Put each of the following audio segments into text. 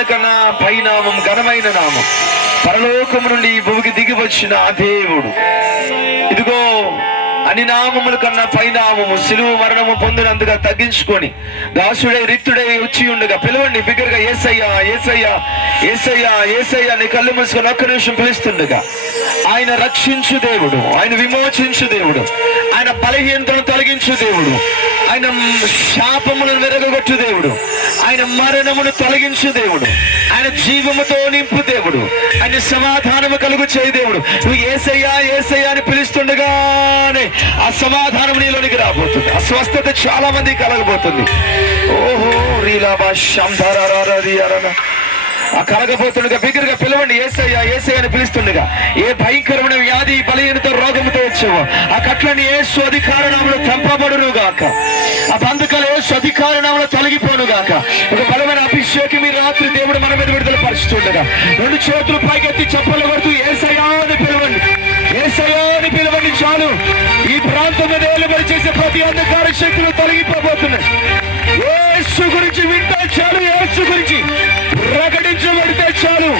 అందరికన్నా పైనామం, ఘనమైన నామం. పరలోకము నుండి ఈ భూమికి దిగి వచ్చిన ఆ దేవుడు, ఇదిగో అన్ని నామముల కన్నా పైనామము, సిలువ మరణము పొందినందుగా తగ్గించుకొని దాసుడై రిక్తుడై వచ్చి ఉండగా పిలవండి బిగ్గరగా, యేసయ్యా యేసయ్యా యేసయ్యా యేసయ్యా నీ కళ్ళు మూసుకొని ఒక్క నిమిషం పిలుస్తుండగా. ఆయన రక్షించు దేవుడు, ఆయన విమోచించు దేవుడు, ఆయన బలహీనతను తొలగించు దేవుడు, ఆయన శాపములను వెరగొట్టు దేవుడు, ఆయన మరణమును తొలగించు దేవుడు, ఆయన జీవముతో నింపు దేవుడు, ఆయన సమాధానము కలుగు చేయి దేవుడు. నువ్వు యేసయ్యా యేసయ్యా అని పిలుస్తుండగానే ఆ సమాధానం నీలోనికి రాబోతుంది. ఆ స్వస్థత చాలా మంది కలగబోతుంది. ఓహో రీలాబా శాంధారా ఆ కలగబోతుండగా బిగ్గరగా పిలవండి, యేసయ్యా యేసయ్యా అని పిలుస్తుండగా. ఏ భయంకరమైన వ్యాధి, బలహీనత, రోగముతో వచ్చావో ఆ కట్లని యేసు అధికారనామములో తెంపబడును గాక. ఆ బంధకాలు యేసు అధికారనామములో తొలగిపోను గాక. ఒక బలమైన అభిషేకం ఈ రాత్రి దేవుడు మన మీద విడుదల పరుస్తుండగా రెండు చేతులు పైకెత్తి చప్పలు కొడుతూ యేసయ్యా అని పిలవండి, యేసయ్యా అని పిలవండి. చాలు, ఈ ప్రాంతం మీద ఏలుబడి చేసే ప్రతి అంధకార శక్తులు తొలగిపోబోతున్నాయి. యేసు గురించి వింటే చాలు, యేసు గురించి ప్రకటించబడితే చాలు,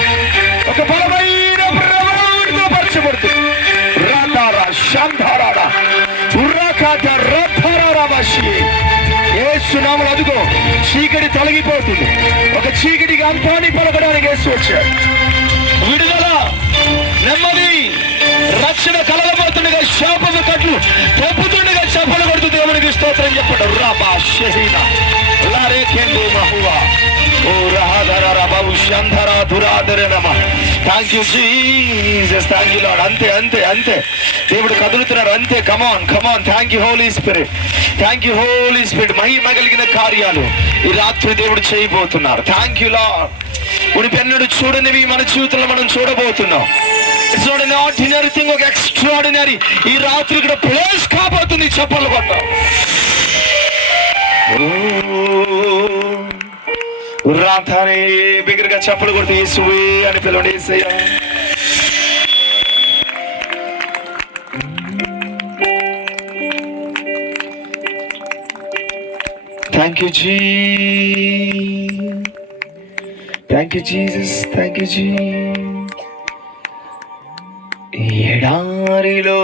ఒక బలమైన ప్రభావంతో పరచబడుతుంది. రాధారా శాంధారా యేసు నామములో అదుగో చీకటి తొలగిపోతుంది. ఒక చీకటికి అంతాన్ని పలకడానికి యేసు వచ్చాడు. విడుదల, నెమ్మది, రక్షణ కలగబోతుండగా శాపము కట్లు తప్పుతుండగా చప్పలు కొడుతూ దేవునికి స్తోత్రం చెప్పండి. రాబా షహీనా లారేకేందు మహువా ఓ రహాధరా బాబు శాంధరా దురాధర నమ. Thank you Jesus, thank you lord. అంతే అంతే అంతే, దేవుడు కదులుతున్నాడు. అంతే, come on come on. Thank you holy spirit, thank you holy spirit. మహిమ కలిగిన కార్యాలు ఈ రాత్రి దేవుడు చేయబోతున్నారు. Thank you lord. ఉనిపెన్నడు చూడనివి మన జీవితంలో మనం చూడబోతున్నాం. It's not an ordinary thing, ఒక ఎక్స్ట్రాడినరీ ఈ రాత్రి ఇక్కడ ప్లేస్ కాబోతుంది. చెప్పలు కొట్ట రాధానే బిగ్గరగా చప్పలు కొడుతూ యేసువే అని పిలవండి. యేసయ్యా thank you ji, thank you Jesus, thank you ji. ఎడారిలో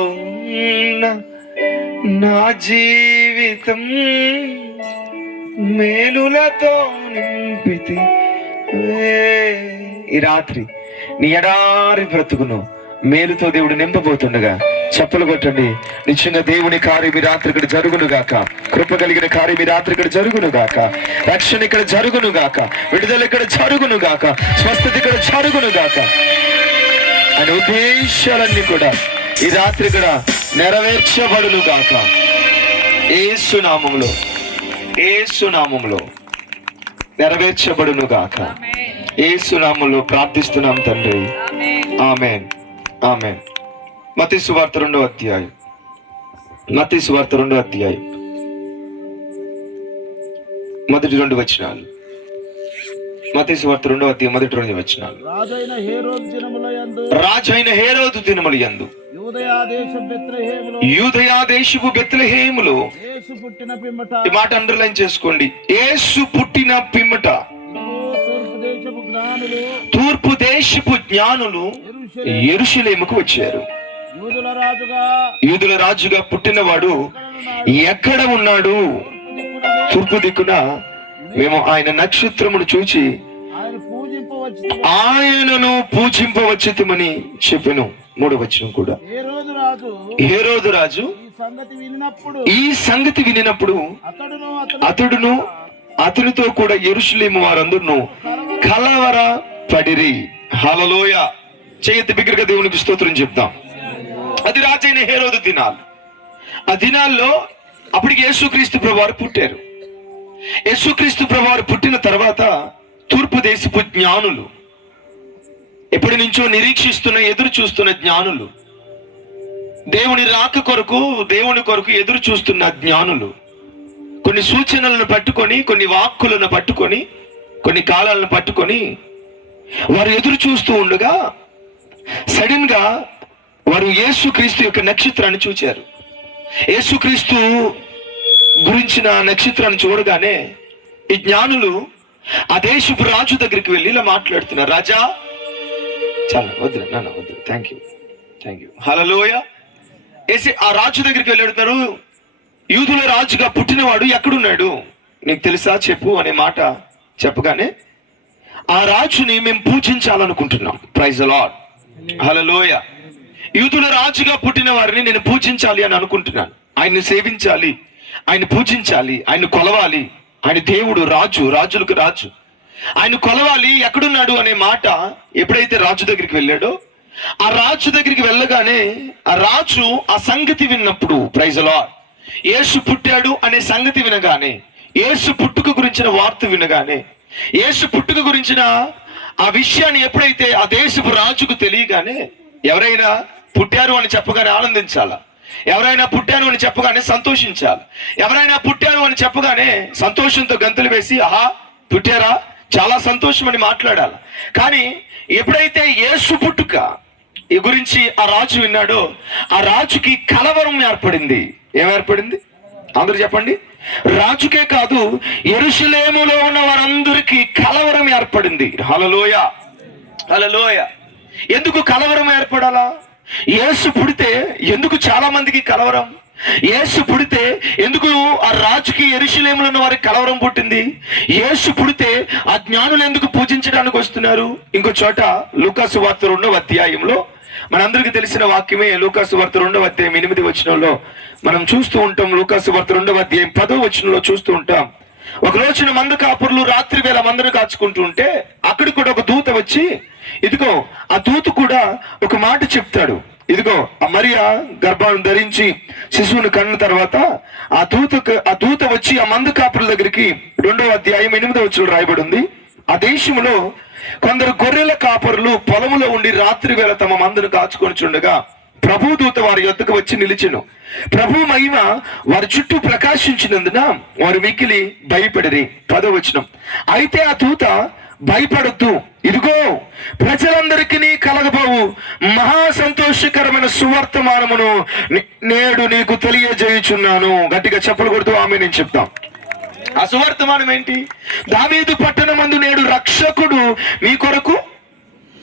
నా జీవితం మేలులతో నింపితే ఈ రాత్రి నీ ఎడారి బ్రతుకును మేలుతో దేవుడు నింపబోతుండగా చప్పలు కొట్టండి. నిశ్చయంగా దేవుని కార్యం ఈ రాత్రి ఇక్కడ జరుగును గాక. కృప కలిగిన కార్యం ఈ రాత్రి ఇక్కడ జరుగును గాక. రక్షణ ఇక్కడ జరుగును గాక. విడుదల ఇక్కడ జరుగును గాక. స్వస్థత ఇక్కడ జరుగును గాక. అనే ఉద్దేశాలన్నీ కూడా ఈ రాత్రి ఇక్కడ నెరవేర్చబడును గాక. యేసు నామములో, యేసు నామములో నెరవేర్చబడును గాక. యేసు నామములో ప్రార్థిస్తున్నాం తండ్రి, ఆమేన్ ఆమేన్. మత్తయి సువార్త 2వ అధ్యాయం, మత్తయి సువార్త 2వ అధ్యాయం మొదటి 2 వచనాలు. మత్తయి సువార్త 2వ అధ్యాయం మొదటి 2 వచనాలు. రాజైన హేరోదు దినముల యందు యూదయా దేశపు బెత్లెహేములో, ఈ మాట అండర్లైన్ చేసుకోండి, యేసు పుట్టిన పిమ్మట తూర్పు దేశపు జ్ఞానులు యెరూషలేముకు వచ్చారు. యూదుల రాజుగా పుట్టినవాడు ఎక్కడ ఉన్నాడు? తూర్పు దిక్కున మేము ఆయన నక్షత్రమును చూచి ఆయనను పూజింపవచ్చితిమని చెప్పెను. 3వ వచనం కూడా, హేరోదు రాజు ఈ సంగతి వినినప్పుడు అతడును అతనితో కూడా యెరూషలేము వారందరూ కలవర పడిరి. హల్లెలూయా. చేయెత్తి బిగ్గరగా దేవునికి స్తోత్రం చెప్తాం. అది రాజైన హేరోదు దినాలు. ఆ దినాల్లో అప్పటికి యేసుక్రీస్తు ప్రభువారు పుట్టారు. యేసుక్రీస్తు ప్రభువారు పుట్టిన తర్వాత తూర్పు దేశపు జ్ఞానులు, ఎప్పటి నుంచో నిరీక్షిస్తున్న, ఎదురు చూస్తున్న జ్ఞానులు, దేవుని రాక కొరకు, దేవుని కొరకు ఎదురు చూస్తున్న జ్ఞానులు, కొన్ని సూచనలను పట్టుకొని, కొన్ని వాక్కులను పట్టుకొని, కొన్ని కాలాలను పట్టుకొని వారు ఎదురు చూస్తూ ఉండగా సడన్ గా వారు యేసుక్రీస్తు యొక్క నక్షత్రాన్ని చూచారు. యేసుక్రీస్తు గురించిన నక్షత్రాన్ని చూడగానే ఈ జ్ఞానులు ఆ దేశపు రాజు దగ్గరికి వెళ్ళి ఇలా మాట్లాడుతున్నారు, రాజా చాలా వద్దు నాన్న వద్దు, థ్యాంక్ యూ హల్లెలూయా. ఆ రాజు దగ్గరికి వెళ్ళి అడుగుతారు, యూదుల రాజుగా పుట్టినవాడు ఎక్కడున్నాడు నీకు తెలుసా చెప్పు అనే మాట చెప్పగానే ఆ రాజుని మేము పూజించాలనుకుంటున్నాం. ప్రైజ్ ది లార్డ్, హల్లెలూయా. యూదుల రాజుగా పుట్టిన వారిని నేను పూజించాలి అని అనుకుంటున్నాను. ఆయన్ని సేవించాలి, ఆయన పూజించాలి, ఆయన కొలవాలి. ఆయన దేవుడు, రాజు, రాజులకు రాజు, ఆయన కొలవాలి. ఎక్కడున్నాడు అనే మాట ఎప్పుడైతే రాజు దగ్గరికి వెళ్ళాడో, ఆ రాజు దగ్గరికి వెళ్ళగానే ఆ రాజు ఆ సంగతి విన్నప్పుడు, ప్రైజ్ ది లార్డ్, యేసు పుట్టాడు అనే సంగతి వినగానే, యేసు పుట్టుక గురించిన వార్త వినగానే, యేసు పుట్టుక గురించిన ఆ విషయాన్ని ఎప్పుడైతే ఆ దేశపు రాజుకు తెలియగానే, ఎవరైనా పుట్టారు అని చెప్పగానే ఆనందించాలా, ఎవరైనా పుట్టాను అని చెప్పగానే సంతోషించాలి, ఎవరైనా పుట్టాను అని చెప్పగానే సంతోషంతో గంతులు వేసి ఆహా పుట్టారా చాలా సంతోషం అని మాట్లాడాలి. కానీ ఎప్పుడైతే యేసు పుట్టుక ఈ గురించి ఆ రాజు విన్నాడో, ఆ రాజుకి కలవరం ఏర్పడింది. ఏమేర్పడింది అందరూ చెప్పండి. రాజుకే కాదు, యెరూషలేములో ఉన్న వారందరికీ కలవరం ఏర్పడింది. హల్లెలూయా, హల్లెలూయా. ఎందుకు కలవరం ఏర్పడాలా? యేసు పుడితే ఎందుకు చాలా మందికి కలవరం? యేసు పుడితే ఎందుకు ఆ రాజుకి యెరూషలేములో ఉన్న వారికి కలవరం పుట్టింది? యేసు పుడితే ఆ జ్ఞానులు ఎందుకు పూజించడానికి వస్తున్నారు? ఇంకో చోట లూకాసు వార్త 2వ అధ్యాయంలో మనందరికీ తెలిసిన వాక్యమే. లూకాసు వార్త 2వ అధ్యాయం 8వ వచనంలో మనం చూస్తూ ఉంటాం. లూకాసు వార్త 2వ అధ్యాయం 10వ వచనంలో చూస్తూ ఉంటాం. ఒక రోజున మంద కాపురులు రాత్రి వేళ మందను కాచుకుంటూ ఉంటే అక్కడ కూడా ఒక దూత వచ్చి, ఇదిగో ఆ దూత కూడా ఒక మాట చెప్తాడు. ఇదిగో ఆ మరియా గర్భాన్ని ధరించి శిశువుని కన్న తర్వాత ఆ దూత వచ్చి ఆ మంద కాపురుల దగ్గరికి 2వ అధ్యాయం 8వ వచనంలో రాయబడి ఉంది. ఆ దేశంలో కొందరు గొర్రెల కాపరులు పొలములో ఉండి రాత్రి వేళ తమ మందను కాచుకొని చుండగా ప్రభు దూత వారి యొద్దకు వచ్చి నిలిచెను. ప్రభు మహిమ వారి చుట్టూ ప్రకాశించినందున వారు మిక్కిలి భయపడిరి. 10వ వచనం, అయితే ఆ దూత భయపడొద్దు, ఇదిగో ప్రజలందరికీ కలగబోవు మహా సంతోషకరమైన సువర్తమానమును నేడు నీకు తెలియజేయుచున్నాను. గట్టిగా చప్పలు కొడుతూ ఆమె నేను చెప్తాం. ఆ సువర్తమానం ఏంటి? దావీదు పట్టణమందు నేడు రక్షకుడు మీ కొరకు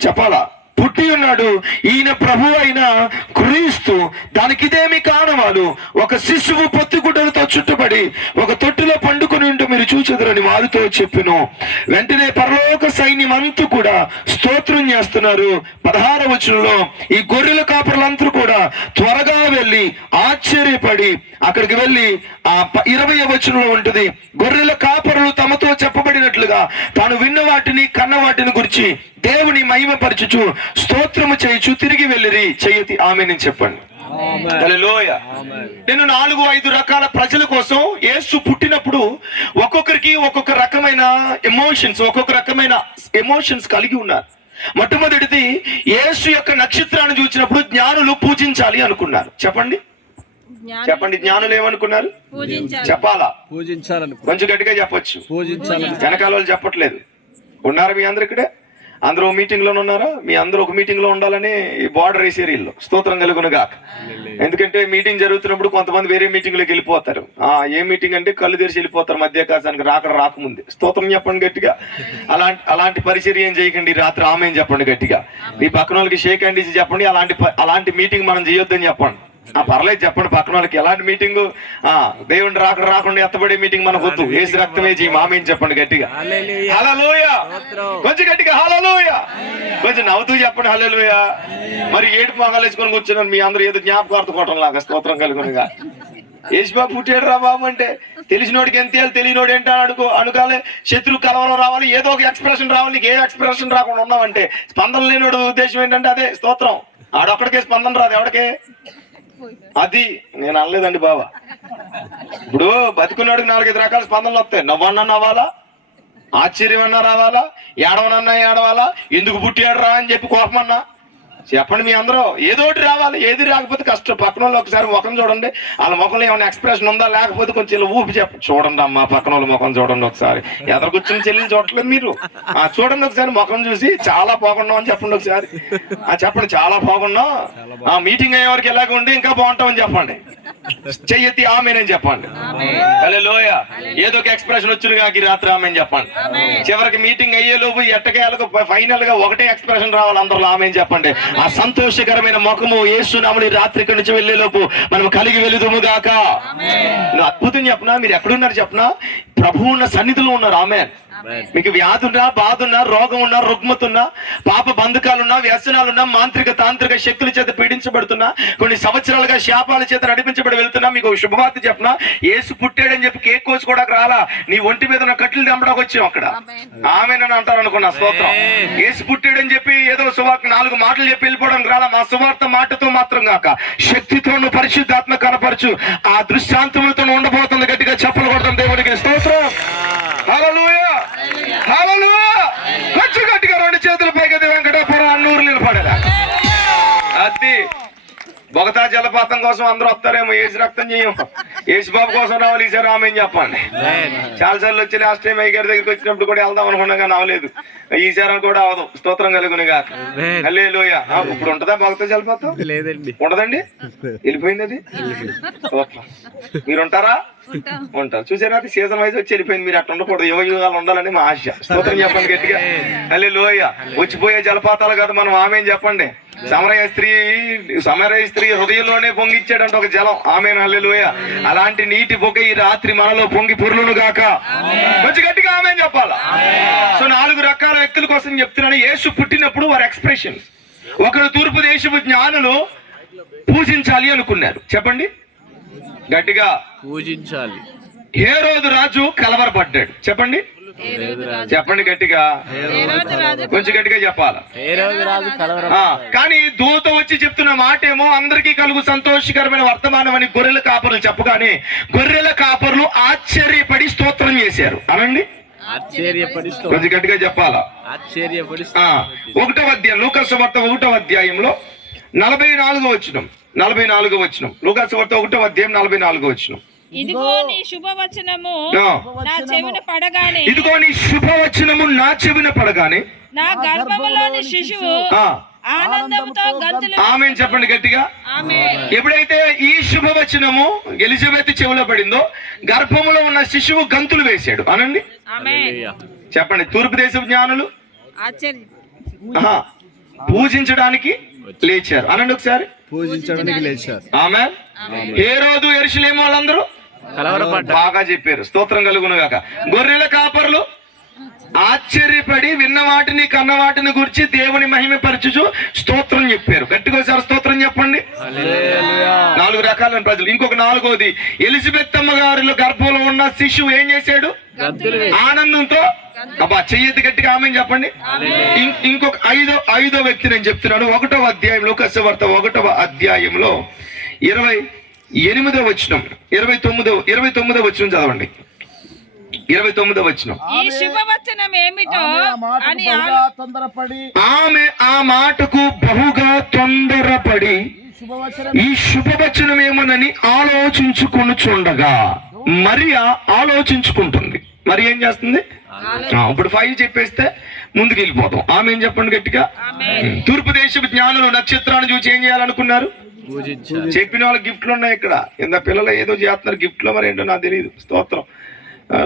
చెప్పాలా పుట్టి ఉన్నాడు. ఈయన ప్రభు అయిన క్రీస్తు. దానికి ఇదేమి కారణమాలు? ఒక శిశువు పొత్తిగుడ్డలతో చుట్టుబడి ఒక తొట్టిలో పండుకొని ఉంటూ మీరు చూచెదరని వారితో చెప్పెను. వెంటనే పరలోక సైన్యం అంతా కూడా స్తోత్రం చేస్తున్నారు. 16వ వచనంలో ఈ గొర్రెల కాపరులందరూ కూడా త్వరగా వెళ్ళి ఆశ్చర్యపడి అక్కడికి వెళ్ళి ఆ 20వ వచనంలో ఉంటుంది, గొర్రెల కాపరులు తమతో చెప్పబడినట్లుగా తాను విన్న వాటిని కన్న వాటిని గురించి దేవుని మహిమపరచుచు స్తోత్రము చేయుచు తిరిగి వెళ్ళిరి. చెయ్యతి ఆమేన్ చెప్పండి. హల్లెలూయా. నేను 4-5 రకాల ప్రజల కోసం యేసు పుట్టినప్పుడు ఒక్కొక్కరికి ఒక్కొక్క రకమైన ఎమోషన్స్ కలిగి ఉన్నారు. మొట్టమొదటిది, యేసు యొక్క నక్షత్రాన్ని చూసినప్పుడు జ్ఞానులు పూజించాలి అనుకున్నారు. చెప్పండి జ్ఞానులు ఏమనుకున్నారు? చెప్పాలా? పూజించాలని. కొంచెం గట్టిగా చెప్పొచ్చు. వెనకాల వాళ్ళు చెప్పట్లేదు. ఉన్నారు మీ అందరు ఇక్కడే? అందరూ మీటింగ్ లో ఉన్నారా? మీ అందరూ ఒక మీటింగ్ లో ఉండాలని ఈ బార్డర్ వేసే వీళ్ళు స్తోత్రం కలుగునుగా. ఎందుకంటే మీటింగ్ జరుగుతున్నప్పుడు కొంతమంది వేరే మీటింగ్ లోకి వెళ్ళిపోతారు. ఏ మీటింగ్ అంటే కళ్ళు తెరిచి వెళ్ళిపోతారు మధ్యాకాశానికి రాకముందే. స్తోత్రం చెప్పండి గట్టిగా. అలాంటి పరిచర్య ఏం చేయకండి. రాత్రి ఆమెన్ చెప్పండి గట్టిగా. మీ పక్కన వాళ్ళకి షేక్ హ్యాండ్ ఇచ్చి చెప్పండి, అలాంటి మీటింగ్ మనం చేయొద్దని చెప్పండి. పర్లేదు చెప్పండి పక్కన వాళ్ళకి. ఎలాంటి మీటింగ్? దేవుని రాకుండా ఎత్తబడే మీటింగ్ మనకు వద్దు. ఏసు రక్తమే చేయి ఆమేన్ చెప్పండి గట్టిగా. హల్లెలూయా. కొంచెం గట్టిగా హల్లెలూయా. కొంచెం నవ్వుతూ చెప్పండి హల్లెలూయా. మరి ఏడు మొగాలు వేసుకొని కూర్చున్నాను మీ అందరూ ఏదో జ్ఞాపకార్థ కోవటం లాగా స్తోత్రం కలుగునుగా. యేసుబాబు పుట్టాడు రా బాబు అంటే తెలిసినోడికి ఎంత వేయాలి, తెలియనోడు ఏంటో అనుకోవాలి. శత్రు కలవరం రావాలి, ఏదో ఒక ఎక్స్ప్రెషన్ రావాలి. నీకు ఏ ఎక్స్ప్రెషన్ రాకుండా ఉన్నావంటే స్పందన లేనోడు ఉద్దేశం ఏంటంటే అదే స్తోత్రం. ఆడొక్కడికే స్పందన రాదు. ఎవడికే? అది నేను అనలేదండి బాబా. ఇప్పుడు బతికున్నాడికి 4-5 రకాల స్పందనలు వస్తాయి. నవ్వన్నా నవ్వాలా, ఆశ్చర్యం అన్నా రావాలా, ఏడవనన్నా ఏడవాలా, ఎందుకు పుట్టాడు రా అని చెప్పి కోపమన్నా చెప్పండి. మీ అందరూ ఏదో ఒకటి రావాలి. ఏది రాకపోతే కష్టం. పక్కన వాళ్ళు ఒకసారి ముఖం చూడండి, వాళ్ళ ముఖంలో ఏమైనా ఎక్స్ప్రెషన్ ఉందా, లేకపోతే కొంచెం ఊపి చూడండి అమ్మా పక్కన వాళ్ళ ముఖం చూడండి ఒకసారి. ఎదురు కూర్చుని చెల్లిని చూడట్లేదు మీరు. చూడండి ఒకసారి ముఖం చూసి చాలా బాగున్నాం అని చెప్పండి ఒకసారి. చెప్పండి చాలా బాగున్నాం. మీటింగ్ అయ్యే వరకు ఎలాగ ఉండి ఇంకా బాగుంటామని చెప్పండి. చెయ్యెత్తి ఆమేనని చెప్పండి. హల్లెలూయా. ఏదో ఒక ఎక్స్ప్రెషన్ వచ్చును కాక ఈ రాత్రి ఆమేని చెప్పండి. చివరికి మీటింగ్ అయ్యేలోపు ఎట్టకేలకు ఫైనల్ గా ఒకటే ఎక్స్ప్రెషన్ రావాలి, అందరూ ఆమేని చెప్పండి. ఆ సంతోషకరమైన ముఖము యేసు నామమున ఈ రాత్రి ఇక్కడి నుంచి వెళ్లే లోపు మనం కలిగి వెలుదుము గాక. నువ్వు అద్భుతం చెప్పనా, మీరు ఎక్కడున్నారు చెప్పనా, ప్రభువు ఉన్న సన్నిధిలో ఉన్నారు. ఆమేన్. మీకు వ్యాధున్నా, బాధున్నా, రోగం ఉన్నా, రుగ్మతున్నా, పాప బంధకాలున్నా, వ్యసనాలున్నా, మాంత్రిక తాంత్రిక శక్తుల చేత పీడించబడుతున్నా, కొన్ని సంవత్సరాలుగా శాపాల చేత నడిపించబడి వెళ్తున్నా, మీకు శుభవార్త చెప్పనా, యేసు పుట్టాడని చెప్పి కేక్ కోసుకోవడానికి రాలా, నీ ఒంటి మీద ఉన్న కట్లు తెంపడానికి వచ్చాం అక్కడ. ఆమేనని అంటారు అనుకున్నా. స్తోత్రం. యేసు పుట్టాడని చెప్పి ఏదో సువార్త 4 మాటలు చెప్పి వెళ్ళిపోవడానికి రాలా. మా సువార్త మాటతో మాత్రం కాక శక్తితోను పరిశుద్ధాత్మ కనపరచు ఆ దృష్టాంతములతో ఉండబోతుంది. గట్టిగా చప్పలు కొడతాం దేవుడికి. స్తోత్రం. హల్లెలూయా. హల్లెలూయా. గట్టిగా 2 చేతుల పైకి వెంకటాపురం అన్నూరు నిలబడేలా. అది బొగతా జలపాతం కోసం అందరూ వస్తారేమో, ఏసు రక్తం చేయం, యేసుబాబు కోసం రావాలి. ఈసారి ఆమేని చెప్పండి. చాలాసార్లు వచ్చి లాస్ట్ టైం అయ్య గారి దగ్గరికి వచ్చినప్పుడు కూడా వెళ్దాం అనుకున్నా కానీ అవలేదు. ఈసారి కూడా అవదు. స్తోత్రం కలుగును గాక. హల్లెలూయా. ఇప్పుడు ఉంటుందా బొగతా జలపాతం? లేదండి. ఉండదండి, వెళ్ళిపోయింది అది. స్తోత్రం. మీరు ఉంటారా? ఉంటారు. చూసారా, అది సీజన్ వైజ్ వచ్చి వెళ్ళిపోయింది. మీరు అట్లా ఉండకూడదు, యుగాలు ఉండాలని మా ఆశ. స్తోత్రం చెప్పండి గట్టిగా. హల్లెలూయా. వచ్చిపోయే జలపాతాలు కాదు, మనం ఆమేని చెప్పండి. సమరయ స్త్రీ హృదయంలోనే పొంగిచ్చాడంట ఒక జలం. ఆమేన్. హల్లెలూయా. అలాంటి నీటి పొగ ఈ రాత్రి మనలో పొంగి పొర్లును గాక. కొంచెం గట్టిగా ఆమేన్ చెప్పాలా. సో 4 రకాల వ్యక్తుల కోసం చెప్తున్నాను. యేసు పుట్టినప్పుడు వారి ఎక్స్ప్రెషన్స్. ఒకరు తూర్పు దేశపు జ్ఞానులు పూజించాలి అనుకున్నారు. చెప్పండి గట్టిగా. పూజించాలి. హేరోదు రాజు కలవరపడ్డాడు. చెప్పండి. చెప్పండి గట్టిగా. కొంచెం గట్టిగా చెప్పాలి. కానీ దూత వచ్చి చెప్తున్న మాట ఏమో అందరికీ కలుగు సంతోషకరమైన వర్తమానం అని గొర్రెల కాపరులు చెప్పగానే గొర్రెల కాపరులు ఆశ్చర్యపడి స్తోత్రం చేశారు. అనండి. కొంచెం గట్టిగా చెప్పాలా. 1వ అధ్యాయం లూకా సువార్త 1వ అధ్యాయంలో 44వ వచనం. లూకా సువార్త 1వ అధ్యాయం 44వ వచనం. ఇదిగో నీ శుభవచనము నా చెవిన పడగానే నా గర్భములోని శిశువు ఆనందంతో గంతులు. ఆమేన్ చెప్పండి గట్టిగా. ఎప్పుడైతే ఈ శుభవచనము ఎలిజబెత్ చెవిలో పడిందో గర్భములో ఉన్న శిశువు గంతులు వేశాడు. అనండి. చెప్పండి. తూర్పు దేశపు జ్ఞానులు పూజించడానికి లేచారు. అనండి ఒకసారి. పూజించడానికి లేచారు. ఆమేన్. హేరోదు యెరూషలేము వాళ్ళందరూ బాగా చెప్పారు. స్తోత్రం కలుగును గాక. గొర్రెల కాపరులు ఆశ్చర్యపడి విన్న వాటిని కన్న వాటిని గురించి దేవుని మహిమపరచుచు స్తోత్రం చెప్పారు. గట్టిగా ఒకసారి స్తోత్రం చెప్పండి. 4 రకాలైన ప్రజలు. ఇంకొక 4వది ఎలిజబెత్ అమ్మ గారిలో గర్భంలో ఉన్న శిశువు ఏం చేశాడు? ఆనందంతో. అబ్బా చెయ్యెత్తి గట్టిగా ఆమేన్ చెప్పండి. ఇంకొక ఐదో వ్యక్తి నేను చెప్తున్నాను. 1వ అధ్యాయం లూకా సువార్త 1వ అధ్యాయంలో 28వ వచనం 29వ వచనం చదవండి. 29వ వచనం. ఈ శుభవచనం ఏమిటో అని ఆమె ఆ మాటకు బహుగా తొందరపడి ఈ శుభవచనం ఏమోనని ఆలోచించుకొనుచుండగా మరియా ఆలోచించుకుంటుంది. మరి ఏం చేస్తుంది? ఇప్పుడు 5 చెప్పేస్తే ముందుకు వెళ్ళిపోతాం. ఆమె ఏం చెప్పండి గట్టిగా. తూర్పు దేశపు జ్ఞానులు నక్షత్రాన్ని చూసి ఏం చేయాలనుకున్నారు? చెప్పిన వాళ్ళకి గిఫ్ట్లు ఉన్నాయి. ఇక్కడ కింద పిల్లలు ఏదో చేస్తున్నారు గిఫ్ట్లో, మరి ఏంటో నాకు తెలియదు. స్తోత్రం.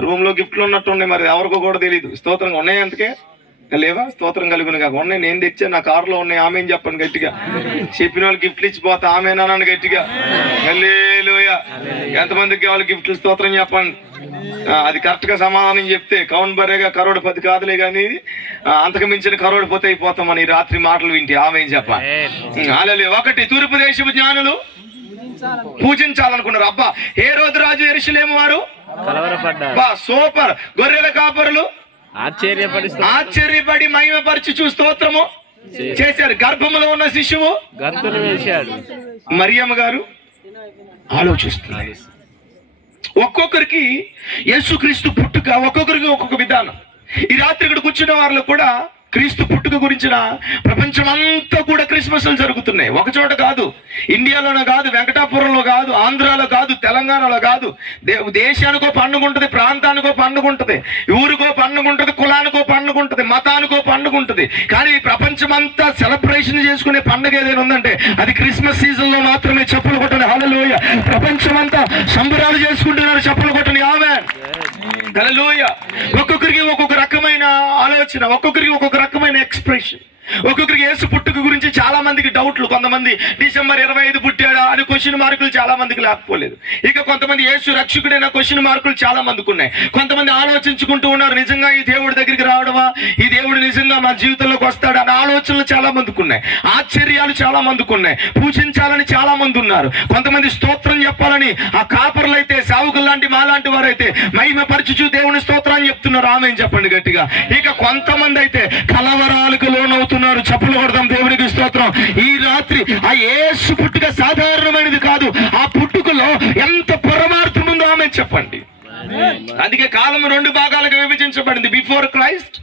రూమ్ లో గిఫ్ట్లు ఉన్నట్టు ఉన్నాయి, మరి ఎవరికో కూడా తెలియదు. స్తోత్రం. ఉన్నాయి అందుకే లేవా? స్తోత్రం కలుగును కాక. ఉన్నాయి, నేను తెచ్చా, నా కారులో ఉన్నాయి. ఆమెను చెప్పండి గట్టిగా. చెప్పిన వాళ్ళు గిఫ్ట్లు ఇచ్చిపోతా ఆమెనాను గట్టిగా. హల్లెలూయా. ఎంతమందికి కావాలి గిఫ్ట్లు? స్తోత్రం చెప్పండి. అది కరెక్ట్ గా సమాధానం చెప్తే కౌన్ బరేగా కరోడుపతి కాదులే కానీ అంతకు మించిన కరోడుపతి అయిపోతాం మన ఈ రాత్రి మాటలు వింటే. ఆమెను చెప్పాలి. హల్లెలూయా. 1 తూర్పు దేశపు జ్ఞానులు పూజించాలనుకున్నారు. అబ్బా హేరోదు రాజు యెరూషలేము వారు సూపర్. గొర్రెల కాపరులు ఆశ్చర్యపడి మహిమపరచుచు స్తోత్రము చేశారు. గర్భములో ఉన్న శిశువు గంతులు వేశాడు. మరియమ్మ గారు ఆలోచిస్తున్నారు. ఒక్కొక్కరికి యేసుక్రీస్తు పుట్టుక ఒక్కొక్కరికి ఒక్కొక్క విధానం. ఈ రాత్రి ఇక్కడ కూర్చున్న వాళ్ళు కూడా క్రీస్తు పుట్టుక గురించిన ప్రపంచమంతా కూడా క్రిస్మస్లు జరుగుతున్నాయి. ఒక చోట కాదు, ఇండియాలోనే కాదు, వెంకటాపురంలో కాదు, ఆంధ్రాలో కాదు, తెలంగాణలో కాదు. దేశానికో పండుగ ఉంటుంది, ప్రాంతానికో పండుగ ఉంటుంది, ఊరికో పండుగ ఉంటుంది, కులానికో పండుగ ఉంటుంది, మతానికో పండుగ ఉంటుంది. కానీ ప్రపంచమంతా సెలబ్రేషన్ చేసుకునే పండుగ ఏదైనా ఉందంటే అది క్రిస్మస్ సీజన్ లో మాత్రమే. చెప్పులు కొట్టని హల్లెలూయా. ప్రపంచమంతా సంబరాలు చేసుకుంటున్నారు. చెప్పులు కొట్టని ఆమేన్. హల్లెలూయా. ఒక్కొక్కరికి ఒక్కొక్క రకమైన ఆలోచన, ఒక్కొక్కరికి ఒక్కొక్క రకమైన ఎక్స్ప్రెషన్. ఒక్కొక్కరికి యేసు పుట్టుక గురించి చాలా మందికి డౌట్లు. కొంతమంది డిసెంబర్ 25 పుట్టాడా అని క్వశ్చన్ మార్కులు చాలా మందికి లేకపోలేదు. ఇక కొంతమంది యేసు రక్షకుడైన క్వశ్చన్ మార్కులు చాలా మందికి ఉన్నాయి. కొంతమంది ఆలోచించుకుంటూ ఉన్నారు, నిజంగా ఈ దేవుడి దగ్గరికి రావడమా, ఈ దేవుడు నిజంగా మా జీవితంలోకి వస్తాడు అనే ఆలోచనలు చాలా మందికి ఉన్నాయి. ఆశ్చర్యాలు చాలా మందికి ఉన్నాయి. పూజించాలని చాలా మంది ఉన్నారు. కొంతమంది స్తోత్రం చెప్పాలని, ఆ కాపర్లు అయితే, సేవకులు లాంటి మాలాంటి వారు అయితే మహిమ పరచుచు దేవుని స్తోత్రాన్ని చెప్తున్నారు. ఆమేన్ చెప్పండి గట్టిగా. ఇక కొంతమంది అయితే కలవరాలకు లోనవుతున్నారు. చెప్పులు కొడదాం దేవునికి స్తోత్రం. ఈ రాత్రి ఆ యేసు పుట్టుక సాధారణమైనది కాదు. ఆ పుట్టుకలో ఎంత పరమార్థం ఉందో ఆమె చెప్పండి. అందుకే కాలం 2 భాగాలుగా విభజించబడింది, before Christ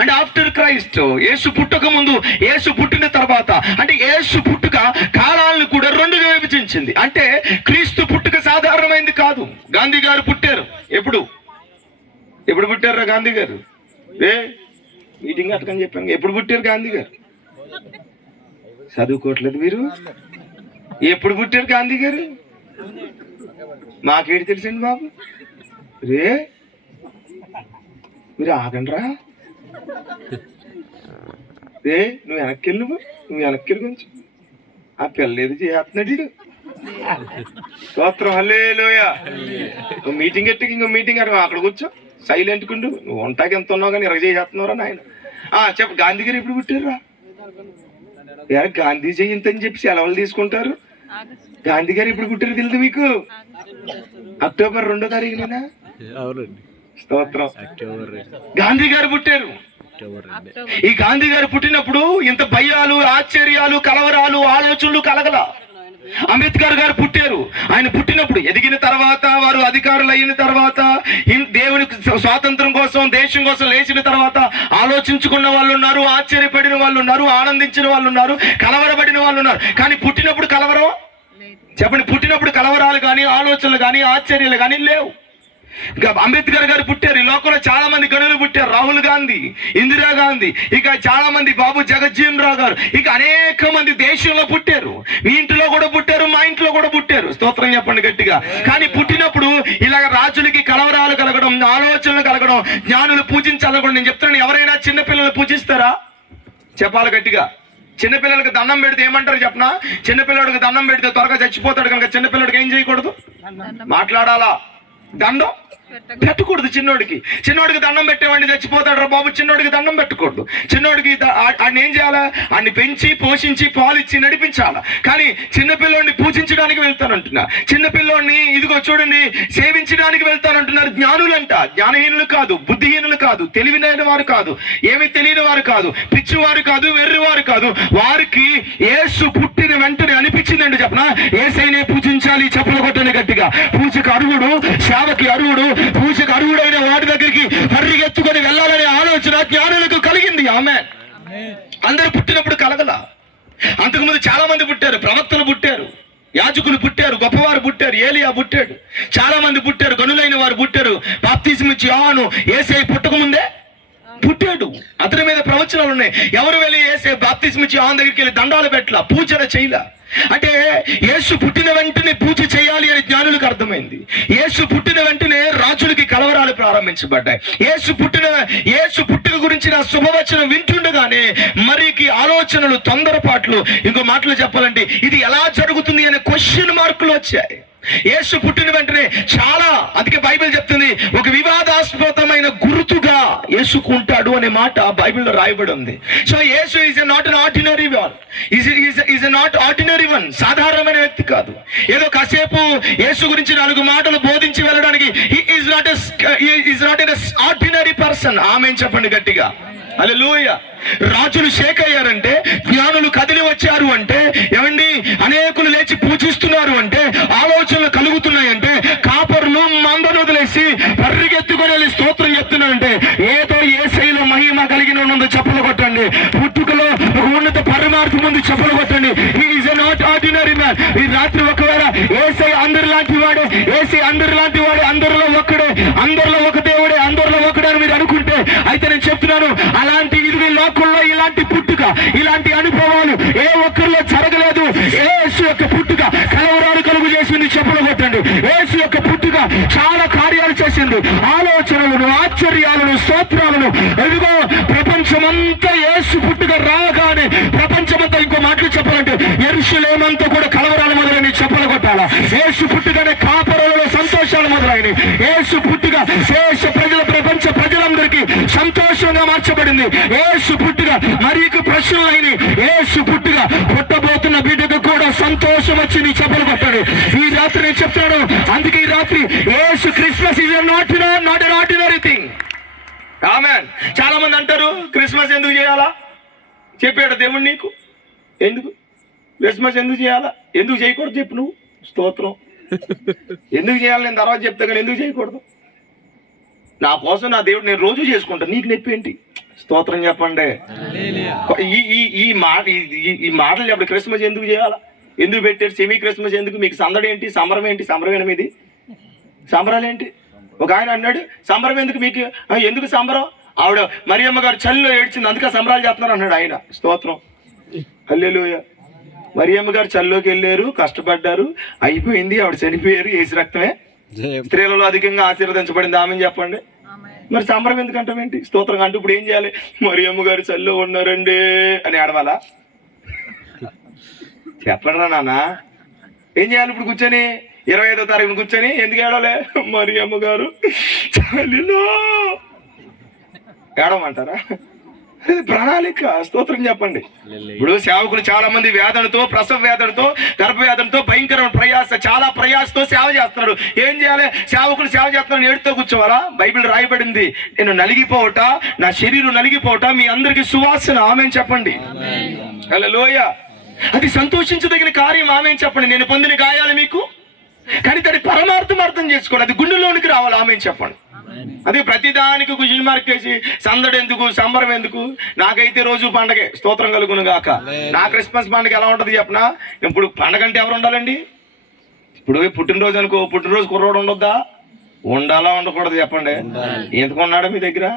and after Christ. Yesu పుట్టక ముందు, యేసు పుట్టిన తర్వాత. అంటే యేసు పుట్టుక కాలాలను కూడా 2గా విభజించింది. అంటే క్రీస్తు పుట్టుక సాధారణమైనది కాదు. గాంధీ గారు పుట్టారు. ఎప్పుడు పుట్టారా గాంధీ గారు? మీటింగ్ అటకని చెప్పాను. ఎప్పుడు పుట్టారు గాంధీ గారు? చదువుకోవట్లేదు మీరు? ఎప్పుడు పుట్టారు గాంధీ గారు? మాకేంటి తెలుసండి బాబు. మీరు ఆగండ్రా. నువ్వు వెనక్కి కొంచెం. ఆ పిల్ల ఏది చేస్తున్నాడు. స్తోత్రం హల్లెలూయా. మీటింగ్ ఎట్టుకు ఇంకో మీటింగ్ అక్కడ కూర్చో, సైలెంట్ కుండు. నువ్వు వంటకి ఎంత ఉన్నావు కానీ చేస్తున్నారా నాయన. చెప్పు, గాంధీ గారు ఎప్పుడు పుట్టారా? గాంధీ జయంతి అని చెప్పి సెలవులు తీసుకుంటారు. గాంధీ గారు ఎప్పుడు పుట్టారు తెలుసు మీకు? అక్టోబర్ 2వ తారీఖునేనా? స్తోత్రం. గాంధీ గారు పుట్టారు. ఈ గాంధీ గారు పుట్టినప్పుడు ఇంత భయాలు, ఆశ్చర్యాలు, కలవరాలు, ఆలోచనలు కలగల. అంబేద్కర్ గారు పుట్టారు. ఆయన పుట్టినప్పుడు, ఎదిగిన తర్వాత, వారు అధికారులు అయిన తర్వాత, దేవుని స్వాతంత్రం కోసం, దేశం కోసం లేచిన తర్వాత ఆలోచించుకున్న వాళ్ళు ఉన్నారు, ఆశ్చర్యపడిన వాళ్ళు ఉన్నారు, ఆనందించిన వాళ్ళు ఉన్నారు, కలవరపడిన వాళ్ళు ఉన్నారు. కానీ పుట్టినప్పుడు కలవరం చెప్పండి. పుట్టినప్పుడు కలవరాలు కానీ, ఆలోచనలు కానీ, ఆశ్చర్యాలు కానీ లేవు. అంబేద్కర్ గారు పుట్టారు. ఈ లోకంలో చాలా మంది గనులు పుట్టారు. రాహుల్ గాంధీ, ఇందిరా గాంధీ, ఇక చాలా మంది, బాబు జగజ్జీవన్ రావు గారు, ఇక అనేక మంది దేశంలో పుట్టారు. మీ ఇంట్లో కూడా పుట్టారు, మా ఇంట్లో కూడా పుట్టారు. స్తోత్రం చెప్పండి గట్టిగా. కానీ పుట్టినప్పుడు ఇలాగ రాజులకి కలవరాలు కలగడం, ఆలోచనలు కలగడం, జ్ఞానులు పూజించాలనుకోండి. నేను చెప్తున్నాను, ఎవరైనా చిన్నపిల్లలు పూజిస్తారా? చెప్పాలి గట్టిగా. చిన్నపిల్లలకి దండం పెడితే ఏమంటారు చెప్పనా? చిన్నపిల్లడికి దండం పెడితే త్వరగా చచ్చిపోతాడు కనుక చిన్నపిల్లడికి ఏం చేయకూడదు? మాట్లాడాలా? దండం పెట్టకూడదు. చిన్నోడికి దండం పెట్టేవాడిని చచ్చిపోతాడు రా బాబు. చిన్నోడికి దండం పెట్టకూడదు. చిన్నోడికి ఆయన ఏం చేయాలా? ఆయన్ని పెంచి, పోషించి, పాలిచ్చి నడిపించాలా. కానీ చిన్నపిల్లోడిని పూజించడానికి వెళ్తానంటున్నా. చిన్నపిల్లోడిని ఇదిగో చూడండి సేవించడానికి వెళ్తానంటున్నారు. జ్ఞానులంట. జ్ఞానహీనులు కాదు, బుద్ధిహీనులు కాదు, తెలివినైన వారు కాదు, ఏమి తెలియని వారు కాదు, పిచ్చివారు కాదు, వెర్రివారు కాదు. వారికి యేసు పుట్టిన వెంటనే అనిపించిందండి చెప్పనా, యేసయ్యనే పూజించాలి. చెప్పులు కొట్టని గట్టిగా. పూజకు అర్హుడు, సేవకి అర్హుడు, పూజకు అర్హుడైన వాడి దగ్గరికి పరిగెత్తుకొని వెళ్ళాలనే ఆలోచన జ్ఞానులకు కలిగింది. ఆమేన్. అందరూ పుట్టినప్పుడు కలగల. అంతకుముందు చాలా మంది పుట్టారు. ప్రవక్తలు పుట్టారు, యాజకులు పుట్టారు, గొప్పవారు పుట్టారు, ఏలియా పుట్టాడు, చాలా మంది పుట్టారు, గనులైన వారు పుట్టారు. బాప్తిస్మం ఇచ్చి యోహాను యేసయ్య పుట్టక ముందే పుట్టాడు. అతని మీద ప్రవచనాలు ఉన్నాయి. ఎవరు వెళ్ళి యేసయ్య బాప్తిస్మం ఇచ్చి యోహాను దగ్గరికి వెళ్ళి దండాలు పెట్టలా, పూజన చేయలా. అంటే యేసు పుట్టిన వెంటనే పూజ చేయాలి అని జ్ఞానులకు అర్థమైంది. యేసు పుట్టిన వెంటనే రాజులకి కలవరాలు ప్రారంభించబడ్డాయి. యేసు పుట్టుక గురించిన శుభవచనం వింటుండగానే మరికి ఆలోచనలు, తొందరపాట్లు, ఇంకో మాటలు చెప్పాలంటే ఇది ఎలా జరుగుతుంది అనే క్వశ్చన్ మార్కులు వచ్చాయి. యేసు పుట్టిన వెంటనే చాలా, అందుకే బైబిల్ చెప్తుంది ఒక వివాదాస్పదమైన గుర్తుగా యేసుకు ఉంటాడు అనే మాట బైబిల్లో రాయబడి ఉంది. So Yesu is not an ordinary one, is not ordinary one. సాధారణమైన వ్యక్తి కాదు. ఏదో కాసేపు యేసు గురించి 4 మాటలు బోధించి వెళ్ళడానికి is not an ordinary person. ఆమేన్ చెప్పండి గట్టిగా. హల్లెలూయా. రాజులు షేక్ అయ్యారంటే, జ్ఞానులు కదిలి వచ్చారు అంటే, ఏమండి అనేకులు లేచి పూజిస్తున్నారు అంటే, ఆలోచనలు కలుగుతున్నాయంటే, కాపరులు మందను వదిలేసి పరిగెత్తుకొని వెళ్ళి స్తోత్రం చెప్తున్నారంటే అంటే ఏదో యేసయ్యలో మహిమ కలిగిన ఉన్నందు చప్పలు కొట్టండి. పుట్టుకలో ఒక ఉన్నత పరమార్థం ముందు చప్పలు కొట్టండి. He is a not ordinary man. ఈ రాత్రి ఒకవేళ యేసయ్య అందరి లాంటి వాడే, యేసయ్య అందరి లాంటి వాడే, అందరిలో ఒక్కడే, అందరిలో ఒక దేవుడే, అందరిలో ఒకడే అని మీరు అనుకుంటే, అయితే నేను చెప్తున్నాను, అలాంటి ఇది లోకంలో ఇలాంటి పుట్టుక, ఇలాంటి అనుభవాలు ఏ ఒక్కరిలో జరగలేదు. యేసు యొక్క పుట్టుక కలవరాలు కలుగు చేసింది. చెప్పులు కొట్టండి. యేసు యొక్క పుట్టుక చాలా కార్యాలు చేసింది. ఆలోచనలను, ఆశ్చర్యాలను, స్తోత్రాలను. ఇదిగో ప్రపంచమంతా యేసు పుట్టుక రాగానే ప్రపంచమంతా, ఇంకో మాటలు చెప్పాలంటే యెరూషలేమంతా కూడా కలవరాలు మొదలైన చెప్పులు కొట్టాలా. యేసు పుట్టుకనే కాపరులలో సంతోషాలు మొదలైనవి. యేసు పుట్టుక దేశ ప్రజల, ప్రపంచ ప్రజలందరికీ సంతోషంగా మార్చబడింది. యేసు పుట్టుక మరీకు ప్రశ్నలైన యేసు పుట్టుక పుట్టబోతున్న బిడ్డకు కూడా సంతోషం వచ్చింది. చెప్పలు కొట్టాడు. ఈ రాత్రి నేను చెప్తాను, అందుకే ఈ రాత్రి Yesu Christmas is not an ordinary thing. ఆమేన్. చాలా మంది అంటారు, క్రిస్మస్ ఎందుకు చేయాలా? చెప్పాడు దేవుడు నీకు. ఎందుకు క్రిస్మస్ ఎందుకు చేయాలా? ఎందుకు చేయకూడదు చెప్పు నువ్వు. స్తోత్రం. ఎందుకు చేయాలి నేను తర్వాత చెప్తా, కానీ ఎందుకు చేయకూడదు? నా కోసం నా దేవుడు నేను రోజు చేసుకుంటాను, నీకు నొప్పి ఏంటి? స్తోత్రం చెప్పండి. ఈ మాటలు చెప్పండి. క్రిస్మస్ ఎందుకు చేయాలా? ఎందుకు పెట్టారు? సెమీ క్రిస్మస్ ఎందుకు? మీకు సందడి ఏంటి? సంబరం ఏంటి? సంబరమేనా మీది? సంబరాలు ఏంటి? ఒక ఆయన అన్నాడు, సంబరం ఎందుకు మీకు? ఎందుకు సంబరం? ఆవిడ మరియమ్మ గారు చలిలో ఏడ్చింది, అందుకే సంబరాలు చేస్తున్నారు అన్నాడు ఆయన. స్తోత్రం. హల్లెలూయా. మరియమ్మ గారు చల్లోకి వెళ్ళారు, కష్టపడ్డారు, అయిపోయింది, ఆవిడ చనిపోయారు. యేసు రక్తమే స్త్రీలలో అధికంగా ఆశీర్వదించబడింది. ఆమెను చెప్పండి. మరి సంబరం ఎందుకంటామేంటి? స్తోత్రం అంటే ఇప్పుడు ఏం చేయాలి? మరియమ్మ గారు చల్లో ఉన్నారండి అని ఆడవాలా? చెప్పండి నాన్న. ఏం చేయాలి ఇప్పుడు కూర్చొని? 25వ తారీఖున కూర్చొని ఎందుకు ఏడవలే? మరియమ్మ గారు చలిలో ఏడవమంటారా? ప్రణాళిక. స్తోత్రం చెప్పండి. ఇప్పుడు సేవకులు చాలా మంది వేదనతో, ప్రసవ వేదనతో, గర్భవేదనతో, భయంకరమైన ప్రయాస, చాలా ప్రయాసతో సేవ చేస్తున్నారు. ఏం చేయాలి? సేవకులు సేవ చేస్తున్నారు, ఏడుతో కూర్చోవాలా? బైబిల్ రాయబడింది, నేను నలిగిపోవట, నా శరీరం నలిగిపోవట మీ అందరికి సువాసన. ఆమేన్ చెప్పండి. హల్లెలూయా. అది సంతోషించదగిన కార్యం. ఆమేన్ చెప్పండి. నేను పొందిన గాయాలు మీకు, కానీ దాని పరమార్థం అర్థం చేసుకోండి. అది గుండెలోనికి రావాలి. ఆమేన్ చెప్పండి. అది ప్రతిదానికి క్వశ్చన్ మార్క్ వేసి సందడి ఎందుకు, సంబరం ఎందుకు? నాకైతే రోజు పండగే. స్తోత్రం కలుగును గాక. నా క్రిస్మస్ పండుగ ఎలా ఉంటది చెప్పనా? ఇప్పుడు పండగ అంటే ఎవరు ఉండాలండి? ఇప్పుడు పుట్టినరోజు అనుకో, పుట్టినరోజు కుర్రోడు ఉండొద్దా? ఉండాలా ఉండకూడదు చెప్పండి. ఎందుకు ఉన్నాడా మీ దగ్గర?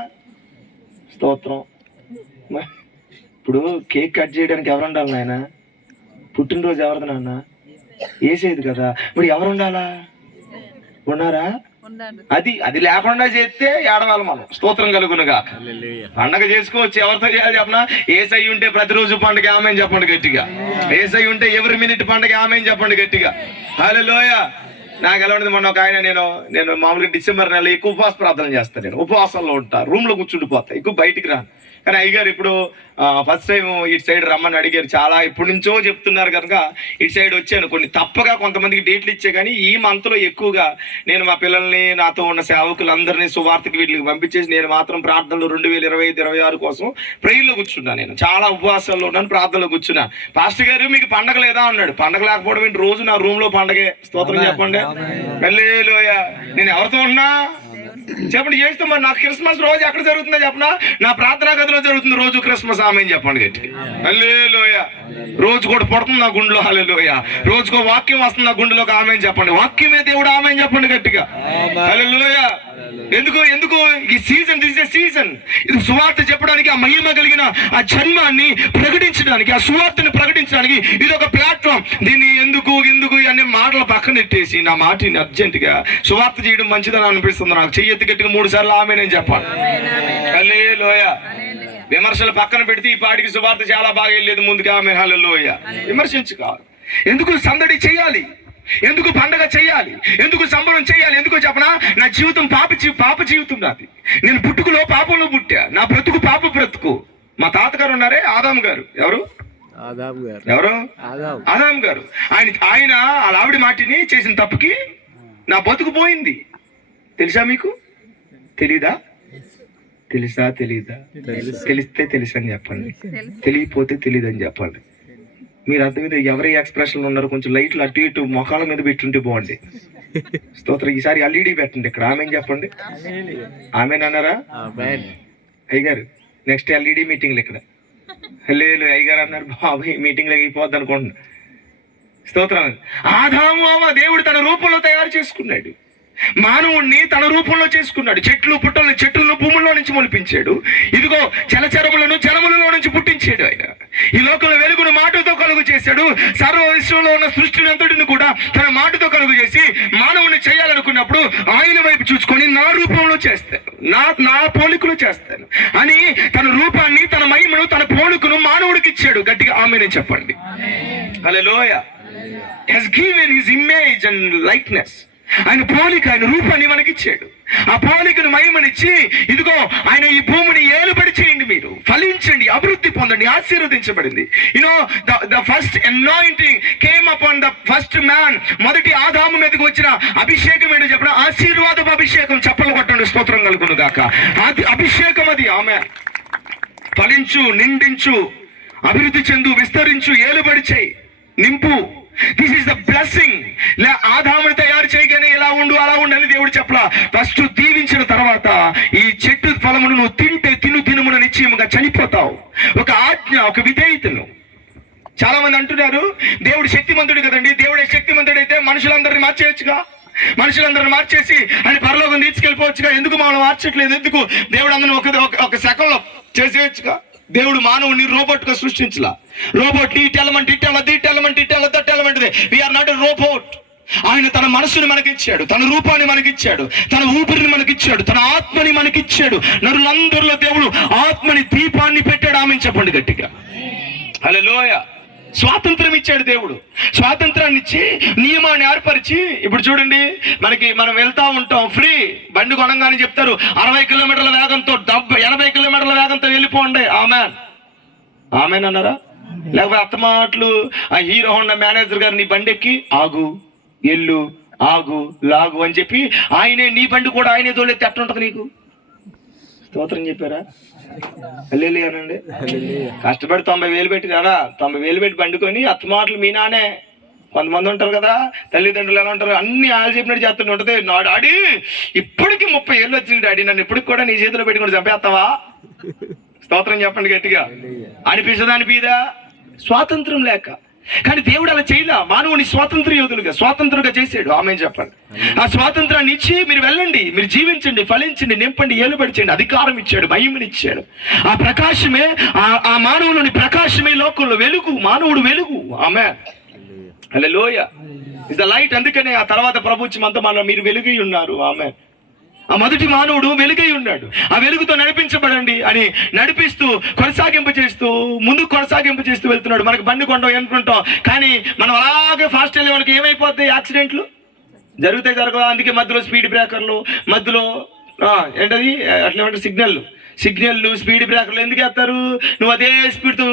స్తోత్రం. ఇప్పుడు కేక్ కట్ చేయడానికి ఎవరు ఉండాలి నాయన? పుట్టినరోజు ఎవరిది నాన్న? వేసేది కదా. ఇప్పుడు ఎవరు ఉండాలా? ఉన్నారా? అది లేకుండా చేస్తే ఏడవాలి మనం. స్తోత్రం కలుగునుగా. పండగ చేసుకోవచ్చు. ఎవరితో చేయాలి చెప్పనా? యేసయ్య ఉంటే ప్రతిరోజు పండుగ ఆమేన్ చెప్పండి గట్టిగా. యేసయ్య ఉంటే ఎవరి మినిట్ పండుగ ఆమేన్ చెప్పండి గట్టిగా. హల్లెలూయా. నాకు ఎలా ఉంటుంది, మొన్న ఒక ఆయన, నేను మామూలుగా డిసెంబర్ నెల ఎక్కువ ఉపవాస ప్రార్థన చేస్తాను. నేను ఉపవాసంలో ఉంటా, రూమ్ లో కూర్చుండిపోతా, ఎక్కువ బయటికి రాను. కానీ అయ్యగారు ఇప్పుడు ఫస్ట్ టైం ఇటు సైడ్ రమ్మని అడిగారు. చాలా ఎప్పటి నుంచో చెప్తున్నారు కనుక ఇటు సైడ్ వచ్చాను. కొన్ని తప్పగా కొంతమందికి డేట్లు ఇచ్చే, కానీ ఈ మంత్లో ఎక్కువగా నేను మా పిల్లల్ని, నాతో ఉన్న సేవకులందరినీ సువార్తకి వీటికి పంపించేసి నేను మాత్రం ప్రార్థనలు 2025-26 కోసం ప్రేయర్లో కూర్చున్నాను. నేను చాలా ఉపవాసాల్లో ఉన్నాను, ప్రార్థనలో కూర్చున్నా. పాస్టర్ గారు మీకు పండగ లేదా అన్నాడు. పండగ లేకపోవడం ఏంటి? రోజు నా రూమ్ లో పండగే. స్తోత్రం చెప్పండి. హల్లెలూయా. నేను ఎవరితో ఉన్నా చెప్పండి చేస్తే, మరి నాకు క్రిస్మస్ రోజు ఎక్కడ జరుగుతుందో చెప్పనా? నా ప్రార్థనా గదిలో జరుగుతుంది రోజు క్రిస్మస్. ఆమేన్ చెప్పండి గట్టి. హల్లెలూయా. రోజు కూడా పడుతుంది నా గుండెలో. హల్లెలూయా. రోజుకో వాక్యం వస్తుంది నా గుండెలోకి. ఆమేన్ చెప్పండి. వాక్యమే దేవుడు. ఆమేన్ చెప్పండి గట్టిగా. హల్లెలూయా. ఎందుకు ఈ సీజన్? This is season. ఇది సువార్త చెప్పడానికి, ఆ మహిమ కలిగిన ఆ జన్మాన్ని ప్రకటించడానికి, ఆ సువార్తని ప్రకటించడానికి ఇది ఒక ప్లాట్ఫామ్. దీన్ని ఎందుకు అనే మాటలు పక్కన పెట్టేసి నా మాటిని అర్జెంట్ గా సువార్త చేయడం మంచిదని అనిపిస్తుంది నాకు. చెయ్యెత్తి గట్టిగా 3 సార్లు ఆమేన్ అని చెప్పాలి. హల్లెలూయా. విమర్శలు పక్కన పెడితే ఈ పాటికి సువార్త చాలా బాగా వెళ్ళేది ముందుకు. ఆమేన్. హల్లెలూయా. విమర్శించుకోవాలి. ఎందుకు సందడి చేయాలి? ఎందుకు పండగ చేయాలి? ఎందుకు సంబరం చేయాలి? ఎందుకో చెప్పనా? నా జీవితం పాప జీవితం నాది. నేను పుట్టుకలో పాపంలో పుట్టా. నా బ్రతుకు పాప బ్రతుకు. మా తాతగారు ఉన్నారే, ఆదాం గారు. ఎవరు? ఆదాం గారు. ఆయన ఆవిడ మాటిని చేసిన తప్పుకి నా బతుకు పోయింది. తెలుసా మీకు? తెలీదా? తెలిస్తే తెలుసని చెప్పండి. తెలియపోతే తెలియదని చెప్పండి. మీరు అర్థమైతే ఎవరి ఎక్స్ప్రెషన్లు ఉన్నారు, కొంచెం లైట్లు అటు ఇటు మొఖాల మీద పెట్టుంటే బాగుంది. స్తోత్రం. ఈసారి ఎల్ఈడి పెట్టండి ఇక్కడ. ఆమె చెప్పండి, ఆమెనన్నారా అయ్యగారు? నెక్స్ట్ ఎల్ఈడి మీటింగ్లు ఇక్కడ. లేదు అయ్యగారు అన్నారు, బాబాయ్ మీటింగ్లు అయిపోద్ది అనుకుంటున్నా. స్తోత్రం. ఆదాము అవ్వ దేవుడు తన రూపంలో తయారు చేసుకున్నాడు, మానవుణ్ణి తన రూపంలో చేసుకున్నాడు. చెట్లను భూముల్లో నుంచి మొలిపించాడు. ఇదిగో జలచరములను జలములలో నుంచి పుట్టించాడు. ఆయన ఈ లోకంలో వెలుగును మాటతో కలుగు చేశాడు. సర్వ విశ్వంలో ఉన్న సృష్టిని అంతటిని కూడా తన మాటతో కలుగు చేసి మానవుని చేయాలనుకున్నప్పుడు ఆయన వైపు చూసుకొని నా రూపంలో చేస్తాను, నా పోలికలు చేస్తాను అని తన రూపాన్ని, తన మహిమను, తన పోలికను మానవుడికి ఇచ్చాడు. గట్టిగా ఆమేన్ చెప్పండి. హల్లెలూయా. has given his image and likeness. ఆయన పోలిక, ఆయన రూపాన్ని మనకిచ్చాడు. ఆ పోలికను మహిమనిచ్చి ఇదిగో ఆయన ఈ భూమిని ఏలుబడి చేయండి, మీరు ఫలించండి, అభివృద్ధి పొందండి, ఆశీర్వదించబడింది. The first anointing came upon the first man. మొదటి ఆదాము మీదకి వచ్చిన అభిషేకం ఏంటో చెప్పిన ఆశీర్వాదపు అభిషేకం. చప్పలు కొట్టండి, స్తోత్రం కలుగును గాక. అది అభిషేకం, అది ఆమె. ఫలించు, నిండించు, అభివృద్ధి చెందు, విస్తరించు, ఏలుబడి చేయి, నింపు. This is the blessing. ఆదాముని తయారు చేయగానే ఇలా ఉండు అలా ఉండు అని దేవుడు చెప్పలా. ఫస్ట్ దీవించిన తర్వాత ఈ చెట్టు ఫలమును నువ్వు తింటే తినుమున నిశ్చయముగా చనిపోతావు. ఒక ఆజ్ఞ, ఒక విధేయతను. చాలా మంది అంటున్నారు దేవుడు శక్తిమంతుడు కదండి. దేవుడే శక్తిమంతుడైతే మనుషులందరినీ మార్చేయచ్చుగా, మనుషులందరిని మార్చేసి ఆయన పరలోకం తీసుకెళ్ళిపోవచ్చుగా. ఎందుకు మమ్మల్ని మార్చట్లేదు? ఎందుకు దేవుడు అందరిని ఒక సెకండ్లో చేసేయచ్చుగా. దేవుడు మానవుని రోబోట్ గా సృష్టించలా. Robot it element that element. We're not a robot. ఆయన తన మనసుని మనకిచ్చాడు, తన రూపాన్ని మనకిచ్చాడు, తన ఊపిరిని మనకిచ్చాడు, తన ఆత్మని మనకిచ్చాడు. నరులందరిలో దేవుడు ఆత్మని, దీపాన్ని పెట్టాడు. ఆమె చెప్పండి గట్టిగా. హల్లెలూయా. స్వాతంత్రం ఇచ్చాడు దేవుడు. స్వాతంత్రాన్ని ఇచ్చి నియమాన్ని ఏర్పరిచి, ఇప్పుడు చూడండి మనం వెళ్తా ఉంటాం ఫ్రీ. బండి కొనంగానే చెప్తారు 60 కిలోమీటర్ల వేగంతో 80 కిలోమీటర్ల వేగంతో వెళ్ళిపోండి. ఆమెన్ అన్నారా? లేకపోతే అత్తమాటలు ఆ హీరో హోండా మేనేజర్ గారు నీ బండి ఎక్కి ఆగు, ఎల్లు, ఆగు, లాగు అని చెప్పి ఆయనే నీ బండి కూడా ఆయనే తోలెత్తి ఎట్లుంటది నీకు? స్తోత్రం చెప్పారా? అనండి. కష్టపడి 90,000 పెట్టినారా? 90,000 పెట్టి బండుకొని అత్తమాటలు మీ నానే. కొంతమంది ఉంటారు కదా తల్లిదండ్రులు ఎలా ఉంటారు, అన్ని ఆలు చెప్పినట్టు చేస్తుంటే ఉంటుంది. నా డాడీ ఇప్పటికి 30 ఏళ్ళు వచ్చింది డాడీ, నన్ను ఇప్పటికి కూడా నీ చేతిలో పెట్టుకుని చంపేస్తావా? స్తోత్రం చెప్పండి గట్టిగా. అనిపిస్తుందా? అనిపిదా? స్వాతంత్రం లేక. కానీ దేవుడు అలా చేయలే. మానవుని స్వాతంత్రులుగా చేసాడు. ఆమేన్ చెప్పండి. ఆ స్వాతంత్రాన్ని ఇచ్చి మీరు వెళ్ళండి, మీరు జీవించండి, ఫలించండి, నింపండి, ఏలుబడి చేయండి. అధికారం ఇచ్చాడు, మహిమనిచ్చాడు. ఆ ప్రకాశమే, ఆ మానవుని ప్రకాశమే లోకంలో వెలుగు. మానవుడు వెలుగు. ఆమేన్. హల్లెలూయా. Is the light. అందుకనే ఆ తర్వాత ప్రభుత్వం అంతా మన మీరు వెలుగై ఉన్నారు. ఆమేన్. ఆ మొదటి మానవుడు వెలుగై ఉన్నాడు. ఆ వెలుగుతో నడిపించబడండి అని నడిపిస్తూ కొనసాగింపు చేస్తూ వెళ్తున్నాడు. మనకు బండి కొంటాం అనుకుంటాం, కానీ మనం అలాగే ఫాస్ట్ వెళ్ళే మనకి ఏమైపోతాయి? యాక్సిడెంట్లు జరుగుతాయి, జరగవు. అందుకే మధ్యలో స్పీడ్ బ్రేకర్లు, మధ్యలో ఏంటది అట్లా సిగ్నల్లు, స్పీడ్ బ్రేకర్లు ఎందుకు వేస్తారు? నువ్వు అదే స్పీడ్తో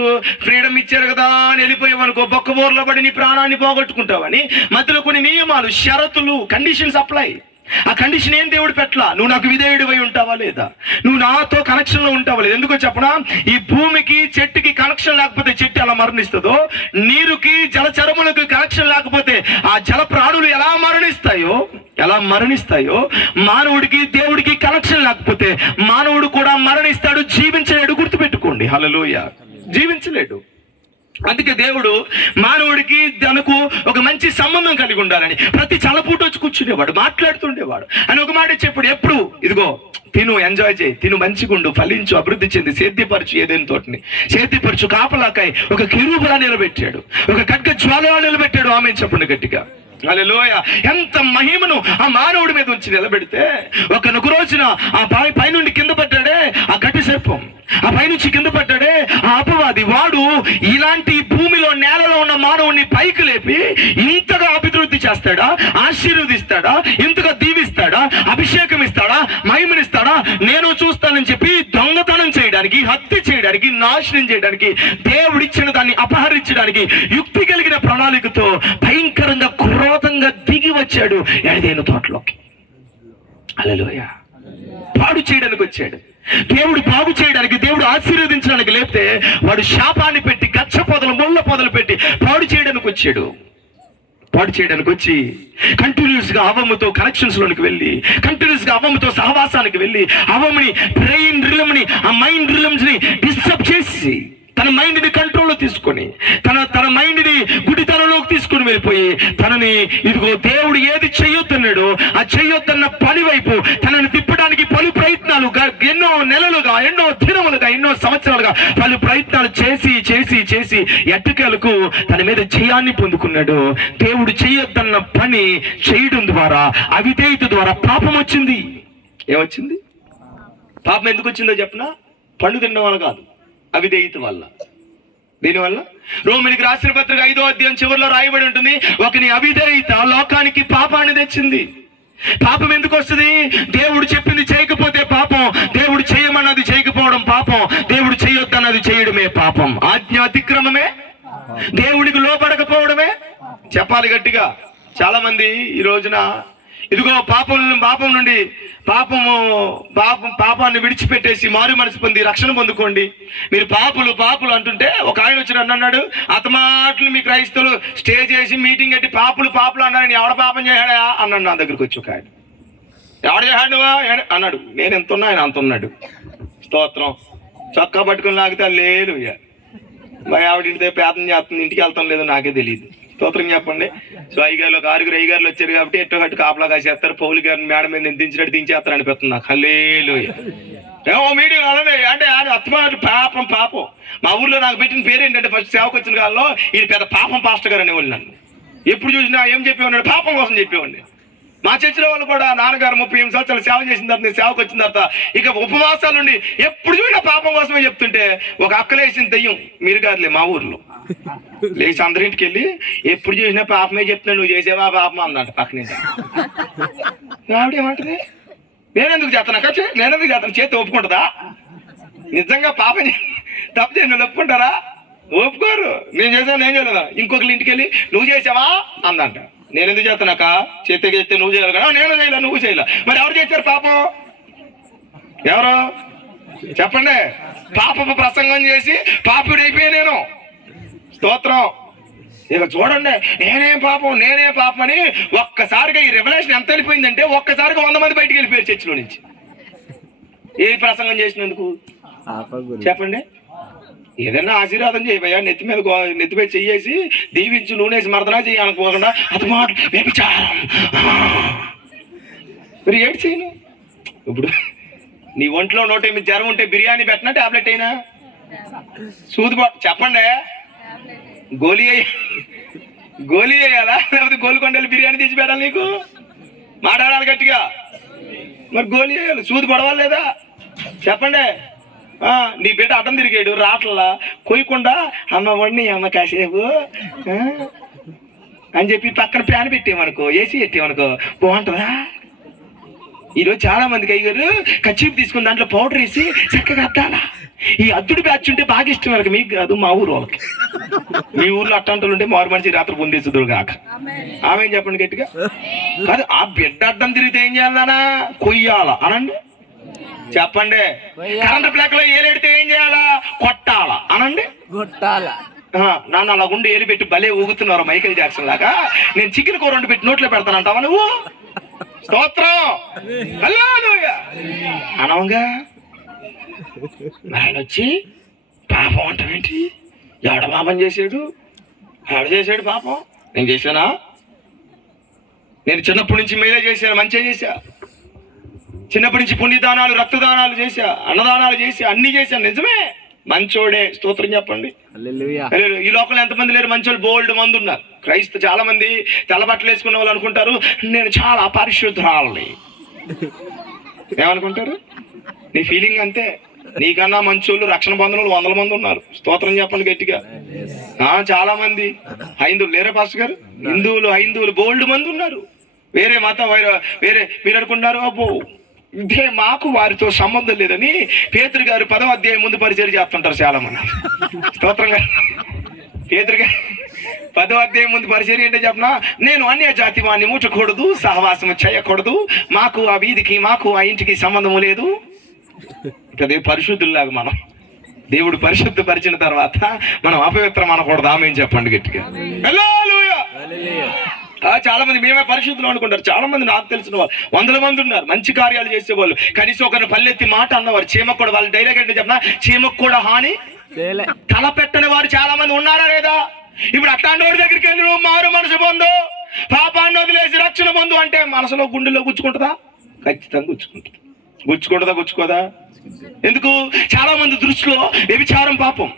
ఫ్రీడమ్ ఇచ్చారు కదా అని వెళ్ళిపోయావు అనుకో, బొక్క బోర్లో పడి నీ ప్రాణాన్ని పోగొట్టుకుంటావని మధ్యలో కొన్ని నియమాలు, షరతులు, కండిషన్స్ అప్లై. ఆ కండిషన్ ఏం దేవుడు పెట్టలా. నువ్వు నాకు విధేయుడివై ఉంటావా లేదా, నువ్వు నాతో కనెక్షన్ లో ఉంటావా లేదా. ఎందుకో చెప్పనా? ఈ భూమికి చెట్టుకి కనెక్షన్ లేకపోతే చెట్టు ఎలా మరణిస్తుందో, నీరుకి జలచరములకు కనెక్షన్ లేకపోతే ఆ జల ప్రాణులు ఎలా మరణిస్తాయో మానవుడికి దేవుడికి కనెక్షన్ లేకపోతే మానవుడు కూడా మరణిస్తాడు, జీవించలేడు. గుర్తుపెట్టుకోండి. హల్లెలూయా. జీవించలేడు. అందుకే దేవుడు మానవుడికి తనకు ఒక మంచి సంబంధం కలిగి ఉండాలని ప్రతి చలపూట వచ్చి కూర్చునేవాడు, మాట్లాడుతుండేవాడు. అని ఒక మాట చెప్పాడు ఎప్పుడు, ఇదిగో తిను, ఎంజాయ్ చేయి, తిను, మంచిగుండు, ఫలించు, అభివృద్ధి చెంది, సేద్యపరచు, ఏదైనా తోటని సేద్యపరచు, కాపలాకాయ. ఒక కెరూబులా నిలబెట్టాడు, ఒక ఖడ్గ జ్వాలలా నిలబెట్టాడు. ఆమేన్ చెప్పండి గట్టిగా. హల్లెలూయా. ఎంత మహిమను ఆ మానవుడి మీద ఉంచి నిలబెడితే ఒక రోజున ఆ పైనుండి కింద పడ్డాడే ఆ గట్టి సర్పం, ఆ పైనుంచి కింద పడ్డాడే ఆ అపవాది. వాడు ఇలాంటి భూమిలో నేలలో ఉన్న మానవుడిని పైకి లేపి ఇంతగా అభివృద్ధి చేస్తాడా, ఆశీర్వదిస్తాడా, ఇంతగా దీవిస్తాడా, అభిషేకం ఇస్తాడా, మహిమనిస్తాడా? నేను చూస్తానని చెప్పి దొంగతనం చేయడానికి, హత్య చేయడానికి, నాశనం చేయడానికి, దేవుడిచ్చిన దాన్ని అపహరించడానికి యుక్తి కలిగిన ప్రణాళికతో భయంకరంగా క్రోధంగా దిగి వచ్చాడు ఏదైనా తోటలోకి. హల్లెలూయా. పాడు చేయడానికి వచ్చాడు. దేవుడు బాగు చేయడానికి, దేవుడు ఆశీర్వదించడానికి లేపితే వాడు శాపాన్ని పెట్టి గచ్చ పొదలు ముళ్ళ పొదలు పెట్టి పాడు చేయడానికి వచ్చి కంటిన్యూస్ గా అవ్వముతో కనెక్షన్స్ లోనికి వెళ్ళి, కంటిన్యూస్ గా అవ్వముతో సహవాసానికి వెళ్ళి, అవ్వముని బ్రెయిన్ రిలమ్ని, ఆ మైండ్ రిలమ్స్ ని డిస్టర్బ్ చేసి, తన మైండ్ ని కంట్రోల్లో తీసుకొని, తన మైండ్ ని గుడితనంలోకి తీసుకుని వెళ్ళిపోయి, తనని ఇదిగో దేవుడు ఏది చెయ్యొద్దన్నాడో ఆ చెయ్యొద్దన్న పని వైపు తనని తిప్పడానికి పలు ప్రయత్నాలు, ఎన్నో నెలలుగా, ఎన్నో దినములుగా, ఎన్నో సంవత్సరాలుగా పలు ప్రయత్నాలు చేసి ఎట్టకేలకు తన మీద జయాన్ని పొందుకున్నాడు. దేవుడు చెయ్యొద్దన్న పని చేయడం ద్వారా, అవిధేయత ద్వారా పాపం వచ్చింది. ఏమొచ్చింది? పాపం ఎందుకు వచ్చిందో చెప్పనా? పండు తినడం వల్ల కాదు, అవిధేయత వల్ల. దీనివల్ల రోమిలికి రాసిన పత్రిక 5వ అధ్యాయం చివరిలో రాయబడి ఉంటుంది, ఒకని అవిధేయత లోకానికి పాపాన్ని తెచ్చింది. పాపం ఎందుకు వస్తుంది? దేవుడు చెప్పింది చేయకపోతే పాపం, దేవుడు చేయమన్నది చేయకపోవడం పాపం, దేవుడు చేయొద్దన్నది చేయడమే పాపం. ఆజ్ఞ అతిక్రమమే, దేవుడికి లోపడకపోవడమే. చెప్పాలి గట్టిగా. చాలా మంది ఈ రోజున ఇదిగో పాపాన్ని విడిచిపెట్టేసి మారు మనసు పొంది రక్షణ పొందుకోండి, మీరు పాపులు అంటుంటే ఒక ఆయన వచ్చి అన్నాడు, అతమాటలు మీ క్రైస్తవులు స్టేజ్ చేసి మీటింగ్ పెట్టి పాపులు అన్నారని, ఎవడ పాపం చేశాడా అన్నాడు నా దగ్గరికి వచ్చి ఒక ఆయన. ఎవడు చేశాడు అన్నాడు. నేను ఎంత ఉన్నా ఆయన అంత ఉన్నాడు. స్తోత్రం. చొక్కా పట్టుకుని లాగితే లేదు, ఆవిడ ఇంటి దగ్గర పేదం చేస్తుంది, ఇంటికి వెళ్తాం లేదో నాకే తెలియదు. స్తోత్రం చెప్పండి. సో 6 అయ్యగారులు వచ్చారు కాబట్టి ఎట్టో గట్టు కాపలా కాసేస్తారు. పౌలు గారిని మేడ మీద దించేస్తారు అనిపిస్తుంది నాకు. హల్లెలూయా. ఏమో మీటింగ్ అలానే అంటే అత్తమాట పాపం. మా ఊర్లో నాకు పెట్టిన పేరు ఏంటంటే, ఫస్ట్ సేవకు వచ్చిన కాలంలో ఈయన పెద్ద పాపం పాస్టర్ గారు అనేవాళ్ళు. నన్ను ఎప్పుడు చూసినా ఏం చెప్పేవాడు? పాపం కోసం చెప్పేవాడిని. మా చర్చిలో వాళ్ళు కూడా, నాన్నగారు 38 సంవత్సరాలు సేవ చేసిన తర్వాత, నేను సేవకు వచ్చిన తర్వాత ఇక ఉపవాసాల నుండి ఎప్పుడు చూసినా పాపం కోసమే చెప్తుంటే, ఒక అక్కలేసిన దెయ్యం, మీరు కాదులే మా ఊర్లో, లేచి అందరింటికి వెళ్ళి ఎప్పుడు చూసినా పాపమే చెప్తున్నా, నువ్వు చేసేవా పాపం అందంట పక్కన. ఆవిడేమంటది, నేనెందుకు చేస్తాను చేతి ఒప్పుకుంటుందా? నిజంగా పాపం తప్పు చేసి నువ్వు ఒప్పుకుంటారా? ఒప్పుకోరు. నేను చేయలేదా? ఇంకొకరి ఇంటికి వెళ్ళి నువ్వు చేసావా అందంట. నేను ఎందుకు చేస్తానక్క? చేస్తే చేస్తే నువ్వు చేయాలి కదా. నేను చేయలే, నువ్వు చేయలే. మరి ఎవరు చేశారు పాపం? ఎవరు చెప్పండి? పాపపు ప్రసంగం చేసి పాపుడు అయిపోయా నేను. స్తోత్రం. ఇక చూడండి, నేనే పాపం అని ఒక్కసారిగా ఈ రెవల్యూషన్ ఎంత వెళ్ళిపోయిందంటే, ఒక్కసారిగా 100 మంది బయటికి వెళ్ళిపోయారు చర్చిలో నుంచి. ఏ ప్రసంగం చేసినందుకు చెప్పండి? ఏదైనా ఆశీర్వాదం చేయబోయా, నెత్తి మీద చెయ్యేసి దీవించి నూనెసి మర్దనా చేయాలనుకోకుండా అది మాట వ్యభిచారం. మరి ఏడు చేయను. ఇప్పుడు నీ ఒంట్లో 108 జ్వరం ఉంటే బిర్యానీ పెట్టినా టాబ్లెట్ అయినా సూది చెప్పండి, గోలీ వేయాలా లేకపోతే గోల్కొండలు బిర్యానీ తెచ్చి పెట్టాలి? నీకు మాట్లాడాలి గట్టిగా. మరి గోలీ వేయాలి, సూది పడవాలి లేదా? చెప్పండి. నీ బిడ్డ అడ్డం తిరిగాడు రాట్లా కొయ్యకుండా, అమ్మ వండి అమ్మ కాసేపు అని చెప్పి పక్కన ప్యాన్ పెట్టేమనుకో, ఏసీ పెట్టేమనుకో, బాగుంటుందా? ఈరోజు చాలా మందికి అయ్యారు కచ్చీపు తీసుకుని దాంట్లో పౌడర్ వేసి చక్కగా అద్దాలా. ఈ అద్దుడు బ్యాచ్ ఉంటే బాగా ఇష్టం వాళ్ళకి, మీకు కాదు మా ఊరు వాళ్ళకి. మీ ఊర్లో అట్టంటలు ఉంటే మారు మనిషి రాత్రి పొందేసుదురు కాక. ఆమె చెప్పండి గట్టిగా. కాదు, ఆ బిడ్డ అడ్డం తిరిగితే ఏం చేయాలన్నా? కొయ్యాలా అనండి. చెప్పండి. కరెంట్ ప్లాక్ లో ఏలెడితే ఏం చేయాలా? కొట్టాలా అనండి. నాన్న అలా గుండె ఏలి పెట్టి భలే ఊగుతున్నారు మైకేల్ జాక్సన్ లాగా. నేను చికెన్ కూర 2 పెట్టి నోట్లో పెడతానంటావా నువ్వు? స్తోత్రం. హల్లెలూయా అనవంగా. ఆయన వచ్చి పాపం అంటావేంటి? ఎవడ పాపం చేశాడు? పాపం నేను చేశానా? నేను చిన్నప్పటి నుంచి మేలే చేశాను, మంచిగా చేశా. చిన్నప్పటి నుంచి పుణ్యదానాలు, రక్తదానాలు చేశా, అన్నదానాలు చేశా, అన్ని చేశాను. నిజమే, మంచోడే. స్తోత్రం చెప్పండి. ఈ లోకంలో ఎంతమంది లేరు మంచోళ్ళు? బోల్డ్ మంది ఉన్నారు. చాలా మంది తెల్లబట్టలు వేసుకున్న వాళ్ళు అనుకుంటారు నేను చాలా పరిశుద్ధరాలని. ఏమనుకుంటారు? నీ ఫీలింగ్ అంతే. నీకన్నా మంచోళ్ళు, రక్షణ పొందిన 100 మంది ఉన్నారు. స్తోత్రం చెప్పండి గట్టిగా. చాలా మంది హైందువులు లేరా పాస్టర్ గారు? హైందువులు బోల్డ్ మంది ఉన్నారు. వేరే మతం, వేరే మీరు అనుకుంటున్నారు అబ్బో ఇదే మాకు వారితో సంబంధం లేదని పేతురు గారు 10వ అధ్యాయం ముందు పరిచయం చేస్తుంటారు చాలా మంది. స్తోత్రంగా. పేతురు గారు 10వ అధ్యాయం ముందు పరిచయం ఏంటో చెప్పనా? నేను అన్య జాతి వాడిని ముట్టకూడదు, సహవాసం చేయకూడదు, మాకు ఆ వీధికి మాకు ఆ ఇంటికి సంబంధము లేదు. కదా పరిశుద్ధుల్లాగా మనం దేవుడు పరిశుద్ధపరిచిన తర్వాత మనం అపవిత్రం అనకూడదు. ఆమె చెప్పండి గట్టిగా. హల్లెలూయా. చాలా మంది మేమే పరిశుద్ధులు అనుకుంటారు. చాలా మంది నాకు తెలిసిన వాళ్ళు 100 మంది ఉన్నారు, మంచి కార్యాలు చేసేవాళ్ళు. కనీసం ఒకరిని పల్లెత్తి మాట అన్నవారు. చీమకు కూడా వాళ్ళు డైరెక్ట్ అంటే చెప్పిన చీమకు కూడా హాని తలపెట్టని వారు చాలా మంది ఉన్నారా లేదా? ఇప్పుడు అట్లాంటి వాడి దగ్గరికి వెళ్ళి నువ్వు మారు మనసు పొందు, పాపాన్ని వదిలేసి రక్షణ పొందు అంటే మనసులో గుండెల్లో గుచ్చుకుంటుందా? ఖచ్చితంగా గుచ్చుకుంటుంది. గుచ్చుకోదా? ఎందుకు? చాలా మంది దృష్టిలో వ్యభిచారం పాపం,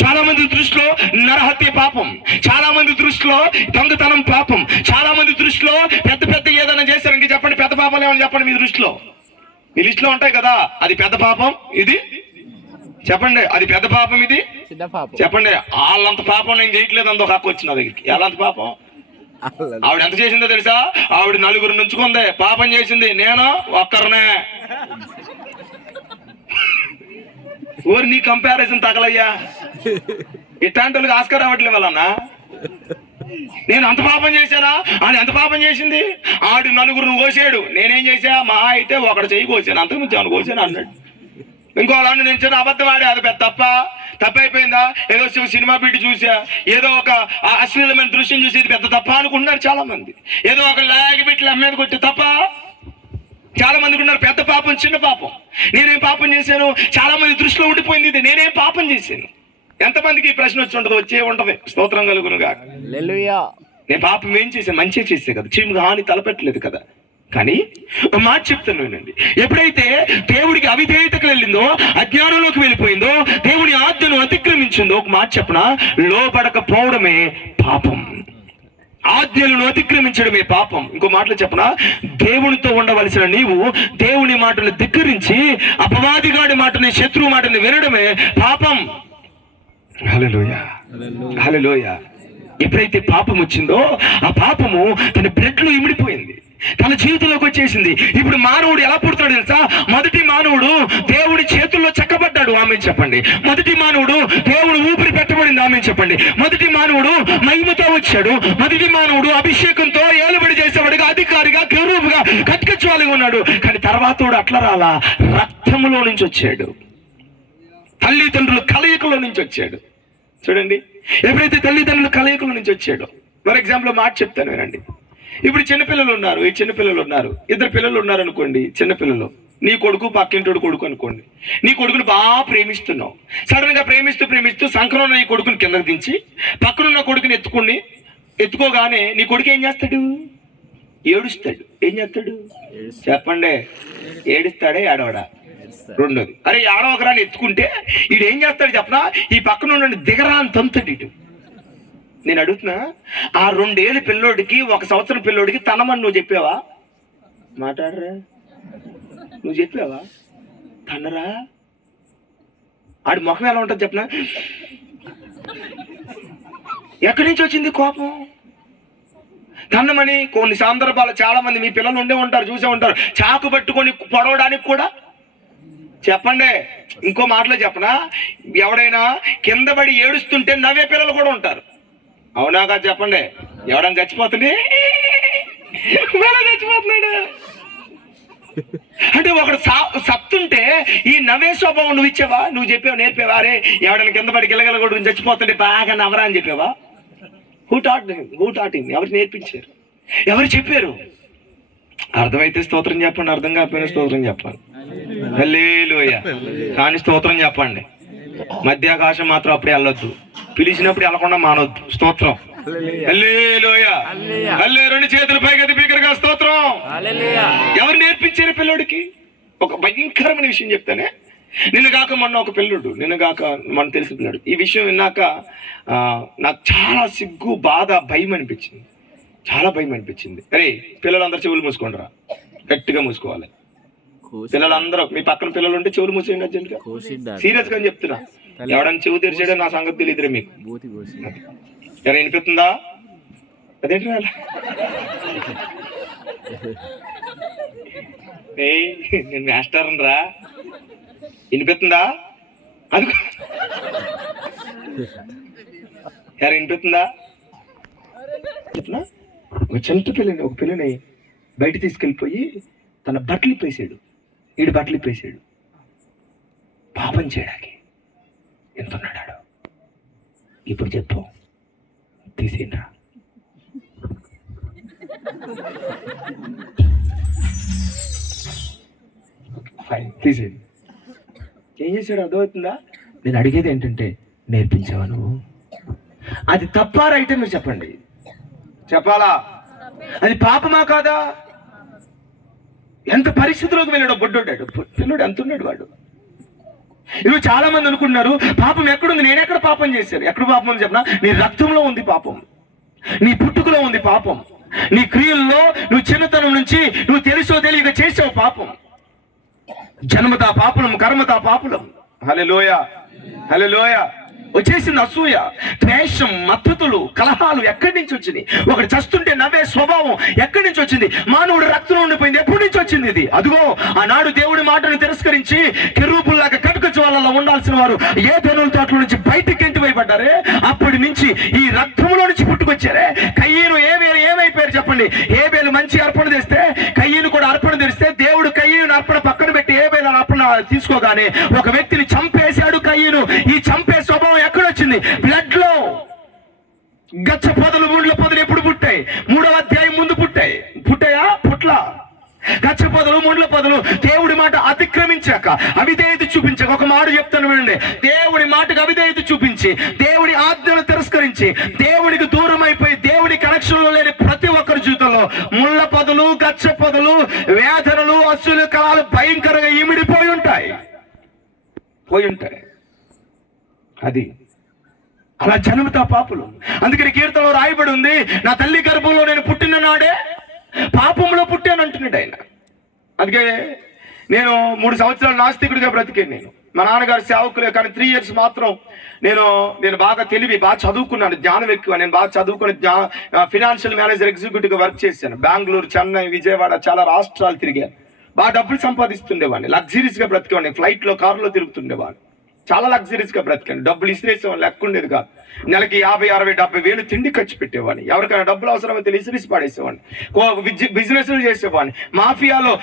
చాలా మంది దృష్టిలో నరహత్య పాపం, చాలా మంది దృష్టిలో దొంగతనం పాపం, చాలా మంది దృష్టిలో పెద్ద పెద్ద ఏదైనా చేశారు. ఇంక చెప్పండి, పెద్ద పాపాలు ఏమని చెప్పండి మీ దృష్టిలో. మీ లిస్టులో ఉంటాయి కదా, అది పెద్ద పాపం, ఇది చెప్పండి, అది పెద్ద పాపం, ఇది చెప్పండి. వాళ్ళంత పాపం నేను చేయట్లేదు అంత ఒక హక్కు వచ్చిన దగ్గరికి. వాళ్ళంత పాపం ఆవిడ ఎంత చేసిందో తెలుసా? ఆవిడ 4 నుంచుకుంది, పాపం చేసింది. నేను ఒక్కరినే. ఊరు నీ కంపారిజన్ తగలయ్యా. ఇట్లాంటి వాళ్ళకి ఆస్కారం అవ్వట్లే వాళ్ళన్నా. నేను అంత పాపం చేశానా? అని ఎంత పాపం చేసింది? ఆడు 4 కోసాడు, నేనేం చేశా? మా అయితే ఒకటి చెయ్యి కోసాను, అంతకుమించి అవును కోసాను అన్నాడు. ఇంకో వాళ్ళని నేను చిన్న అబద్ధం ఆడి, అది పెద్ద తప్పైపోయిందా? ఏదో సినిమా బీటి చూసా, ఏదో ఒక అశ్లీలమైన దృశ్యం చూసి ఇది పెద్ద తప్ప అనుకుంటున్నారు చాలా మంది. ఏదో ఒక లాగి బిట్లు అమ్మేది కొట్టి తప్ప చాలా మందికి ఉన్నారు. పెద్ద పాపం, చిన్న పాపం. నేనేం పాపం చేశాను? చాలా మంది దృష్టిలో ఉండిపోయింది ఇది. నేనేం పాపం చేశాను? ఎంతమందికి ఈ ప్రశ్న వచ్చి ఉంటది? వచ్చే ఉంటది. స్తోత్రం కలుగునుగా. నేను పాపం ఏం చేశాను? మంచిగా చేసే కదా, చీమకు హాని తలపెట్టలేదు కదా. కానీ మాట చెప్తాను వినండి. ఎప్పుడైతే దేవుడికి అవిధేయతకు వెళ్ళిందో, అజ్ఞానంలోకి వెళ్ళిపోయిందో, దేవుని ఆజ్ఞను అతిక్రమించిందో, ఒక మాట చెప్పనా, లోబడకపోవడమే పాపం. ఆజ్ఞలను అతిక్రమించడమే పాపం. ఇంకో మాటలు చెప్పనా, దేవునితో ఉండవలసిన నీవు దేవుని మాటను ధిక్కరించి అపవాదిగాడి మాటని, శత్రువు మాటని వినడమే పాపం. హల్లెలూయా, హల్లెలూయా. ఎప్పుడైతే పాపం వచ్చిందో, ఆ పాపము తన బ్లడ్లో ఇమిడిపోయింది, తన జీవితంలోకి వచ్చేసింది. ఇప్పుడు మానవుడు ఎలా పుడతాడు తెలుసా? మొదటి మానవుడు దేవుడి చేతుల్లో చెక్కబడ్డాడు. ఆమె చెప్పండి. మొదటి మానవుడు దేవుడు ఊపిరి పెట్టబడింది. ఆమె చెప్పండి. మొదటి మానవుడు మహిమతో వచ్చాడు. మొదటి మానవుడు అభిషేకంతో ఏలుబడి చేసేవాడిగా, అధికారిగా, గౌరవుగా, కట్కచ్చువాలిగా ఉన్నాడు. కానీ తర్వాత అట్లా రాలా, రక్తములో నుంచి వచ్చాడు, తల్లిదండ్రుల కలయికలో నుంచి వచ్చాడు. చూడండి, ఎప్పుడైతే తల్లిదండ్రుల కలయికలో నుంచి వచ్చాడో, ఫర్ ఎగ్జాంపుల్ మాట చెప్తాను వినండి. ఇప్పుడు చిన్నపిల్లలు ఉన్నారు, ఈ చిన్నపిల్లలు ఉన్నారు, 2 పిల్లలు ఉన్నారు అనుకోండి. చిన్నపిల్లలు, నీ కొడుకు పక్కింటోడు కొడుకు అనుకోండి. నీ కొడుకుని బాగా ప్రేమిస్తున్నావు. సడన్ గా ప్రేమిస్తూ సంక్రమణ నీ కొడుకుని కిందకు దించి పక్కనున్న కొడుకుని ఎత్తుకోగానే నీ కొడుకు ఏం చేస్తాడు? ఏడుస్తాడు. ఏం చేస్తాడు చెప్పండి? ఏడుస్తాడే, ఏడవడా? రెండోది, అరే ఏడవకరాని ఎత్తుకుంటే ఈడు ఏం చేస్తాడు చెప్పనా? ఈ పక్కన ఉన్న దిగరా అని తంతాడు ఇటు. నేను అడుగుతున్నా, ఆ 2 ఏళ్ళ పిల్లోడికి, 1 సంవత్సరం పిల్లోడికి తనమని నువ్వు చెప్పావా? మాట్లాడరా, నువ్వు చెప్పావా? తన్నరా? ఆడి ముఖం ఎలా ఉంటుంది చెప్పనా? ఎక్కడి నుంచి వచ్చింది కోపం? తన్నమని కొన్ని సందర్భాలు చాలా మంది మీ పిల్లలు ఉండే ఉంటారు, చూసే ఉంటారు, చాకు పట్టుకొని పొడవడానికి కూడా. చెప్పండి, ఇంకో మాటలో చెప్పనా, ఎవడైనా కింద పడి ఏడుస్తుంటే నవ్వే పిల్లలు కూడా ఉంటారు. అవునా కాదు చెప్పండి? ఎవడైనా చచ్చిపోతుంది, చచ్చిపోతున్నాడు అంటే ఒకడు సత్తుంటే ఈ నవ్వే స్వభావం నువ్వు ఇచ్చావా? నువ్వు చెప్పావు, నేర్పావా? అరే ఎవడైనా కింద పడి గిలగల కూడా చచ్చిపోతుంటే బాగా నవరా అని చెప్పావా? Who taught him? ఎవరు నేర్పించారు? ఎవరు చెప్పారు? అర్థమైతే స్తోత్రం చెప్పండి, అర్థం కాకపోయినా స్తోత్రం చెప్పండి. హల్లెలూయా. కానీ స్తోత్రం చెప్పండి. మధ్యాకాశం మాత్రం అప్పుడే వెళ్ళొద్దు, పిలిచినప్పుడు వెళ్ళకుండా మానొద్దు. స్తోత్రం. హల్లెలూయా. హల్లే 2 చేతులు పైకి బిగ్గరగా స్తోత్రం. ఎవరు నేర్పించారు పిల్లోడికి? ఒక భయంకరమైన విషయం చెప్తానే. నిన్నగాక మొన్న ఒక పిల్లుడు, మన తెలిసిన పిల్లాడు, ఈ విషయం విన్నాక నాకు చాలా సిగ్గు, బాధ, భయం అనిపించింది. చాలా భయం అనిపించింది. అరే పిల్లలందరూ చెవులు మూసుకోండిరా, గట్టిగా మూసుకోవాలి. పిల్లలందరూ, మీ పక్కన పిల్లలు ఉంటే చెవులు మూసేయండి అర్జెంట్గా. సీరియస్ గా చెప్తున్నా, ఎవడన్నా చెవు తెరిచాడో నా సంగతి తెలియదురే మీకు. ఎవరు వినిపిస్తుందా? అదేంటి నేను మాస్టర్ రా, వినిపిస్తుందా? అది ఎవరు వినిపిస్తుందా? ఒక చిన్న ఒక పిల్లని బయట తీసుకెళ్ళిపోయి తన బట్టలు ఇప్పేసాడు. ఈడు బట్టలు ఇప్పేసాడు. పాపం చేయడానికి ఎంత ఉన్నాడు? ఇప్పుడు చెప్పు, తీసేయండిరా. ఫైన్, తీసేయండి. ఏం చేశాడు అర్థమవుతుందా? నేను అడిగేది ఏంటంటే, నేర్పించావా నువ్వు? అది తప్పా రైటే మీరు చెప్పండి. చెప్పాలా? అది పాపమా కాదా? ఎంత పరిస్థితిలోకి వెళ్ళాడో బొడ్డోడాడు పిల్లడు, ఎంత ఉన్నాడు వాడు. ఈరోజు చాలా మంది అనుకుంటున్నారు పాపం ఎక్కడుంది, నేనెక్కడ పాపం చేశాను? ఎక్కడ పాపం అని చెప్పినా, నీ రక్తంలో ఉంది పాపం, నీ పుట్టుకలో ఉంది పాపం, నీ క్రియల్లో నువ్వు చిన్నతనం నుంచి నువ్వు తెలుసో తెలియక చేసావు పాపం. జన్మతా పాపులం, కర్మతా పాపులం. హల్లెలూయా, హల్లెలూయా. వచ్చేసింది అసూయ, ద్వేషం, మద్దతులు, కలహాలు ఎక్కడి నుంచి వచ్చింది? ఒకటి చస్తుంటే నవ్వే స్వభావం ఎక్కడి నుంచి వచ్చింది? మానవుడు రక్తంలో ఉండిపోయింది. ఎప్పటి నుంచి వచ్చింది ఇది? అదిగో ఆనాడు దేవుడి మాటను తిరస్కరించి కెరూబుల్లాగా కటుకజ్వాలలో ఉండాల్సిన వారు ఏదెనుల తోటల నుంచి బయటికి ఎంటివైపడ్డారే, అప్పటి నుంచి ఈ రక్తంలో నుంచి పుట్టుకొచ్చారే. కయ్యను ఏమైపోయారు చెప్పండి? ఏబేలు మంచి అర్పణ తెస్తే, కయ్యను కూడా అర్పణ తెస్తే, దేవుడు కయ్యను అర్పణ పక్కన పెట్టి ఏబేలు అర్పణ తీసుకోగానే ఒక వ్యక్తిని చంపేశాడు కయ్యను. ఈ చంపే స్వభావం ఎక్కడొచ్చింది? బ్లడ్ లో. గచ్చ పొదలు, ముండ్ల పొదలు ఎప్పుడు పుట్టాయి? 3వ అధ్యాయం ముందు పుట్టాయా? పుట్ల. గచ్చ పొదలు, ముండ్ల పొదలు దేవుడి మాట అతిక్రమించాక, అవిధేయత చూపించాక, ఒక మాట చెప్తాను వినండి, దేవుడి మాటకు అవిధేయత చూపించి, దేవుడి ఆజ్ఞను తిరస్కరించి, దేవుడికి దూరం అయిపోయి, దేవుడి కనెక్షన్ లో లేని ప్రతి ఒక్కరి జీవితంలో ముళ్ళ పొదలు, గచ్చ పొదలు, వేదనలు, అసూలు, కళాలు భయంకరంగా ఇమిడిపోయి ఉంటాయి. అది అలా జన్మతా పాపులు. అందుకని కీర్తనలో రాయబడి ఉంది, నా తల్లి గర్భంలో నేను పుట్టిన నాడే పాపంలో పుట్టాను అంటున్నాడు ఆయన. అందుకే నేను 3 సంవత్సరాలు నాస్తికుడిగా బ్రతికాను. నేను మా నాన్నగారు సేవకులే, కానీ 3 years మాత్రం నేను బాగా బాగా చదువుకున్నాను, జ్ఞానం ఎక్కువ. నేను బాగా చదువుకుని ఫినాన్షియల్ మేనేజర్ ఎగ్జిక్యూటివ్గా వర్క్ చేశాను. బెంగళూరు, చెన్నై, విజయవాడ చాలా రాష్ట్రాలు తిరిగాను. బాగా డబ్బులు సంపాదిస్తుండేవాడిని, లగ్జరీస్గా బ్రతికేవాడిని, ఫ్లైట్లో, కారులో తిరుగుతుండేవాడిని. చాలా లగ్జరీస్గా బ్రతికాను. డబ్బులు ఇసిరేసేవాడిని, లెక్క ఉండేది కాదు. నెలకి 50, 60, 70 వేలు తిండి ఖర్చు పెట్టేవాడిని. ఎవరికైనా డబ్బులు అవసరమైతే ఇసిరిసి పాడేసేవాడిని. బిజినెస్లు చేసేవాడిని. మాఫియాలో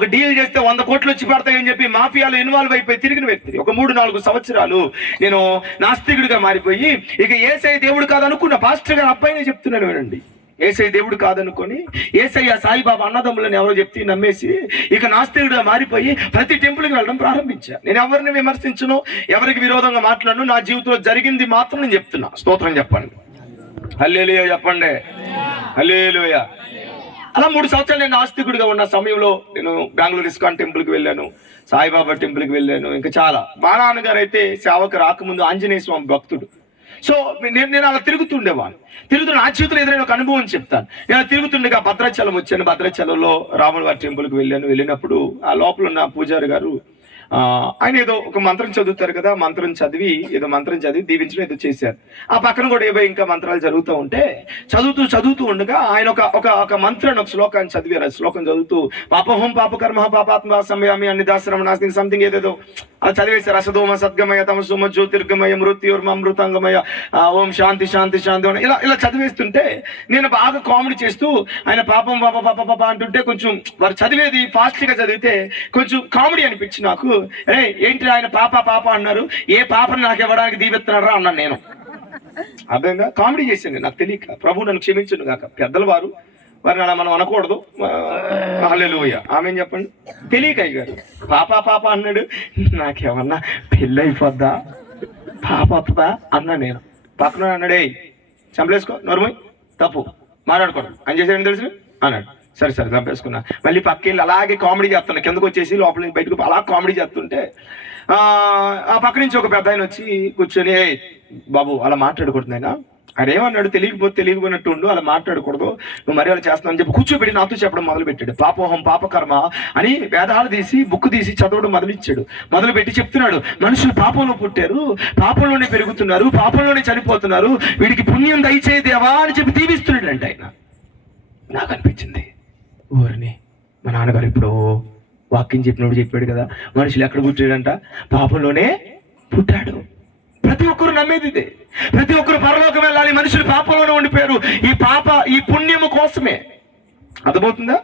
ఒక డీల్ చేస్తే 100 కోట్లు వచ్చి పడతాయని చెప్పి మాఫియాలో ఇన్వాల్వ్ అయిపోయి తిరిగిన వ్యక్తి. ఒక 3-4 సంవత్సరాలు నేను నాస్తికుడిగా మారిపోయి, ఇక యేసయ్య దేవుడు కాదనుకున్న పాస్టర్ గారు అబ్బాయినే చెప్తున్నాను వినండి. యేసయ్య దేవుడు కాదనుకొని, యేసయ్య సాయిబాబా అన్నదమ్ములని ఎవరో చెప్తే నమ్మేసి ఇక నాస్తికుడిగా మారిపోయి ప్రతి టెంపుల్కి వెళ్ళడం ప్రారంభించా. నేను ఎవరిని విమర్శించను, ఎవరికి విరోధంగా మాట్లాడను. నా జీవితంలో జరిగింది మాత్రం నేను చెప్తున్నా. స్తోత్రం చెప్పండి, హల్లెలూయా చెప్పండి, హల్లెలూయా. అలా 3 సంవత్సరాలు నేను నాస్తికుడిగా ఉన్న సమయంలో నేను బెంగళూరు ఇస్కాన్ టెంపుల్కి వెళ్ళాను, సాయిబాబా టెంపుల్కి వెళ్ళాను. ఇంకా చాలా. మా నాన్నగారు అయితే సేవకు రాకముందు ఆంజనేయ స్వామి భక్తుడు. సో నేను అలా తిరుగుతుండేవాడిని. నా జీవితంలో ఎదురైన ఒక అనుభవం చెప్తాను. నేను తిరుగుతుండగా భద్రాచలం వచ్చాను. భద్రాచలంలో రాముల వారి టెంపుల్కి వెళ్ళినప్పుడు ఆ లోపల ఉన్న పూజారి గారు ఆయన ఏదో ఒక మంత్రం చదువుతారు కదా, మంత్రం చదివి దీవించడం ఏదో చేశారు. ఆ పక్కన కూడా ఏవో ఇంకా మంత్రాలు జరుగుతూ ఉంటే చదువుతూ ఉండగా ఆయన ఒక మంత్రాన్ని, ఒక శ్లోకాన్ని చదివారు. శ్లోకం చదువుతూ పాపహం పాపకర్మ పాపాత్మ సమయామి అన్ని దాసరం నాస్తి సంథింగ్ ఏదేదో అలా చదివేశారు. అసదోమ సద్గమయ తమసుమ జ్యోతిర్గమయ మృత్యుర్మృతంగమయ ఓం శాంతి శాంతి శాంతి ఇలా చదివేస్తుంటే నేను బాగా కామెడీ చేస్తూ ఆయన పాపం పాప అంటుంటే కొంచెం వారు చదివేది ఫాస్ట్గా చదివితే కొంచెం కామెడీ అనిపించింది నాకు. ఏంటి ఆయన పాప అన్నారు, ఏ పాపను నాకు ఇవ్వడానికి దీవెత్తున్నారా అన్నాను నేను. అర్థంగా కామెడీ చేశాను, నాకు తెలియక. ప్రభు నన్ను క్షమించను కాక. పెద్దల వారిని అలా మనం అనకూడదు. హల్లెలూయా ఆమేన్ చెప్పండి. తెలియక అయ్యారు పాప అన్నాడు. నాకేమన్నా పెళ్ళి అయిపోద్దా, పాప వస్తుందా అన్నా నేను. పక్కన అన్నాడే చంపలేసుకో, నోరుమోయ్, తప్పు మాట్లాడుకోండి అని చేశాడని తెలుసు అన్నాడు. సరే చంపేసుకున్నా. మళ్ళీ పక్కకెళ్ళి అలాగే కామెడీ చేస్తున్నా. కిందకు వచ్చేసి లోపల నుంచి బయటకు అలా కామెడీ చేస్తుంటే ఆ పక్క నుంచి ఒక పెద్ద ఆయన వచ్చి కూర్చొని, బాబు అలా మాట్లాడకూడదు ఆయన ఏమన్నాడు, తెలియకపోయినట్టు ఉండు, అలా మాట్లాడకూడదు, నువ్వు మరి అలా చేస్తున్నావు అని చెప్పి కూర్చోబెట్టి నాతో చెప్పడం మొదలు పెట్టాడు. పాపోహం పాపకర్మ అని వేదాలు తీసి బుక్ తీసి చదవడం మొదలుపెట్టి చెప్తున్నాడు. మనుషులు పాపంలో పుట్టారు, పాపంలోనే పెరుగుతున్నారు, పాపంలోనే చనిపోతున్నారు, వీడికి పుణ్యం దయచేదేవా అని చెప్పి దీవిస్తున్నాడు అంటే ఆయన. నాకు అనిపించింది, ఊరిని మా నాన్నగారు ఇప్పుడు వాక్యం చెప్పాడు కదా, మనుషులు ఎక్కడ పుట్టాడంట, పాపంలోనే పుట్టాడు. ప్రతి ఒక్కరు నమ్మేది ఇదే. ప్రతి ఒక్కరు పరలోకం వెళ్ళాలి, మనుషులు పాపంలోనే ఉండిపోయారు. ఈ పుణ్యము కోసమే. అర్థమవుతుందా?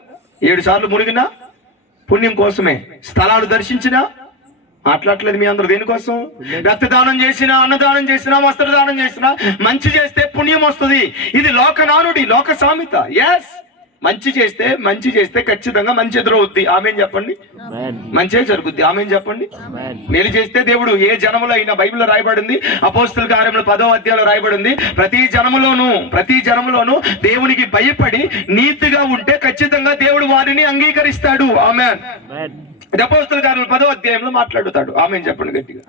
7 సార్లు మునిగినా పుణ్యం కోసమే, స్థలాలు దర్శించినా మాట్లాడలేదు మీ అందరూ దేనికోసం? రక్తదానం చేసినా, అన్నదానం చేసినా, వస్త్రదానం చేసినా, మంచి చేస్తే పుణ్యం వస్తుంది. ఇది లోక నానుడి, లోక సామెత. ఎస్, మంచి చేస్తే ఖచ్చితంగా మంచి ఎదురవుద్ది. ఆమెన్ చెప్పండి. మంచే జరుగుద్ది. ఆమెన్ చెప్పండి. మేలు చేస్తే దేవుడు ఏ జనములో అయినా, బైబిల్లో రాయబడింది, అపోస్తల కార్యములు 10వ అధ్యాయంలో రాయబడింది, ప్రతి జనములోను దేవునికి భయపడి నీతిగా ఉంటే ఖచ్చితంగా దేవుడు వారిని అంగీకరిస్తాడు. ఆమెన్. అపోస్తల కార్యములు 10వ అధ్యాయంలో మాట్లాడుతాడు. ఆమెన్ చెప్పండి గట్టిగా.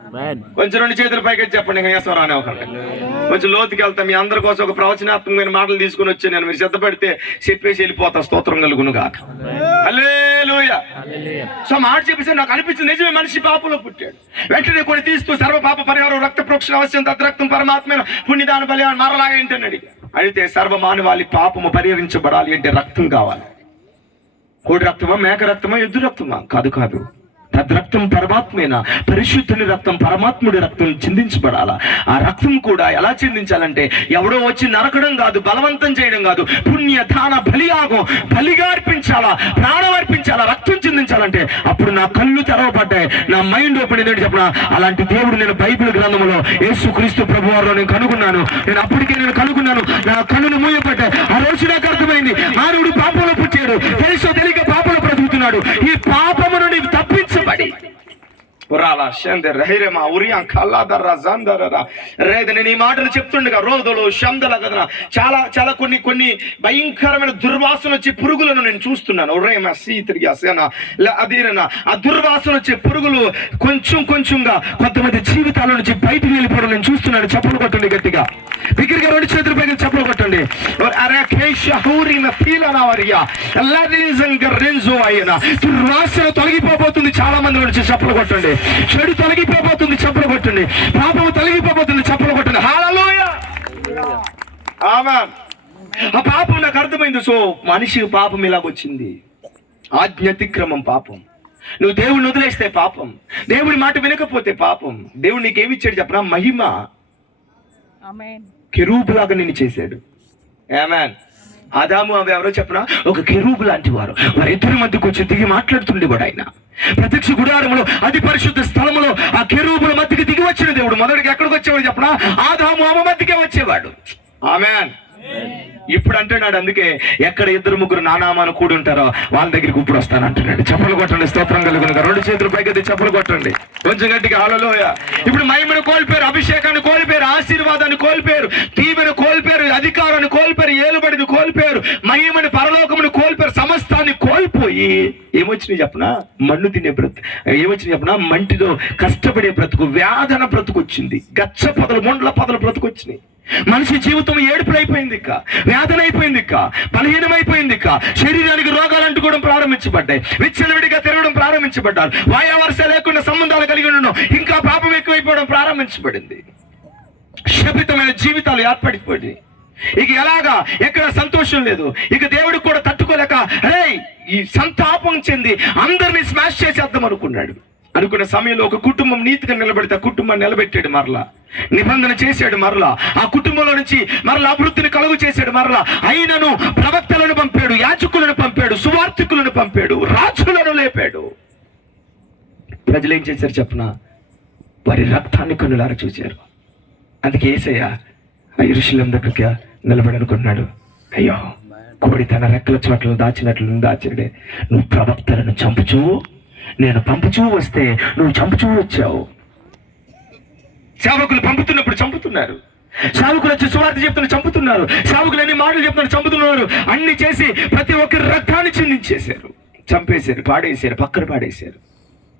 కొంచెం 2 చేతుల పైకి చెప్పండి. ఇంకా రానే ఒకటి కొంచెం లోతుకి వెళ్తాం. మీ అందరి కోసం ఒక ప్రవచనాత్మకమైన మాటలు తీసుకుని వచ్చాను నేను. మీరు శ్రద్ధ పెడితే చెప్పేసి వెళ్ళిపోతా. స్తోత్రం కలుగును గాక. హల్లెలూయా. సో మాట చెప్పేసి నాకు అనిపించింది, నిజమే, మనిషి పాపంలో పుట్టాడు. వెంటనే కొన్ని తీస్తూ సర్వ పాప పరిహారం, రక్త ప్రోక్షణ అవశ్యం, తద్రక్తం పరమాత్మైన పుణ్యదాన బలియాన్ని మరలాగా ఏంటని అడిగితే సర్వ మానవాళి పాపము పరిహరించబడాలి అంటే రక్తం కావాలి. కోడి రక్తమా, మేక రక్తమా, ఎద్దు రక్తమా? కాదు. తద్రక్తం పరమాత్మేనా, పరిశుద్ధుని రక్తం, పరమాత్ముడి రక్తం చిందించబడాలా. ఆ రక్తం కూడా ఎలా చిందించాలంటే ఎవడో వచ్చి నరకడం కాదు, బలవంతం చేయడం కాదు, పుణ్య దాన బలియాగం, బలిగా అర్పించాలా, ప్రాణం అర్పించాలా, రక్తం చిందించాలంటే అప్పుడు నా కళ్ళు తెరవబడ్డాయి, నా మైండ్ ఓపెన్ ఏంటంటే చెప్పిన అలాంటి దేవుడు నేను బైబిల్ గ్రంథంలో యేసుక్రీస్తు ప్రభువారిలో నేను కనుగొన్నాను. నేను కనుగొన్నాను. నా కన్నును మూయబడ్డాయి. ఆ రోజు నాకు అర్థమైంది, మానవుడు పాపంలో పుట్టాడు, తెలుసో తెలియక పాపంలో బ్రతుకుతున్నాడు. ఈ పాపము నుండి తప్పించబడి నేను ఈ మాటలు చెప్తుండగా రోదలు శబ్దల కదా చాలా కొన్ని భయంకరమైన దుర్వాసన వచ్చే పురుగులను నేను చూస్తున్నాను. ఆ దుర్వాసన వచ్చే పురుగులు కొంచెంగా కొంతమంది జీవితాల నుంచి బయటికి వెళ్ళిపోవడం నేను చూస్తున్నాను. చెప్పులు కొట్టండి గట్టిగా, దగ్గరగా 2 చేతుల పైకి చెప్పులు కొట్టండి. దుర్వాసన తొలగిపోబోతుంది చాలా మంది నుంచి. చెప్పులు కొట్టండి. చెడు తొలగిపోబోతుంది. చెప్పులు కొట్టండి. పాపము తొలగిపోబోతుంది. చెప్పులు కొట్టండి. హల్లెలూయా. ఆమేన్. ఆ పాపం నాకు అర్థమైంది. సో మనిషి పాపం ఇలాగొచ్చింది. ఆజ్ఞాతిక్రమం పాపం. నువ్వు దేవుడిని వదిలేస్తే పాపం, దేవుడి మాట వినకపోతే పాపం. దేవుడు నీకేమి ఇచ్చాడు చెప్పనా? మహిమ. కెరూబులాగా నిన్ను చేశాడు. ఆమేన్. ఆదాము అవి ఎవరో చెప్పనా? ఒక కెరూబు లాంటి వారు. వారిద్దరి మధ్యకు వచ్చి దిగి మాట్లాడుతుండేవాడు ఆయన. ప్రత్యక్ష గుడారములో, అతి పరిశుద్ధ స్థలములో ఆ కెరూబుల మధ్యకి దిగి వచ్చిన దేవుడు మొదటికి ఎక్కడికి వచ్చేవాడు చెప్పనా? ఆదాము అవ మధ్యకే వచ్చేవాడు. ఆమేన్. ఇప్పుడు అంటున్నాడు, అందుకే ఎక్కడ 2-3 నానామాను కూడి ఉంటారో వాళ్ళ దగ్గరికి ఇప్పుడు వస్తాను అంటున్నాడు. చెప్పులు కొట్టండి. స్తోత్రం కలుగును. 2 చేతుల పైకి చెప్పులు కొట్టండి కొంచెం గట్టిగా. హల్లెలూయా. ఇప్పుడు మహిమను కోల్పోయారు, అభిషేకాన్ని కోల్పోయారు, ఆశీర్వాదాన్ని కోల్పోయారు, దీవెను కోల్పోయారు, అధికారాన్ని కోల్పోయారు, ఏలుబడిని కోల్పోయారు, మహిమని, పరలోకమును కోల్పోయారు. సమస్తాన్ని కోల్పోయి ఏమొచ్చినాయి చెప్పనా? మన్ను తినే బ్రతుకు. ఏమొచ్చినాయి చెప్పనా? మంటిలో కష్టపడే బ్రతుకు, వేదన బ్రతుకు వచ్చింది. గచ్చ పొదలు, ముండ్ల పొదలు బ్రతుకు వచ్చినాయి. మనిషి జీవితం ఏడుపులైపోయింది, వేదన అయిపోయింది, బలహీనమైపోయింది. శరీరానికి రోగాలు అంటుకోవడం ప్రారంభించబడ్డాయి. విచ్చలవిడిగా తిరగడం ప్రారంభించబడ్డారు. వాయావర్ష లేకుండా సంబంధాలు కలిగి ఉండడం, ఇంకా పాపం ఎక్కువైపోవడం ప్రారంభించబడింది. శపితమైన జీవితాలు ఏర్పడిపోయి ఇక ఎలాగా, ఎక్కడ సంతోషం లేదు. ఇక దేవుడికి కూడా తట్టుకోలేక ఈ సంతాపం చెంది అందరినీ స్మాష్ చేసేద్దాం అనుకున్న సమయంలో ఒక కుటుంబం నీతిగా నిలబెడితే ఆ కుటుంబాన్ని నిలబెట్టాడు. మరలా నిబంధన చేశాడు. మరలా ఆ కుటుంబంలో నుంచి మరలా అభివృద్ధిని కలుగు చేశాడు. మరలా అయినను ప్రవక్తలను పంపాడు, యాజకులను పంపాడు, సువార్థికులను పంపాడు, రాజులను లేపాడు. ప్రజలు ఏం చేశారు చెప్పనా? వారి రక్తాన్ని కన్నులారా చూశారు. అందుకే యేసయ్య యెరూషలేము దగ్గరికి నిలబడనుకున్నాడు. అయ్యో, కోడి తన రెక్కల చోట్లను దాచాడే. నువ్వు ప్రవక్తలను చంపుచూ, నేను పంపుచూ వస్తే నువ్వు చంపుచూ వచ్చావు. సేవకులు పంపుతున్నప్పుడు చంపుతున్నారు. సేవకులు వచ్చి సువార్త చెప్తున్న చంపుతున్నారు. సేవకులు అన్ని మాటలు చెప్తున్నారు, చంపుతున్నారు. అన్ని చేసి ప్రతి ఒక్కరి రక్తాన్ని చిందించేశారు, చంపేశారు, పాడేశారు, పక్కన పాడేశారు.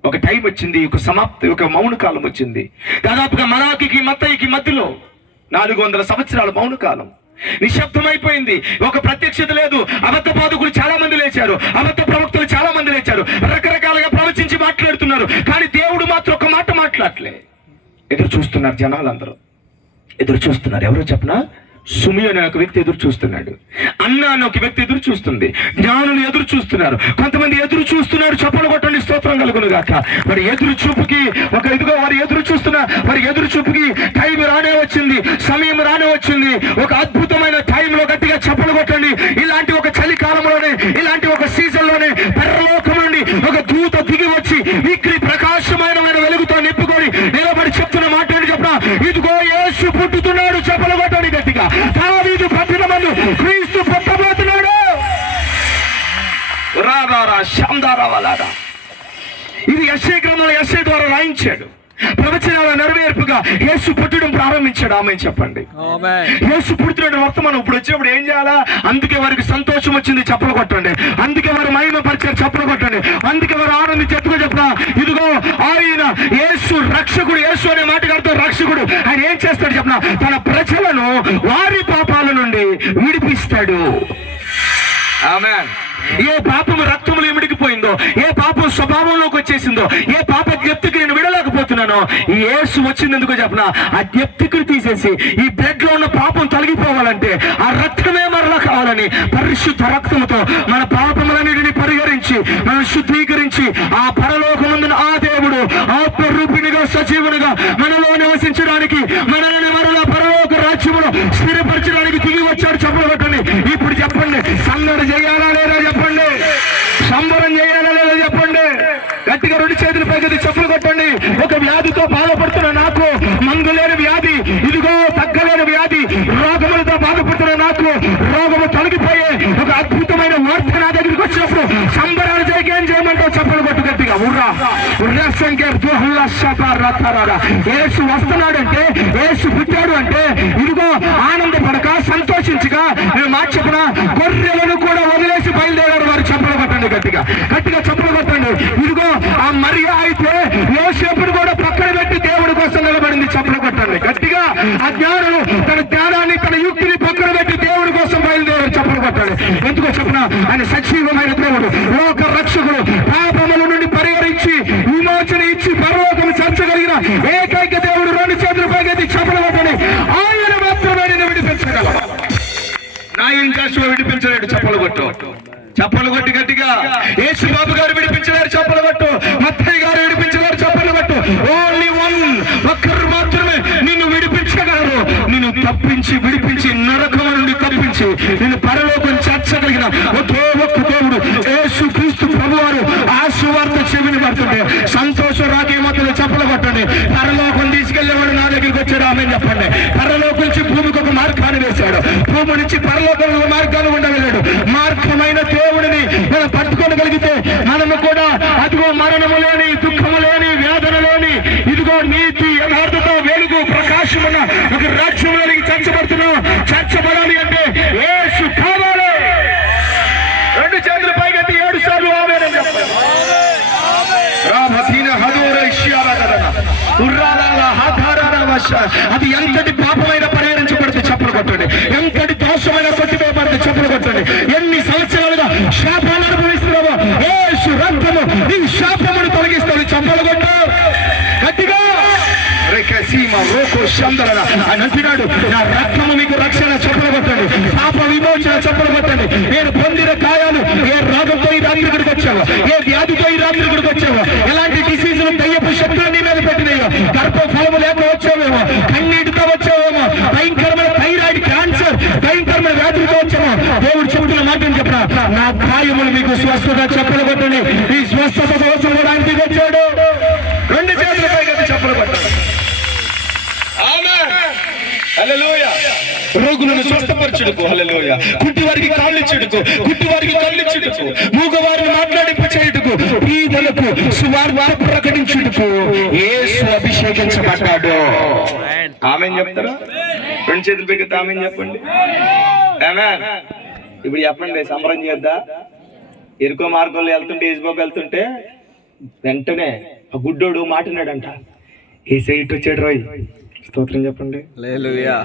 ఒక టైం వచ్చింది, ఒక సమాప్తి, ఒక మౌన కాలం వచ్చింది. దాదాపుగా మలాకీకి మత్తయికి మధ్యలో 400 సంవత్సరాల మౌన కాలం. నిశ్శబ్దమైపోయింది. ఒక ప్రత్యక్షత లేదు. అబద్ధ బాధకులు చాలా మంది లేచారు, అబద్ధ ప్రవక్తలు చాలా మంది లేచారు, రకరకాలుగా ప్రవచించి మాట్లాడుతున్నారు. కానీ దేవుడు మాత్రం ఒక మాట మాట్లాడలే. ఎదురు చూస్తున్నారు జనాలందరూ, ఎదురు చూస్తున్నారు. ఎవరో చెప్పనా? సుమి అనే ఒక వ్యక్తి ఎదురు చూస్తున్నాడు. అన్న అనే ఒక వ్యక్తి ఎదురు చూస్తుంది. జ్ఞానులు ఎదురు చూస్తున్నారు. కొంతమంది ఎదురు చూస్తున్నారు. చప్పలు కొట్టండి. స్తోత్రం కలుగును గాక. మరి ఎదురు చూపుకి వారి ఎదురు చూస్తున్నా, వారి ఎదురు చూపుకి టైం రానే వచ్చింది, సమయం రానే వచ్చింది. ఒక అద్భుతమైన టైంలో గట్టిగా చప్పలు కొట్టండి. ఇలాంటి ఒక చలికాలంలోనే, ఇలాంటి ఒక సీజన్ లోనే పరలోకం నుండి ఒక దూత దిగి వచ్చి విక్రి ప్రకాశమైన వెలుగు ఇదిగో యేసు పుట్టుతున్నాడు. చెప్పలు కొట్టండి గట్టిగా. దావీదు పట్టణమందు క్రీస్తు పుట్టబోతున్నాడు. రారా శాందారా వాళ్ళారా. ఇది యెషయా గ్రంథంలో యెషయా ద్వారా రాయించాడు. ప్రవచనాల నెరవేర్పుగా యేసు పుట్టడం ప్రారంభించాడు. ఆమె చెప్పండి. యేసు పుడుతున్నాడు వర్తమానం ఇప్పుడు వచ్చినప్పుడు ఏం చేయాలా? అందుకే వారికి సంతోషం వచ్చింది, చప్పలు కొట్టండి. అందుకే వారు మహిమ పరిచారు, చప్పలు కొట్టండి. అందుకే వారు ఆనందించి ఎత్తుగా చెప్పిన ఇదిగో ఆయన యేసు రక్షకుడు. యేసు అనే మాటకు అర్థం రక్షకుడు. ఆయన ఏం చేస్తాడు చెప్పిన? తన ప్రజలను వారి పాపాల నుండి విడిపిస్తాడు. ఆమేన్. ఏ పాపము రక్తములు ఇమిడికిపోయిందో, ఏ పాపం స్వభావంలోకి వచ్చేసిందో, ఏ పాప జ్ఞప్తికి నేను విడలేకపోతున్నానో, ఈ యేసు వచ్చినందుకు చెప్పిన ఆ జ్ఞప్తికుని తీసేసి ఈ బ్లడ్ లో ఉన్న పాపం తొలగిపోవాలంటే ఆ రక్తమే మరలా కావాలని పరిశుద్ధ రక్తముతో మన పాపములన్నిటిని పరిహరించి మనం శుద్ధీకరించి ఆ పరలోకమందున ఆ దేవుడు ఆత్మరూపిణిగా సజీవునిగా మనలో నివసించడానికి, మనల్ని మరలా పరలోక రాజ్యములో స్థిరపరచడానికి దిగి వచ్చాడు. చెప్పలు కొట్టండి. ఇప్పుడు చెప్పండి, సందడి చేయాలా లేదా చెప్పండి, సంబరం చేయాలా లేదా చెప్పండి. గట్టిగా రెండు చేతులు పైకి చెప్పులు కొట్టండి. ఒక వ్యాధితో బాధపడుతున్న నాకు, మందులేని వ్యాధి, ఇదిగో తగ్గలేని వ్యాధి, రోగములతో బాధపడుతున్న నాకు రోగము తొలగిపోయే ఒక అద్భుతమైన వార్త నా దగ్గరికి వచ్చినప్పుడు సంబరాలు చేయకి ఏం చేయమంటావు? చెప్పలు కొట్టు గట్టిగా. ఉర్రా యేసు వస్తున్నాడంటే, యేసు పుట్టాడు అంటే ఇదిగో ఆనందపడక సంతోషించగా నేను మాట చెప్పిన గొర్రెలను కూడా వదిలేసి బయలుదేరారు వారు. చెప్పలు కొట్టండి గట్టిగా. గట్టిగా చెప్పలు కొట్టండి. ఇదిగో ఆ మరియా అయితే యోసేపును కూడా పక్కన పెట్టి దేవుడి కోసం నిలబడింది. చెప్పలు కొట్టండి గట్టిగా. ఆ జ్ఞానులు తన జ్ఞానాన్ని తన యుక్తిని పక్కన పెట్టి దేవుడి కోసం బయలుదేరారు. చెప్పలు కొట్టండి. ఎందుకో చెప్పిన ఆయన సజీవమైన దేవుడు, లోక రక్షకుడు, పాపముల నుండి పరిహరించి విమోచన ఇచ్చి పరలోకము చేర్చగలిగిన ఏకైక దేవుడు. రెండు చేతుల పైకి చెప్పలు కొట్టండి. ఆయన మాత్రమే నిన్ను విడిపించగలడు. నా ఇంకా విడిపించలేడు. చెప్పలు కొట్టు. చప్పలు కొట్టి గట్టిగా. యేసు బాబు గారు విడిపించలేరు. చప్పలు కొట్టు. మత్తయి గారు విడిపించలేరు. చప్పలు కొట్టు. ఓన్లీ వన్, ఒక్కరు మాత్రమే నిన్ను విడిపించగలరు. నిన్ను తప్పించి విడిపించి నరకం నుండి తప్పించి నిన్ను పరలోకం చేర్చగలిగిన ఒకే ఒక్క దేవుడు యేసు క్రీస్తు ప్రభువారు. ఆ సువార్త చెవిని పడుతుంటే సంతోషం రాకేమవుతుంది? చప్పలు కొట్టండి. పరలోకం తీసుకెళ్లేవాడు నా దగ్గరికి వచ్చాడు. ఆమె చెప్పండి. పరలోకం నుంచి భూమికి ఒక మార్గాన్ని వేశాడు. భూమి నుంచి పరలోకం ఒక మార్గాన్ని ఉండగలడు. మార్గమైన దేవుడిని మనం పట్టుకోగలిగితే మనము కూడా అదిగో మరణము లేని, దుఃఖము లేని, వేదన లేని, ఇదిగో నీతి, యథార్థత, వెలుగు, ప్రకాశమున్న ఒక రాజ్యంలోనికి చర్చబడుతున్నాం. చర్చబడాలి అంటే యేసు కావాలి. రెండు చేతుల పైకెత్తి 7 సార్లు ఆమేన్ అని చెప్పండి. అది ఎంతటి పాపమైన పరిహరించబడితే చెప్పలు కొట్టండి. ఎంతటి దోషమైన కొట్టివేయబడితే చెప్పలు కొట్టండి. ఎన్ని సంవత్సరాలుగా శాపాలు అనుభవిస్తున్నావో యేసు రక్తము నీ శాపమును తొలగిస్తాడు. చెప్పలు కొట్టు గట్టిగా. అంటున్నాడు, నా రక్తము మీకు రక్షణ. చెప్పలు కొట్టండి. పాప విమోచన. చెప్పలు కొట్టండి. నేను పొందిన గాయాలు, ఏ రోగంతో ఈ రాత్రి ఇక్కడికి వచ్చావో, ఏ వ్యాధితో ఈ రాత్రి ఇక్కడికి వచ్చావో, ఎలాంటి డిసీజులు, దయ్యపు శక్తులు నీ మీద పెట్టినాయో, గర్భ ఫలము లేక వచ్చావేమో, కన్నీటితో వచ్చావేమో, భయంకరమైన థైరాయిడ్, క్యాన్సర్, భయంకరమైన వ్యాధులతో వచ్చామో, దేవుడు చెబుతున్న మాటని చెప్పిన నా గాయములు మీకు స్వస్థత. చెప్పలు కొట్టండి. ఈ స్వస్థత కోసం కూడా ఆయన వచ్చాడు. రెండు చేతులపై కదా చెప్పలు కొట్టండి. రోగులను స్వస్థపరచుడుకు, హల్లెలూయా, కుంటి వారికి కాళ్ళిచ్చుడుకు, గుడ్డి వారికి కళ్ళిచ్చుడుకు, మూగవారిని మాట్లాడింపు చేయుటకు, బీదలకు సువార్త ప్రకటించుటకు యేసు అభిషేకించబడ్డాడు. ఆమేన్ చెప్తారా? రెండు చేతులు పెట్టి ఆమేన్ చెప్పండి. ఆమేన్. ఇప్పుడు చెప్పండి, సంబరం చేద్దా? ఎరుకో మార్గంలో వెళ్తుంటే, ఏజ్బాబు వెళ్తుంటే వెంటనే ఆ గుడ్డోడు మాట్లాడాడంట. ఏసై ఇటు వచ్చాడు రోయ్. స్తోత్రం చెప్పండి. హల్లెలూయా.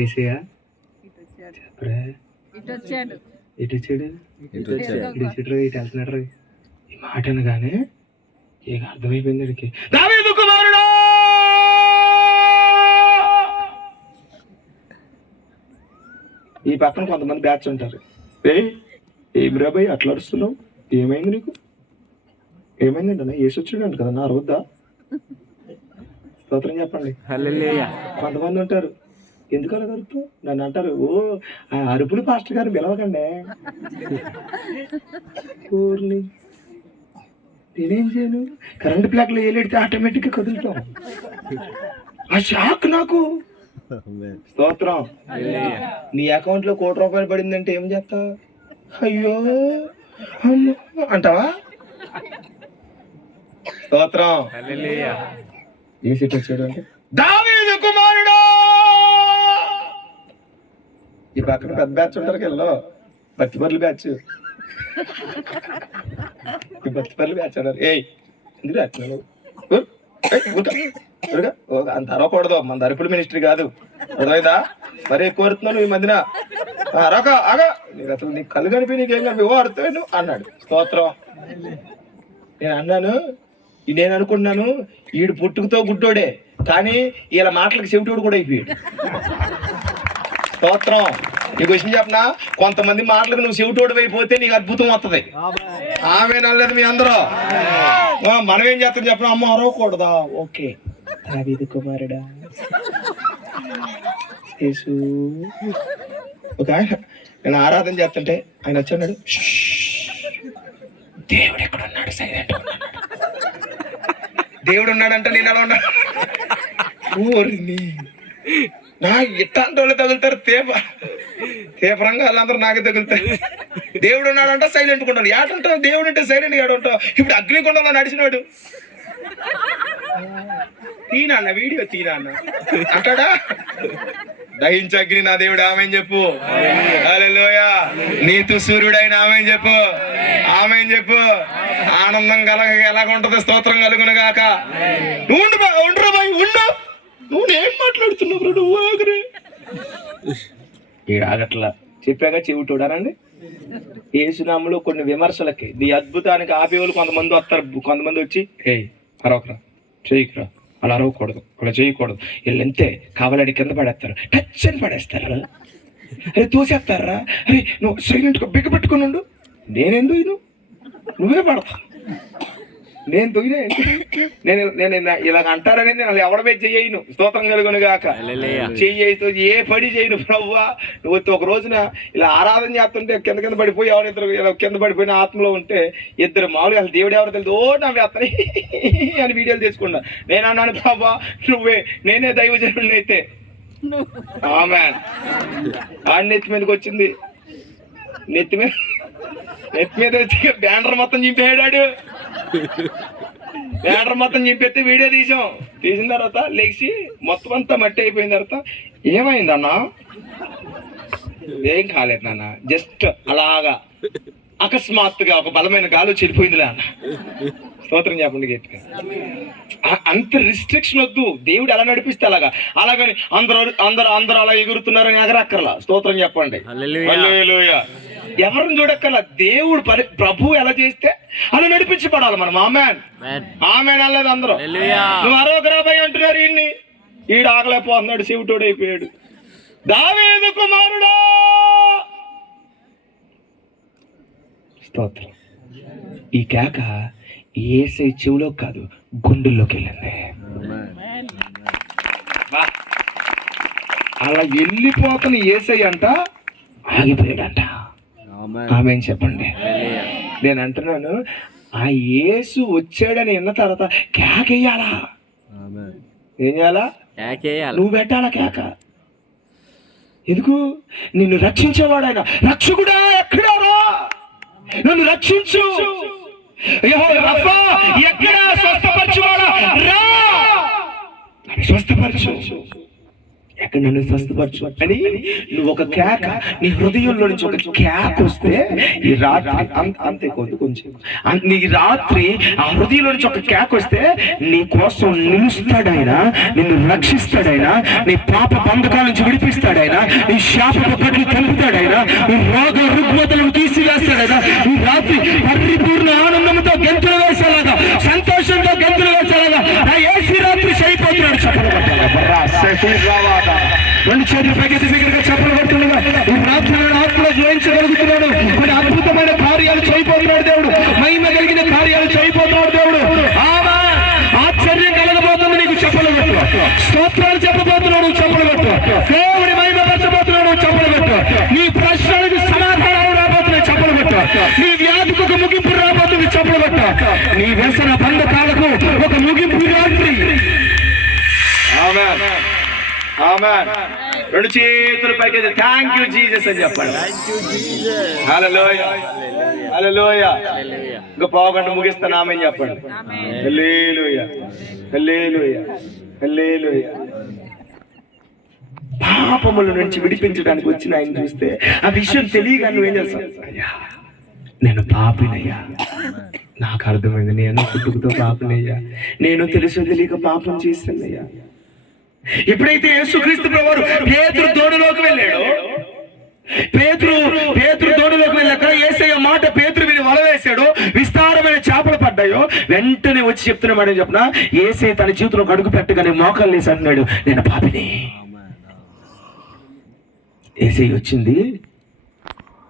ఏసయ్యా ఇటు వచ్చాడు. ఇటు వెళ్తున్నాడు రోయ్. ఈ మాట అనగానే ఇక అర్థమైపోయింది అడికి. దావీదు కుమారుడా, ఈ పక్కన కొంతమంది బ్యాచ్ ఉంటారు. ఏం రాబాయ్ అట్లా అరుస్తున్నావు? ఏమైంది నీకు? ఏమైందండి అన్న? ఏసు వచ్చాడు కదా నా అరవద్దా? స్తోత్రం చెప్పండి. హల్లెలూయా. కొంతమంది ఉంటారు, ఎందుకు అలా అరుపుతావు? నన్ను అంటారు, ఓ ఆ అరుపులు పాస్టర్ గారు పిలవకండి. నేనేం చేయను? కరెంట్ ప్లాక్లో ఏలెడితే ఆటోమేటిక్గా కదులుతాం. ఆ షాక్ నాకు. స్తోత్రం. నీ అకౌంట్ లో ₹1,00,00,000 పడిందంటే ఏం చేస్తా? అయ్యో అమ్మో అంటావా? స్తోత్రం. ఏ సీట్ వచ్చాడు అంటే దావీదు కుమారుడు. ఈ పక్కన పెద్ద బ్యాచ్ ఉంటారు కదా, బత్తిపర్లు బ్యాచ్. ఈ బత్తిపర్లు బ్యాచ్ అన్నారు. ఏయ్ ఎందుకు అట్లా అంత అరవకూడదు, మన అరుపుల మినిస్ట్రీ కాదు, అర్థమైందా? మరీ కోరుతున్నాను ఈ మధ్యన. అరక ఆగా నీకు అసలు నీకు కళ్ళు కనిపి నీకేం కనిపి అర్థమైను అన్నాడు. స్తోత్రం. నేను అన్నాను, నేను అనుకున్నాను ఈడు పుట్టుకతో గుడ్డోడే, కానీ ఇలా మాటలకు చెవిటోడు కూడా అయిపోయాడు. స్తోత్రం. నీకు విషయం చెప్పనా, కొంతమంది మాటలకు నువ్వు చెవిటోడు అయిపోతే నీకు అద్భుతం వస్తుంది. ఆమె నల్లదు మీ అందరూ. మనం ఏం చేస్తాం చెప్పనా, అమ్మ అరవకూడదా, ఓకే దావీదు కుమారుడా యేసు. ఒక ఆయన నేను ఆరాధన చేస్తుంటే ఆయన వచ్చాడు, దేవుడు ఎక్కడ ఉన్నాడు, సైలెంట్ ఉన్నాడు. దేవుడు ఉన్నాడంటే నేను ఎలా ఉన్నాడు? నా ఇట్లాంటి వాళ్ళు తగులుతారు, తీవ్రంగా వాళ్ళందరూ నాకే తగులుతారు. దేవుడు ఉన్నాడంట సైలెంట్ ఉంటాడు. ఏటంటావు దేవుడు అంటే సైలెంట్ గా ఉంటావు. ఇప్పుడు అగ్నికొండలో నడిచినాడు, తీనా వీడియో తీనా అంటాడా? దహించు అగ్ని నా దేవుడు ఆమెన్ చెప్పు. హల్లెలూయా. నీతు సూర్యుడైన ఆమెన్ చెప్పు, ఆమెన్ చెప్పు. ఆనందం ఎలాగ ఉంటది, స్తోత్రం కలుగును గాక. ఉండు బాయ్ ఉండు, నువ్వు ఏం మాట్లాడుతున్నావు నువ్వు ఆగరే. ఆగట్లా చెప్పాక చెవిటోడారండి. యేసునామములో కొన్ని విమర్శలకి నీ అద్భుతానికి ఆపేవాళ్ళు కొంతమంది వస్తారు. కొంతమంది వచ్చి అరవకరా, చేయకురా, అలా అరవకూడదు, అలా చేయకూడదు, వీళ్ళు ఎంతే కావాలని కింద పడేస్తారు, టచ్ అని పడేస్తారా, అరే తోసేస్తారా, అరే నువ్వు సైలెంట్గా బిగ్గపెట్టుకుని ఉండు. నేనెందుకు నువ్వే పడతా, నేను తొయ్యనే. నేను ఇలాగ అంటారని నేను ఎవడమే చెయ్యను, స్తోత్రం కలుగును గాక. చెయ్యతో ఏ పడి చేయను ప్రభువా. నువ్వు ఒక రోజున ఇలా ఆరాధన చేస్తుంటే కింద పడిపోయి ఎవరిద్దరు ఇలా కింద పడిపోయిన ఆత్మలో ఉంటే ఇద్దరు మామూలుగా అసలు దేవుడు ఎవరు తెలుసు, ఓ నా వేత్తని అని వీడియోలు తీసుకున్నా. నేను అన్నాను ప్రభువా నువ్వే, నేనే దైవజనుడిని అయితే. ఆమేన్. ఆ నెత్తి మీదకి వచ్చింది, నెత్తి మీద వచ్చి బ్యానర్ మొత్తం చింపేడాడు. బ్యానర్ మొత్తం చింపేస్తే వీడియో తీసిన తర్వాత లేచి మొత్తం అంతా మట్టి అయిపోయిన తర్వాత ఏమైందన్నా, ఏం కాలేదు నాన్న, జస్ట్ అలాగా అకస్మాత్తుగా ఒక బలమైన గాలి చెడిపోయిందిలే అన్న. స్తోత్రం చెప్పండి గట్టిగా. అంత రిస్ట్రిక్షన్ వద్దు, దేవుడు ఎలా నడిపిస్తే అలాగని అందరూ అలా ఎగురుతున్నారని ఎగరక్కర్లా. స్తోత్రం చెప్పండి. హల్లెలూయా. ఎవరిని చూడక్కర్లా, దేవుడు ప్రభు ఎలా చేస్తే అలా నడిపించబడాలి మనం. ఆమేన్ ఆమేన్ అనలేదు అందరూ. నువ్వు అరవకరాబాయ్ అంటున్నారు, ఈడు ఆగలేకపోతున్నాడు, శివుటోడు అయిపోయాడు. దావీదు కుమారుడా. స్తోత్రం. ఈ కేక యేసే చెవులో కాదు గుండెల్లోకి వెళ్ళింది. అలా వెళ్ళిపోతున్న యేసయ్య అంట ఆగిపోయాడంట. ఆమేన్ చెప్పండి. నేను అంటున్నాను, ఆ యేసు వచ్చాడని విన్న తర్వాత కేకేయాలా? ఏం చేయాలా? నువ్వు పెట్టాలా కేక. ఎందుకు? నిన్ను రక్షించేవాడాయన, రక్షకుడా ఎక్కడారా, నన్ను రక్షించు, యెహోవా ఎక్కడ స్వస్థపరచువాడా రా, స్వస్థపరచు, ఎక్కడ నన్ను స్వస్థపరచు అని నువ్వు ఒక కేక, నీ హృదయంలో నుంచి ఒక కేక వస్తే ఈ రాత్రి అంతే కొంచెం నీ రాత్రి ఆ హృదయంలో నుంచి ఒక కేక వస్తే నీ కోసం నిలుస్తాడైనా, నిన్ను రక్షిస్తాడైనా, నీ పాప బంధకాల నుంచి విడిపిస్తాడైనా, నీ శాప పక్కట్లు తెలుపుతాడైనా, నీ రోగ రుగ్మతలను తీసివేస్తాడైనా. ఈ రాత్రి పరిపూర్ణ ఆనందంతో గెంతులు వేసేలాగా, సంతోషంతో గెంతులు వేసేలాగా నా యేసు రాత్రి అయిపోతున్నాడు. రెండు చేతులు పైకెత్తి దగ్గరగా చెప్పలు పడుతుండగా ఈ రాత్రి ఆత్మలో జయించగలుగుతున్నాడు. కొన్ని అద్భుతమైన కార్యాలు చేయబోతున్నాడు దేవుడు, మహిమ కలిగిన కార్యాలు చేయబోతున్నాడు దేవుడు. ఆశ్చర్యం కలగబోతుంది నీకు, చెప్పలు పెట్టు. స్తోత్రాలు చెప్పబోతున్నాడు, చెప్పలు పెట్టు. దేవుడి మహిమ పరచబోతున్నాడు, చెప్పలు పెట్టు. నీ ప్రశ్నలకు సమాధానాలు రాబోతున్నాయి, చెప్పలు పెట్టు. నీ వ్యాధికి ఒక ముగింపు రాబోతుంది, చెప్పలు పెట్టు. నీ వ్యసన బంధకాలకు ఒక ముగింపు రాత్రి. ఆమేన్ ఆమేన్. రెండు చేతులు పైకి థ్యాంక్ యూ జీసస్ అని చెప్పండి. హల్లెలూయా హల్లెలూయా. ఇంకా పావుగంట ముగిస్తాను ఆమె చెప్పండి. హల్లెలూయా హల్లెలూయా హల్లెలూయా. పాపముల నుంచి విడిపించడానికి వచ్చిన ఆయన చూస్తే ఆ విషయం తెలియగా నువ్వేం చేస్తావు? అయ్యా నేను పాపినయ్యా, నాకు అర్థమైంది, నేను పుట్టుకతో పాపినయ్యా, నేను తెలుసు తెలియక పాపం చేస్తానయ్యా. ఎప్పుడైతే యేసుక్రీస్తు ప్రభువు పేతురు దోణిలోకి వెళ్ళాడో, పేతురు దోణిలోకి వెళ్ళాక యేసయ్య మాట పేతురు విని వల వేశాడో, విస్తారమైన చేపలు పడ్డాయో, వెంటనే వచ్చి చెప్తున్నాడు చెప్పిన యేసయ్య తన జీవితంలో అడుగు పెట్టగానే మోకాలు లేసి అన్నాడు నేను పాపిని. యేసయ్య వచ్చింది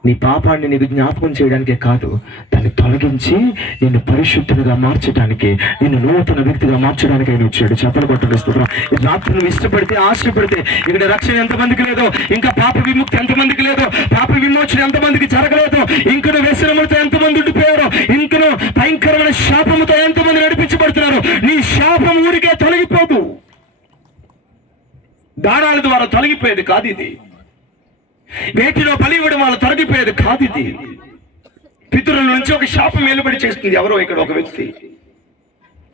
నీ పాపాన్ని నీకు జ్ఞాపకం చేయడానికే కాదు, దాన్ని తొలగించి నిన్ను పరిశుద్ధునిగా మార్చడానికి, నిన్ను నూతన వ్యక్తిగా మార్చడానికి ఆయన వచ్చాడు. చెప్పలు కొట్టడిస్తున్నాం. రాత్రి నువ్వు ఇష్టపడితే ఆశపడితే ఇక్కడ రక్షణ ఎంతమందికి లేదో, ఇంకా పాప విముక్తి ఎంతమందికి లేదో, పాప విమోచన ఎంతమందికి జరగలేదు, ఇంకను వ్యసనములతో ఎంతమంది ఉండిపోయారో, ఇంకను భయంకరమైన శాపముతో ఎంతమంది నడిపించబడుతున్నారు. నీ శాపం ఊరికే తొలగిపోదు, దానాల ద్వారా తొలగిపోయేది కాదు ఇది, వేటిలో బలి ఇవ్వడం వల్ల తొలగిపోయేది కాదు ఇది. పితరుల నుంచి ఒక శాపం ఏలుబడి చేస్తుంది ఎవరో ఇక్కడ ఒక వ్యక్తి.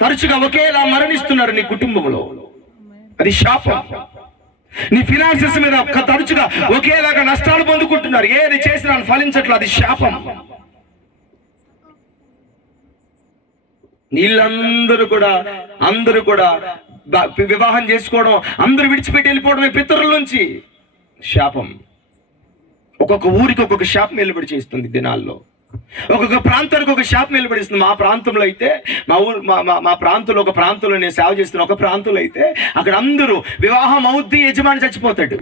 తరచుగా ఒకేలా మరణిస్తున్నారు నీ కుటుంబంలో, అది శాపం. నీ ఫినాన్సెస్ మీద తరచుగా ఒకేలాగా నష్టాలు పొందుకుంటున్నారు, ఏది చేసినా ఫలించట్లేదు, అది శాపం. వీళ్ళందరూ కూడా వివాహం చేసుకోవడం, అందరూ విడిచిపెట్టి వెళ్ళిపోవడమే పితరుల నుంచి శాపం. ఒక్కొక్క ఊరికి ఒక్కొక్క శాపం వెలుబడి చేస్తుంది దినాల్లో, ఒక్కొక్క ప్రాంతానికి ఒక శాపం వెలుబడిస్తుంది. మా ప్రాంతంలో అయితే మా ప్రాంతంలో ఒక ప్రాంతంలో నేను సేవ చేస్తున్న ఒక ప్రాంతంలో అయితే అక్కడ అందరూ వివాహం అవుద్ది, యజమాని చచ్చిపోతాడు,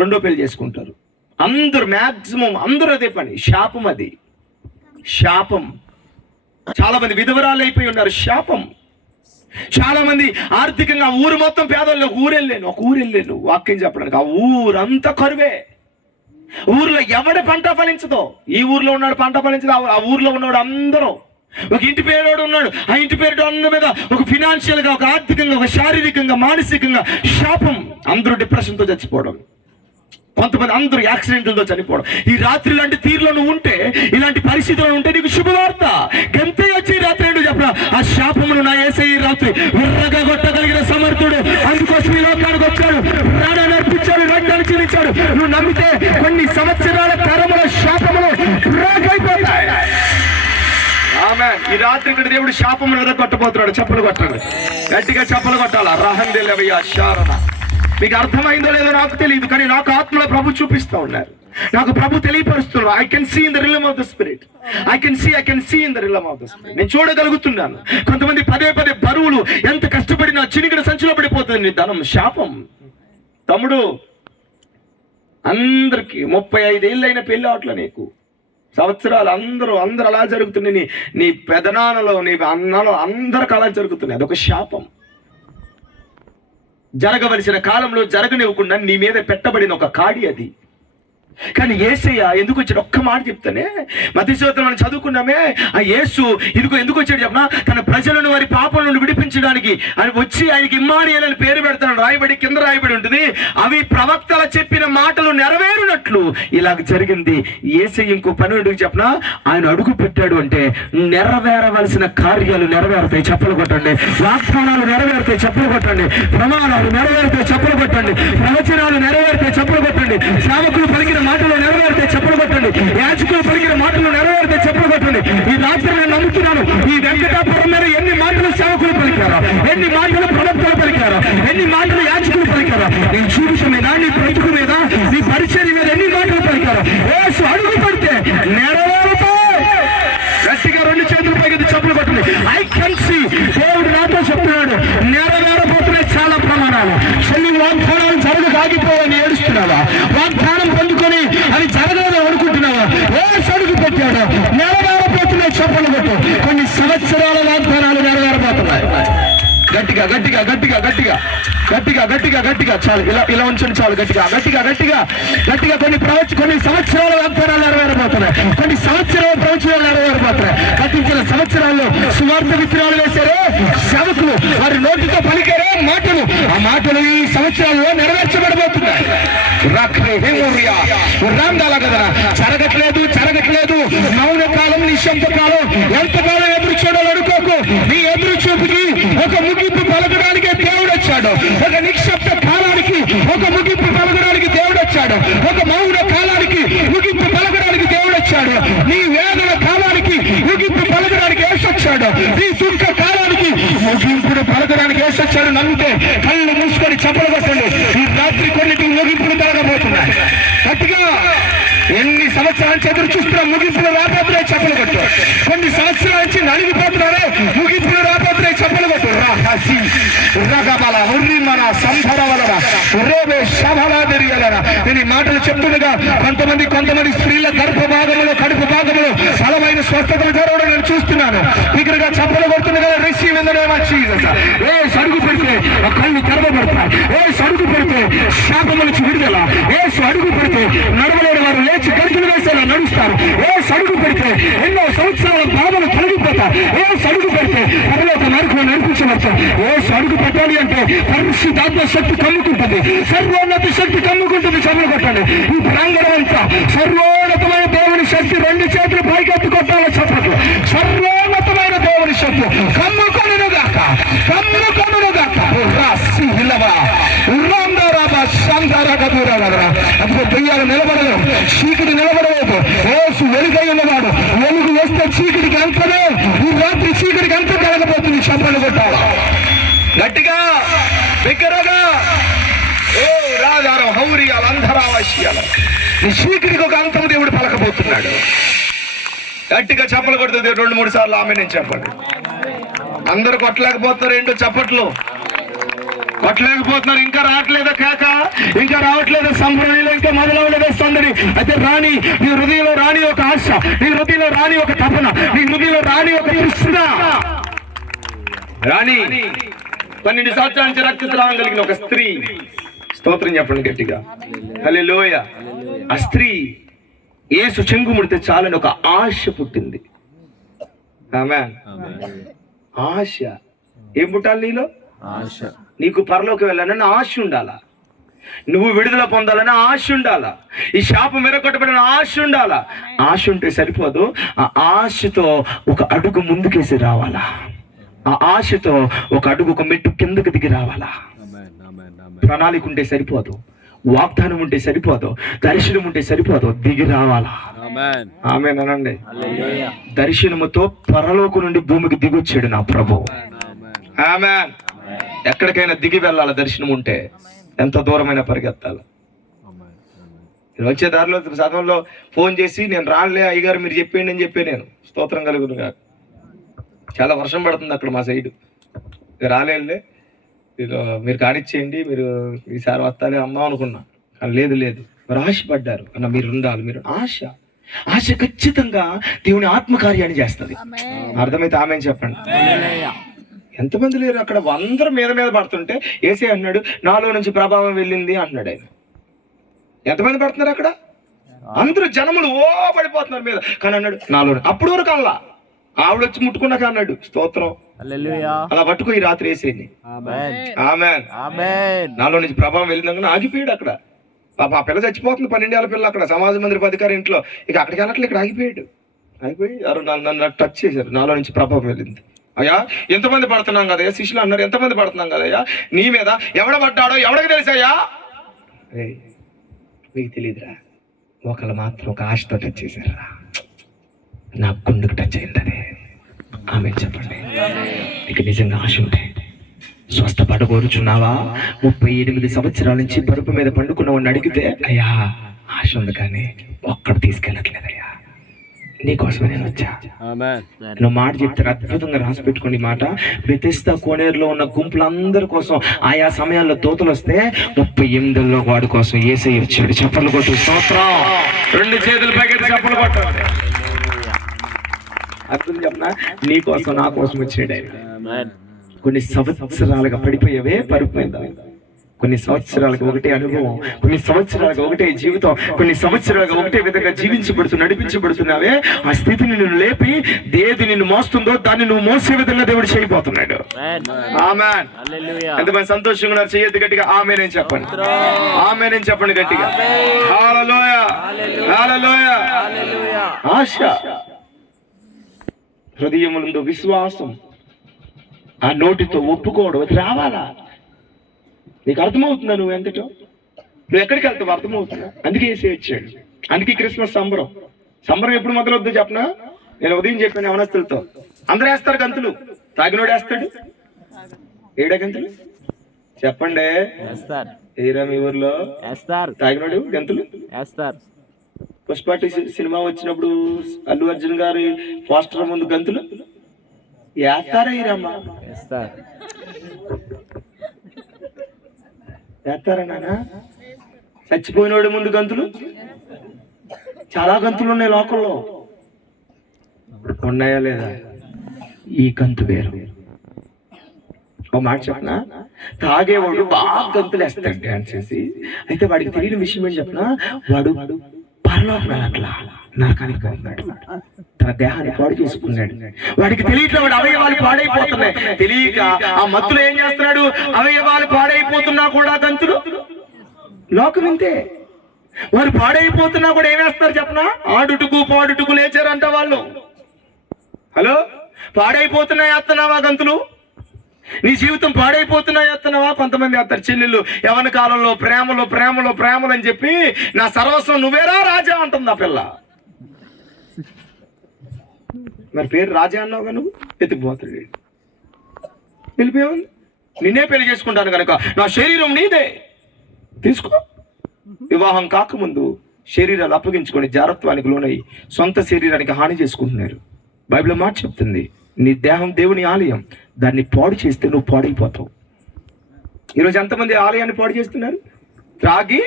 రెండో పెళ్లి చేసుకుంటారు అందరూ, మ్యాక్సిమం అందరూ అదే పని. శాపం, అది శాపం. చాలా మంది విధవరాలు అయిపోయి ఉన్నారు, శాపం. చాలా మంది ఆర్థికంగా ఊరు మొత్తం పేదల్లో, ఒక ఊరు వెళ్ళాను వాక్యం చెప్పడానికి, ఆ ఊరంతా కరువే. ఊర్లో ఎవడి పంట ఫలించదో, ఈ ఊర్లో ఉన్నాడు పంట ఫలించదు, ఆ ఊర్లో ఉన్నాడు అందరూ. ఒక ఇంటి పేరోడు ఉన్నాడు, ఆ ఇంటి పేరు అందరి మీద ఒక ఫినాన్షియల్ గా, ఒక ఆర్థికంగా, ఒక శారీరకంగా, మానసికంగా శాపం. అందరూ డిప్రెషన్ తో చచ్చిపోవడం, కొంతమంది అందరూ యాక్సిడెంట్లతో చనిపోవడం. ఈ రాత్రి ఇలాంటి తీరులో నువ్వు ఉంటే, ఇలాంటి పరిస్థితుల్లో ఉంటే నీకు శుభవార్త. గంతే వచ్చి రాత్రి ఏంటో చెప్పరా, ఆ శాపమును నా యేసయ్య రాత్రి విర్రగా కొట్టగలిగిన సమర్థుడు, అందుకోసం ఈ లోకానికి వచ్చాడు, ప్రాణాన్ని అర్పించాడు, రక్తాన్ని చెల్లించాడు. నువ్వు నమ్మితే కొన్ని సంవత్సరాల తరముల శాపములు అయిపోతాయి. ఆమేన్. ఈ రాత్రి ఇక్కడ దేవుడు శాపమును కొట్టబోతున్నాడు. చెప్పులు కొట్టాడు, గట్టిగా చెప్పులు కొట్టాలా. రహందెలవయ్యా శారణ. మీకు అర్థమైందో లేదో నాకు తెలియదు, కానీ నాకు ఆత్మలో ప్రభు చూపిస్తూ ఉన్నారు, నాకు ప్రభు తెలియపరుస్తున్నారు. I can see in the realm of the spirit, I can see in the realm of the spirit. నేను చూడగలుగుతున్నాను. కొంతమంది పదే బరువులు ఎంత కష్టపడినా చినిగిన సంచిలో పడిపోతుంది నీ ధనం. శాపం. తమ్ముడు, అందరికి 35 ఏళ్ళైన పెళ్ళి అవట్ల, నీకు సంవత్సరాలు, అందరూ అలా జరుగుతున్నాయి. నీ పెదనాన్నలో, నీ అన్నలో అందరికి అలా జరుగుతున్నాయి. అదొక శాపం. జరగవలసిన కాలంలో జరగనివ్వకుండా నీ మీద పెట్టబడిన ఒక కాడి అది. కానీ యేసయ్య ఎందుకు వచ్చాడు? ఒక్క మాట చెప్తానే, మత్తయి సువార్తలో మనం చదువుకున్నామే, ఆ యేసు ఎందుకు వచ్చాడు చెప్పనా? తన ప్రజలను వారి పాపం నుండి విడిపించడానికి ఆయన వచ్చి ఆయనకి ఇమ్మానుయేలు అని పేరు పెడతాడు. రాయబడి కింద రాయబడి ఉంటుంది, అవి ప్రవక్తల చెప్పిన మాటలు నెరవేరునట్లు ఇలాగ జరిగింది. యేసయ్య ఇంకో పని అడుగు చెప్పనా, ఆయన అడుగు పెట్టాడు అంటే నెరవేరవలసిన కార్యాలు నెరవేరుతాయి. చెప్పులు కొట్టండి. వాగ్దానాలు నెరవేరుతాయి. చెప్పులు కొట్టండి. ప్రమాణాలు నెరవేరుతాయి. చెప్పులు కొట్టండి. ప్రవచనాలు నెరవేరుతాయి. చెప్పులు కొట్టండి. సేవకులు పలికిన మాటలు నెరవేరితే చెప్పులు కొట్టండి. యాజకులు పలికిన మాటలు నెరవేరితే చెప్పులు కొట్టండి. ఈ రాత్రి నేను నమ్ముతున్నాను, ఈ వెంకటాపురం మీద ఎన్ని మాటలు సేవకులు పలికారా, ఎన్ని మాటలు ప్రవక్తలు పలికారా, ఎన్ని మాటలు యాజకులు పలికారా, నీ జీవితం మీద, నీ బ్రతుకు మీద, నీ పరిచర్య మీద ఎన్ని మాటలు పలికారా, యేసు అడుగు పడితే నెరవేరుతాయి. గట్టిగా రెండు చేతులు పైకి చెప్పులు కొట్టండి. I can see. దేవుడు నాతో చెప్తున్నాడు, నెరవేరబోతున్నాయి చాలా ప్రమాణాలు. కొన్ని వాగ్దానాలు జరగసాగిపోవని ఏడుస్తున్నావా? వాగ్దానం పొందుకొని అది జరగలేదు అనుకుంటున్నావా? యేసు అడుగు పెట్టాడు, నెరవేరబోతున్నాయి. చెప్పులు కొట్టు. కొన్ని సంవత్సరాల వాగ్దానాలు నెరవేరబోతున్నాయి. గట్టిగా గట్టిగా గట్టిగా గట్టిగా గట్టిగా గట్టిగా గట్టిగా చాలు. ఇలా ఉంచండి చాలు. గట్టిగా గట్టిగా గట్టిగా గట్టిగా కొన్ని సంవత్సరాల వాగ్దానాలు నెరవేరబోతున్నాయి. కొన్ని సంవత్సరాల ప్రవచనాలు నెరవేరబోతున్నాయి. గతించిన సంవత్సరాల్లో సువార్త విత్తనాలు వేశారు సేవకులు. వారి నోటితో పలికారో మాటలు, ఆ మాటలు ఈ సంవత్సరాల్లో నెరవేర్చబడబోతున్నాయి. జరగట్లేదు మౌన కాలం, నిశ్శబ్ద కాలం, ఎంతకాలం ఎదురు చూడాలి అనుకోకు. నీ ఎదురు చూపుకి ఒక ముగింపు పలకడానికి దేవుడు వచ్చాడు. ఒక నిశ్శబ్ద కాలానికి ఒక ముగింపు పలకడానికి దేవుడు వచ్చాడు. ఒక మౌన కాలానికి ముగింపు పలకడానికి దేవుడు వచ్చాడు. నీ వేదన కాలానికి ముగింపు పలకడానికి వేసొచ్చాడు. నీ దుఃఖ కాలానికి ముగింపుడు పలకడానికి వేసొచ్చాడు. నమ్మితే కళ్ళు మూసుకొని చప్పలు కొట్టండి. ఈ రాత్రి కొన్నిటికి ముగింపులు కలగబోతున్నాయి. గట్టిగా ఎన్ని సంవత్సరాల నుంచి ఎదురు చూస్తున్నా ముగింపులు రాబోతున్నాయి, చెప్పలు కొట్టు. కొన్ని సంవత్సరాల నుంచి నలిగిపోతున్నారే, ముగింపులు రాబోతున్నాయి, చెప్పలు కొట్టు. నేను ఈ మాటలు చెప్తుండగా కొంతమంది స్త్రీల గర్భ భాగంలో, కడుపు భాగంలో బలమైన స్వస్థతలు జరగడం నేను చూస్తున్నాను. దగ్గరగా చప్పలు కొడుతుండగా receive in the name of Jesus. ఏ అడుగు పెడితే ఆ కళ్ళు తెరవబడతాయి. ఏ అడుగు పెడితే శాపం నుంచి విడుదల. ఏ అడుగు పెడితే నడవలేని వారు లేచి గంతులు వేసేలా నడుస్తారు. ఏ అడుగు పెడితే ఎన్నో సంవత్సరాల బాధలు తొలగిపోతారు. ఏ అడుగు పెడితే పరలోక మార్గంలో నడిపించవచ్చు. ఏ అడుగు పెట్టాలి అంటే పరిశుద్ధాత్మ శక్తి కమ్ముకుంటుంది, సర్వోన్నత శక్తి కమ్ముకుంటుంది. చదువు కొట్టండి. ఈ ప్రాంగణం అంతా సర్వోన్నతమైన దేవుని శక్తి, రెండు చేతులు పైకెత్తి కొట్టాలి చెప్పట్లు. సర్వోన్నతమైన దేవుని శక్తి కమ్ముకొనుగాక, కమ్ముకొనుగాక. అప్పుడు దెయ్యాలు నిలబడలేవు, చీకటి నిలబడలేదు. యేసు వెలుగై ఉన్నవాడు. వెలుగు వస్తే చీకటికి అంతనే, ఈ రాత్రి చీకటికి అంత కలగబోతుంది. చెప్పలు కొట్టాలి గట్టిగా, బిగ్గరగా. ఓ రాజారం హౌరియాలు అంధరావశ్యాలు, ఈ చీకటికి ఒక అంతం దేవుడు పలకబోతున్నాడు. గట్టిగా చప్పలు కొడుతుంది. 2-3 సార్లు ఆమె నేను చెప్పండి. అందరు కొట్టలేకపోతున్నారు. ఏంటో చప్పట్లు కొట్టలేకపోతున్నారు. ఇంకా రావట్లేదా కేక, ఇంకా రావట్లేదు సంబరంలో, ఇంకా మొదలవలేదా సందడి. అయితే రాని నీ హృదయంలో రాని ఒక ఆశ, నీ హృదయంలో రాని ఒక తపన, నీ హృదయంలో రాని ఒక తృష్ణ. రాణి 12 సంవత్సరాల నుంచి రక్తస్రావం కలిగిన ఒక స్త్రీ. స్తోత్రం చెప్పండి గట్టిగా. హల్లెలూయా. ఆ స్త్రీ యేసు చెంగు ముడితే చాలని ఒక ఆశ పుట్టింది. ఆమేన్. ఆశ. ఏం పుట్టాలి నీలో? ఆశ. నీకు పరలోకి వెళ్ళాలని ఆశ ఉండాలా, నువ్వు విడుదల పొందాలని ఆశ ఉండాలా, ఈ శాపం మెరగొట్టబడిన ఆశ ఉండాలా. ఆశ ఉంటే సరిపోదు, ఆ ఆశతో ఒక అడుగు ముందుకేసి రావాలా. ఆ ఆశతో ఒక అడుగు, ఒక మెట్టు కిందకు దిగి రావాలా. ప్రణాళిక ఉంటే సరిపోదు, వాగ్దానం ఉంటే సరిపోదు, దర్శనం ఉంటే సరిపోదు, దిగి రావాలా. ఆమేన్ అనండి. దర్శనముతో పరలోకం నుండి భూమికి దిగొచ్చాడు నా ప్రభు. ఆమేన్. ఎక్కడికైనా దిగి వెళ్ళాలి. దర్శనం ఉంటే ఎంత దూరమైనా పరిగెత్తాలి. వచ్చే దారిలో సగంలో ఫోన్ చేసి నేను రానులే అయ్యగారు మీరు చెప్పేయండి అని చెప్పే నేను. స్తోత్రం కలుగును కాక. చాలా వర్షం పడుతుంది అక్కడ మా సైడు, రాలేదులే మీరు కానిచ్చేయండి, మీరు ఈసారి వస్తానే అమ్మ అనుకున్నా. కానీ లేదు మరి ఆశపడ్డారు అన్న, మీరు ఉండాలి. మీరు ఆశ ఖచ్చితంగా దేవుని ఆత్మకార్యాన్ని చేస్తుంది. అర్థమైతే ఆమె చెప్పండి. ఎంతమంది లేరు అక్కడ, అందరూ మీద పడుతుంటే ఏసే అన్నాడు నాలో నుంచి ప్రభావం వెళ్ళింది అంటున్నాడు ఆయన. ఎంతమంది పడుతున్నారు అక్కడ? అందరూ జనములు ఓ పడిపోతున్నారు మీద. కానీ అన్నాడు నాలో. అప్పుడు వరకు అల్లా ఆవిడ వచ్చి ముట్టుకున్నాక అన్నాడు స్తోత్రం. అలా పట్టుకో ఈ రాత్రి వేసేయండి. ఆమేన్. నాలో నుంచి ప్రభావం వెళ్ళిందాక ఆగిపోయాడు అక్కడ. పాప ఆ పిల్ల చచ్చిపోతుంది, 12 ఏళ్ల పిల్ల అక్కడ సమాజ మందిర అధికారి ఇంట్లో. ఇక అక్కడికి వెళ్ళట్లే, ఇక్కడ ఆగిపోయి ఎవరు నన్ను టచ్ చేశారు. నాలో నుంచి ప్రభావం వెళ్ళింది. అయ్యా ఎంతమంది పడుతున్నాం కదయ్యా, శిష్యులు అన్నారు ఎంతమంది పడుతున్నాం కదయ్యా, నీ మీద ఎవడ పడ్డాడో ఎవడికి తెలుసయ్యా? మీకు తెలియదురా, ఒకళ్ళు మాత్రం ఒక ఆశతో టచ్ చేశారా, నా గుండెకు టచ్ అయింది. అదే ఆమె చెప్పండి. నీకు నిజంగా ఆశ ఉంటే స్వస్థపడ కోరుచున్నావా? 38 సంవత్సరాల నుంచి పరుపు మీద పండుకున్నావు అడిగితే అయ్యా ఆశ ఉంది కానీ ఒక్కడు తీసుకెళ్ళట్లేదయ్యా, నీకోసమే నేను వచ్చా. నువ్వు మాట చెప్తారు అద్భుతంగా రాసి పెట్టుకోండి మాట. బెతెస్దా కోనేరులో ఉన్న గుంపులందరి కోసం ఆయా సమయాల్లో దూతలు వస్తే 38 వాడి కోసం యేసయ్య వచ్చాడు. చప్పట్లు కొట్టు స్తోత్రం. 2 చేతులు పైకి చప్పట్లు కొట్టాలి. అర్థం చెప్పనా? నీ కోసం నా కోసం వచ్చాడు ఆయన. కొన్ని సంవత్సరాలుగా పడిపోయావే పరుపు మీద, కొన్ని సంవత్సరాలకు ఒకటే అనుభవం, కొన్ని సంవత్సరాలకు ఒకటే జీవితం, కొన్ని సంవత్సరాలకు ఒకటే విధంగా నడిపించబడుతున్నావే. ఆ స్థితిని నిన్ను లేపి ఏది నిన్ను మోస్తుందో దాన్ని నువ్వు మోసే విధంగా దేవుడు చేయబోతున్నాడు. ఆమేన్. ఎంతమంది సంతోషంగా ఉన్నారు? చేయొద్దు గట్టిగా ఆమేన్ అని చెప్పండి. ఆమేన్ అని చెప్పండి గట్టిగా. హల్లెలూయా, హల్లెలూయా. ఆశ, హృదయములందు విశ్వాసం, ఆ నోటితో ఒప్పుకోవడం, అది రావాలా? నీకు అర్థమవుతుందా నువ్వు ఎంతటో? నువ్వు ఎక్కడికి వెళ్తావు అర్థమవుతుందా? అందుకే ఏసీ వచ్చాడు. అందుకే క్రిస్మస్ సంబరం. సంబరం ఎప్పుడు మొదలవుద్దో చెప్పనా? నేను ఉదయం చెప్పాను యవనస్తులతో, అందరూ వేస్తారు గంతులు, తాగినోడు వేస్తాడు. ఏడా గంతులు చెప్పండి? ఏరా మీ ఊర్లో తాగినోడు గంతులు వేస్తారు. పుష్ప సినిమా వచ్చినప్పుడు అల్లు అర్జున్ గారి పోస్టర్ ముందు గంతులు వేస్తారా? ఈరమ్మా వేస్తారా నాన్న? చచ్చిపోయినోడి ముందు గంతులు, చాలా గంతులు ఉన్నాయి లోకంలో, ఉన్నాయా లేదా? ఈ గంతు వేరు. ఓ మాట చెప్పనా, తాగేవాడు బాగా గంతులు వేస్తాడు డాన్స్ చేసి. అయితే వాడికి తెలియని విషయం ఏంటి చెప్పనా, వాడు పరలోకం అట్లా నరకానికి పోతున్నాడు, తన దేహాన్ని పాడు చేసుకున్నాడు. వాడికి తెలియట్లే, వాడు అవయవాలు పాడైపోతున్నాయి. తెలియక ఆ మత్తులో ఏం చేస్తున్నాడు, అవయవాలు పాడైపోతున్నా కూడా గంతులు. లోకం ఇంతే, వారు పాడైపోతున్నా కూడా ఏం వేస్తారు చెప్పనా? ఆడుటుకు పాడుటుకు లేచారంట వాళ్ళు. హలో, పాడైపోతున్నాయి వేస్తున్నావా గంతులు? నీ జీవితం పాడైపోతున్నాయి వేస్తున్నావా? కొంతమంది వేస్తారు చెల్లెళ్ళు యవన కాలంలో ప్రేమలో ప్రేమలో ప్రేమలు అని చెప్పి నా సర్వస్వం నువ్వేరా రాజా అంటుంది ఆ పిల్ల. మరి పేరు రాజా అన్నావుగా, నువ్వు ఎత్తిపోతాడు. వెళ్ళిపోయావు. నిన్నే పెళ్లి చేసుకుంటాను కనుక నా శరీరం నీదే, తీసుకో. వివాహం కాకముందు శరీరాలు అప్పగించుకొని జారత్వానికి లోనై సొంత శరీరానికి హాని చేసుకుంటున్నారు. బైబిల్ మాట చెప్తుంది, నీ దేహం దేవుని ఆలయం, దాన్ని పాడు చేస్తే నువ్వు పాడైపోతావు. ఈరోజు ఎంతమంది ఆలయాన్ని పాడు చేస్తున్నారు? త్రాగి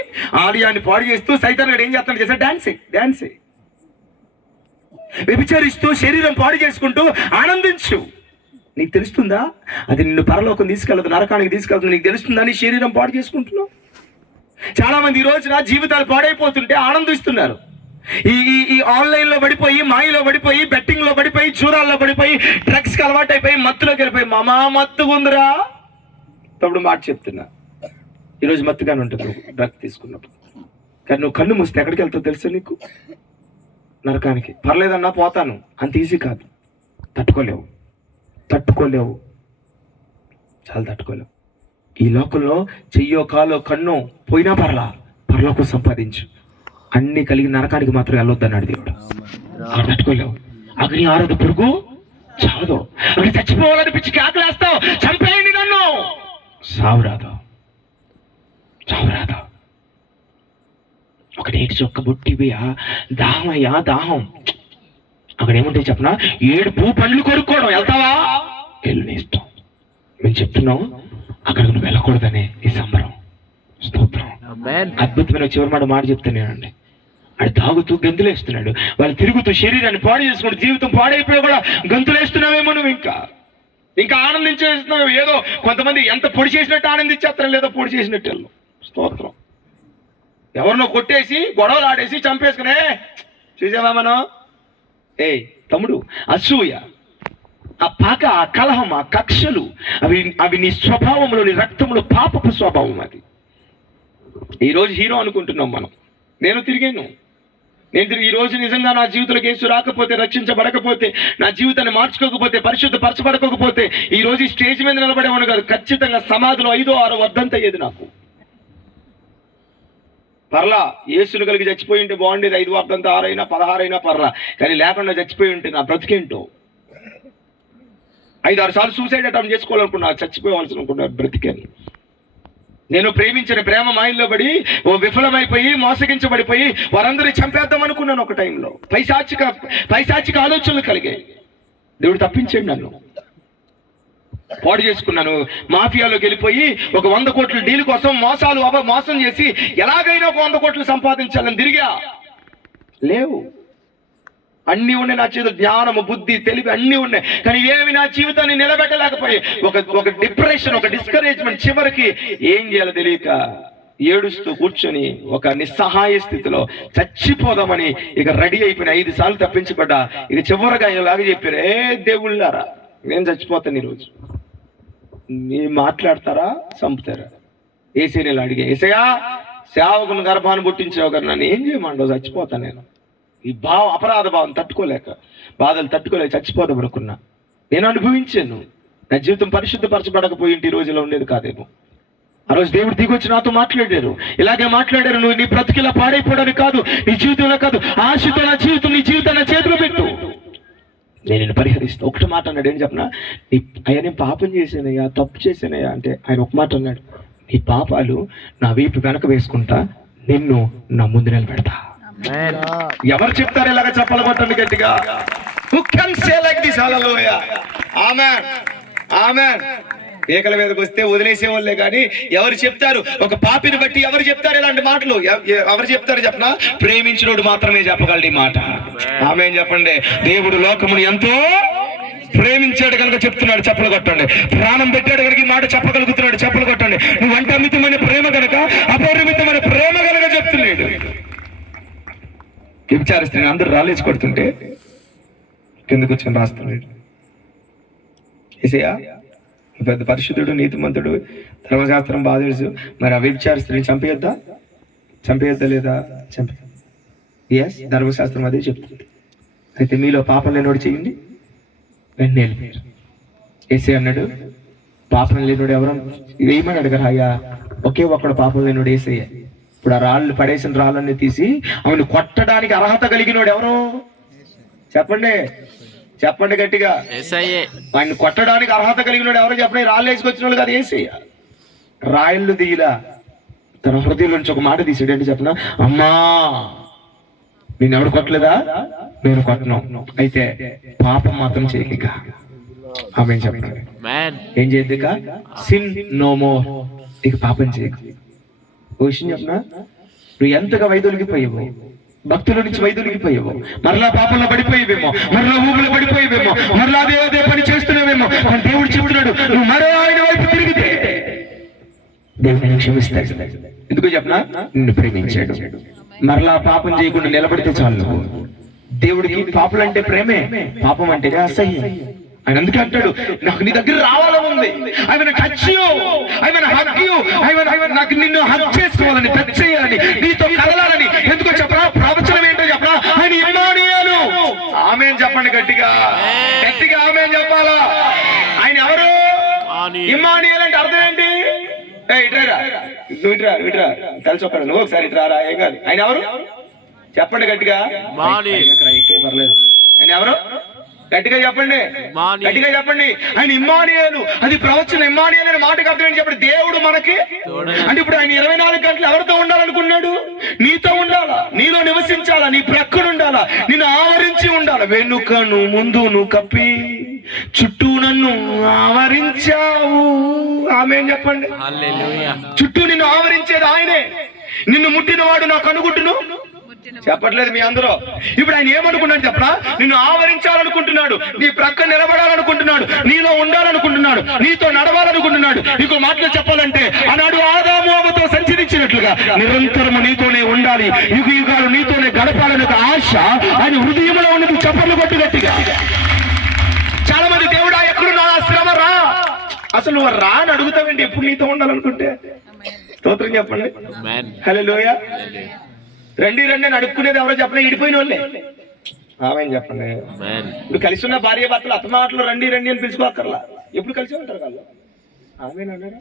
ఆలయాన్ని పాడు చేస్తూ సైతాన్ గడు ఏం చేస్తున్నాడు చేసా? డాన్సే. వ్యభిచరిస్తూ శరీరం పాడు చేసుకుంటూ ఆనందించు. నీకు తెలుస్తుందా అది నిన్ను పరలోకం తీసుకెళ్ళదు, నరకానికి తీసుకెళ్తుంది? నీకు తెలుస్తుందా నీ శరీరం పాడు చేసుకుంటున్నావు? చాలా మంది ఈ రోజున జీవితాలు పాడైపోతుంటే ఆనందిస్తున్నారు. ఈ ఆన్లైన్ లో పడిపోయి, మాయలో పడిపోయి, బెట్టింగ్ లో పడిపోయి, చూరాల్లో పడిపోయి, డ్రగ్స్ కి అలవాటు అయిపోయి, మత్తులోకి వెళ్ళిపోయి, మామా మత్తుగా ఉందిరా తప్పుడు మాట చెప్తున్నా. ఈరోజు మత్తుగానే ఉంటుంది డ్రగ్ తీసుకున్నప్పుడు, కానీ నువ్వు కన్ను మూస్తే ఎక్కడికి వెళ్తావు తెలుసా? నీకు నరకానికి. పర్లేదన్నా పోతాను, అంత ఈజీ కాదు. తట్టుకోలేవు, చాలా తట్టుకోలేవు. ఈ లోకంలో చెయ్యో కాలో కన్నో పోయినా పరలోకం సంపాదించు, అన్ని కలిగి నరకానికి మాత్రం వెళ్ళొద్దన్నాడు దేవుడు. తట్టుకోలేవు. అగ్ని ఆరదు, పురుగు చావదు. అక్కడ చచ్చిపోవాలనిపించి కేకలేస్తావు, చంపేయండి నన్ను, సావు రాదు. ఒక నీటి చొక్క బుట్టిపోయా, దాహం. అక్కడ ఏముంటాయి చెప్పనా? 7 పూ పండ్లు కొనుక్కోవడం. వెళ్తావా? వెళ్ళు, నీ ఇష్టం. మేము చెప్తున్నాం అక్కడికి నువ్వు వెళ్ళకూడదనే ఈ సంబరం. స్తోత్రం. అద్భుతమైన చివరి మాట చెప్తున్నానండి. వాడు తాగుతూ గంతులేస్తున్నాడు, వాళ్ళు తిరుగుతూ శరీరాన్ని పాడు చేసుకుంటూ జీవితం పాడైపోయి కూడా గంతులేస్తున్నావేమో నువ్వు. ఇంకా ఆనందించేస్తున్నావు. ఏదో కొంతమంది ఎంత పొడి చేసినట్టు ఆనందించేస్తారు, లేదో పొడి చేసినట్టు. స్తోత్రం. ఎవరినో కొట్టేసి గొడవలు ఆడేసి చంపేసుకునే చూసావా మనం? తమ్ముడు, అసూయ, ఆ పగ, ఆ కలహం, ఆ కక్షలు, అవి నీ స్వభావంలో, నీ రక్తంలో పాపపు స్వభావం. అది ఈరోజు హీరో అనుకుంటున్నాం మనం. నేను తిరిగి ఈ రోజు నిజంగా నా జీవితంలో యేసు రాకపోతే, రక్షించబడకపోతే, నా జీవితాన్ని మార్చుకోకపోతే, పరిశుద్ధపరచబడకపోతే ఈ రోజు ఈ స్టేజ్ మీద నిలబడేవాడు కాదు. ఖచ్చితంగా సమాధిలో 5వ 6వ వర్ధంతి అయ్యేది నాకు. పర్లా యేసును కలిగి చచ్చిపోయి ఉంటే బాగుండేది. 5వ వర్ధంతి 6 అయినా 16 అయినా పర్లా, కానీ లేకుండా చచ్చిపోయి ఉంటే నా బ్రతికేంటో. 5-6 సార్లు సూసైడ్ అటెంప్ట్ చేసుకోవాలనుకున్నా, చచ్చిపోవాల్సి అనుకున్నా, బ్రతికాను. నేను ప్రేమించిన ప్రేమ మాయల్లో పడి విఫలమైపోయి, మోసగించబడిపోయి వారందరూ చంపేద్దాం అనుకున్నాను ఒక టైంలో. పైశాచిక ఆలోచనలు కలిగాయి. దేవుడు తప్పించాడు నన్ను. పాడు చేసుకున్నాను. మాఫియాలోకి వెళ్ళిపోయి ఒక 100 కోట్ల డీల్ కోసం మోసం చేసి ఎలాగైనా ఒక 100 కోట్లు సంపాదించాలని తిరిగా. లేవు. అన్నీ ఉన్నాయి నా జీవితం, జ్ఞానము, బుద్ధి, తెలివి అన్నీ ఉన్నాయి. కానీ ఏమి నా జీవితాన్ని నిలబెట్టలేకపోయి ఒక డిప్రెషన్, ఒక డిస్కరేజ్మెంట్, చివరికి ఏం చేయాలో తెలియక ఏడుస్తూ కూర్చొని ఒక నిస్సహాయ స్థితిలో చచ్చిపోదామని ఇక రెడీ అయిపోయిన 5 సార్లు తప్పించబడ్డా. ఇక చివరిగా ఇలాగే చెప్పారు, ఏ దేవుళ్ళారా నేను చచ్చిపోతాను ఈరోజు, మీరు మాట్లాడతారా చంపుతారా? ఏసీని ఇలా అడిగా, ఏసయ్యా సేవకుని గర్భాన్ని పుట్టించావు కదా, నన్ను ఏం చేయమంటావు, చచ్చిపోతాను నేను. ఈ అపరాధ భావం తట్టుకోలేక, బాధలు తట్టుకోలేక చచ్చిపోదాం అనుకున్నా. నేను అనుభవించాను. నా జీవితం పరిశుద్ధపరచబడకపోయి ఈ రోజులో ఉండేది కాదేమో. ఆ రోజు దేవుడు దిగొచ్చి నాతో మాట్లాడారు, ఇలాగే మాట్లాడారు, నువ్వు నీ బ్రతికిలా పాడైపోవడానికి కాదు, నీ జీవితంలో కాదు, ఆశతో నా జీవితం, నీ జీవితాన్ని చేతిలో పెట్టు, నేను పరిహరిస్తా. ఒకటి మాట అన్నాడు, ఏం చెప్పనా, అయ్యా నేను పాపం చేశానయ్యా, తప్పు చేశానయ్యా అంటే ఆయన ఒక మాట అన్నాడు, నీ పాపాలు నా వీపు వెనక వేసుకుంటా, నిన్ను నా ముందు నిలబెడతా. ఎవరు చెప్తారు ఇలాగ? చెప్పాలి కొట్టండి గట్టిగా. Who can say like this? Hallelujah. Amen. Amen. ఏకల మీదకి వస్తే వదిలేసేవాళ్ళే కానీ ఎవరు చెప్తారు? ఒక పాపిని బట్టి ఎవరు చెప్తారు ఇలాంటి మాటలు? ఎవరు చెప్తారు చెప్పనా? ప్రేమించినోడు మాత్రమే చెప్పగలడు ఈ మాట. ఆమేన్ చెప్పండి. దేవుడు లోకమును ఎంతో ప్రేమించాడు కనుక చెప్తున్నాడు, చెప్పలు కొట్టండి. ప్రాణం పెట్టాడు కనుక ఈ మాట చెప్పగలుగుతున్నాడు, చెప్పలు కొట్టండి. నువ్వు అంటే అమితమైన ప్రేమ కనుక, అపరిమితమైన ప్రేమ కనుక చెప్తున్నాడు. విచారిస్తే అందరూ రాలేసి కొడుతుంటే కిందకు వచ్చి రాస్తున్నాడు, ఏసయ్యా పెద్ద పరిశుద్ధుడు, నీతిమంతుడు, ధర్మశాస్త్రం బాగా తెలుసు, మరి ఆ వ్యభిచార స్త్రీని చంపేయద్దా లేదా? ఎస్, ధర్మశాస్త్రం అదే చెప్తుంది. అయితే మీలో పాపం లేనోడు చేయండి. వెంటనే వెళ్ళిపోయారు. ఏసే అన్నాడు, పాపం లేనుడు ఎవరు ఏమని అడగరా? అయ్యా ఒకే ఒక్కడు పాపం లేనుడు ఏసయ్య. ఇప్పుడు ఆ రాళ్ళు పడేసిన రాళ్ళన్నీ తీసి ఆమెను కొట్టడానికి అర్హత కలిగినోడు ఎవరు చెప్పండి? చెప్పండి గట్టిగా. ఆయన కొట్టడానికి అర్హత కలిగినోడు ఎవరో చెప్పండి. రాళ్ళు వేసుకొచ్చిన వాళ్ళు కాదు, ఏసయ్య. రాయళ్ళు తీయలా, తన హృదయం నుంచి ఒక మాట తీసాడు. ఏంటి చెప్పనా? అమ్మా నేను ఎవరు కొట్టలేదా? నేను కొట్టను. అయితే పాపం మాత్రం చేయక. ఆమె చెప్పండి, ఏం చేయక? Sin no more. ఇక పాపం చేయక. ఓ విషయం చెప్పనా, నువ్వు ఎంతగా వైదొలిగిపోయావు, భక్తుల నుంచి వైదొలిగిపోయావు, మరలా పాపంలో పడిపోయేవేమో, మరలా ఊపిలో పడిపోయేవేమో, మరలా అదే పని చేస్తున్నావేమో. కానీ దేవుడు చెబుతున్నాడు, నువ్వు మరో ఆయన వైపు తిరిగితే దేవుడు నేను క్షమిస్తాడు. ఎందుకు చెప్పనా? నిన్ను ప్రేమించాడు. మరలా పాపం చేయకుండా నిలబడితే చాలు. దేవుడికి పాపలు అంటే ప్రేమే, పాపం అంటే అసహ్యం. ఆయన అందుకే అంటాడు, నాకు నీ దగ్గర రావాలని ఉంది, ఆయన టచ్ యు, ఆయన హగ్ యు, నాకు నిన్ను హగ్ చేసుకోవాలని, టచ్ చేయాలని, నీతో కదలాలని. ఎందుకో చెప్పరా? ప్రవచనం ఏంటో చెప్పరా? ఆయన ఇమ్మానుయేలు. ఆమేన్ చెప్పండి గట్టిగా, గట్టిగా ఆమేన్ చెప్పాలా? ఆయన ఎవరు? ఇమ్మానుయేలు అంటే అర్థం ఏంటి? ఇట్రా, నువ్వు ఇట్రా కలిసి ఒక్కడ, నువ్వు ఒకసారి ఇట్రారా, ఏం కాదు. ఆయన ఎవరు చెప్పండి గట్టిగా, ఎక్కే పర్లేదు. ఆయన ఎవరు గట్టిగా చెప్పండి, గట్టిగా చెప్పండి. ఆయన ఇమ్మానుయేలు. అది ప్రవచనం. ఇమ్మానుయేలు అనే మాటకు అర్థం ఏంటి చెప్పండి? దేవుడు మనకి అంటే ఇప్పుడు ఆయన 24 గంటలు ఎవరితో ఉండాలనుకున్నాడు? నీతో ఉండాలా, నీలో నివసించాలా, నీ ప్రక్కన ఉండాలా, నిన్ను ఆవరించి ఉండాలా. వెనుకను ముందును కప్పి చుట్టూ నన్ను ఆవరించావు. ఆమేన్ చెప్పండి. చుట్టూ నిన్ను ఆవరించేది ఆయనే. నిన్ను ముట్టిన వాడు నా కనుగుడ్డును చెప్పట్లేదు మీ అందరూ. ఇప్పుడు ఆయన ఏమనుకున్నాడు చెప్పరా? నిన్ను ఆవరించాలనుకుంటున్నాడు, నీ ప్రక్క నిలబడాలనుకుంటున్నాడు, నీలో ఉండాలనుకుంటున్నాడు, నీతో నడవాలనుకుంటున్నాడు. నీకు మాటలు చెప్పాలంటే ఆనాడు ఆదాము అవ్వతో సంచరించినట్లుగా నిరంతరము నీతోనే ఉండాలి, యుగ యుగాలు నీతోనే గడపాలనే ఆశ ఆయన హృదయంలో ఉన్నది. చెప్పలు కొట్టు గట్టిగా. చాలా మంది దేవుడా ఎక్కడున్నా శ్రమ రా, అసలు నువ్వు రా అని అడుగుతావేంటి ఎప్పుడు నీతో ఉండాలనుకుంటే? స్తోత్రం చెప్పండి. హల్లెలూయా. రండి రండి అని అడుక్కునేది ఎవరో చెప్పలే, ఇడిపోయిన వాళ్ళే. ఆమేన్ చెప్పండి. ఇప్పుడు కలిసి ఉన్న భార్య భర్తలు అత్తమాటలు రండి రండి అని పిలుచుకోక్కర్లా, ఎప్పుడు కలిసి ఉంటారు వాళ్ళు. ఆమేన్ అన్నారా?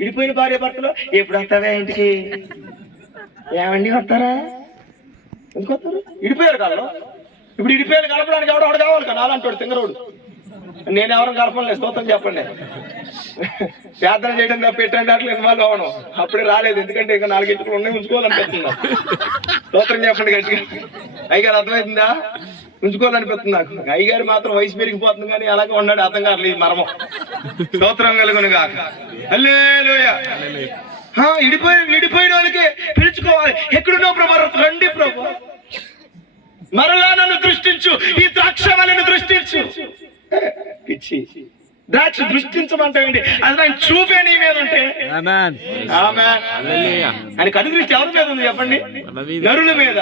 ఇడిపోయిన భార్య భర్తలు ఎప్పుడు వస్తావా ఇంటికి, ఏమండి వస్తారా, ఎందుకు వస్తారు? ఇడిపోయారు కాళ్ళు. ఇప్పుడు ఇడిపోయారు కలపడానికి ఎవడో ఒకటి కావాలి కదా, అలాంటి తింగరోడు. నేను ఎవరిని కలపలేదు. స్తోత్రం చెప్పండి. ప్రార్థన చేయడం తప్ప పెట్టండి అట్లా ఇన్వాల్వ్ అవ్వను. అప్పుడే రాలేదు, ఎందుకంటే ఇంకా 4 ఇటుకలు ఉన్నాయి, ఉంచుకోవాలనిపిస్తుంది. స్తోత్రం చెప్పండి గట్టిగా. అయ్యగారు అర్థమవుతుందా? ఉంచుకోవాలనిపిస్తుంది నాకు. అయ్యగారు మాత్రం వయసు పెరిగిపోతుంది కానీ అలాగే ఉన్నాడు, అర్థం కాదు ఈ మర్మం. స్తోత్రం కలుగునుగా. హల్లెలూయా. విడిపోయిన వాళ్ళకి పిలుచుకోవాలి. ఎక్కడున్నావు ప్రభు? రండి ప్రభు. మరలా నన్ను దృష్టించు, ఈ ద్రాక్షవల్లిని దృష్టించు. పిచ్చి ద్రాక్ష దృష్టించమంటావేంటి? అది ఆయన చూపే నీ మీద ఉంటే. ఆయన కను దృష్టి ఎవరి మీద ఉంది చెప్పండి? నరుల మీద.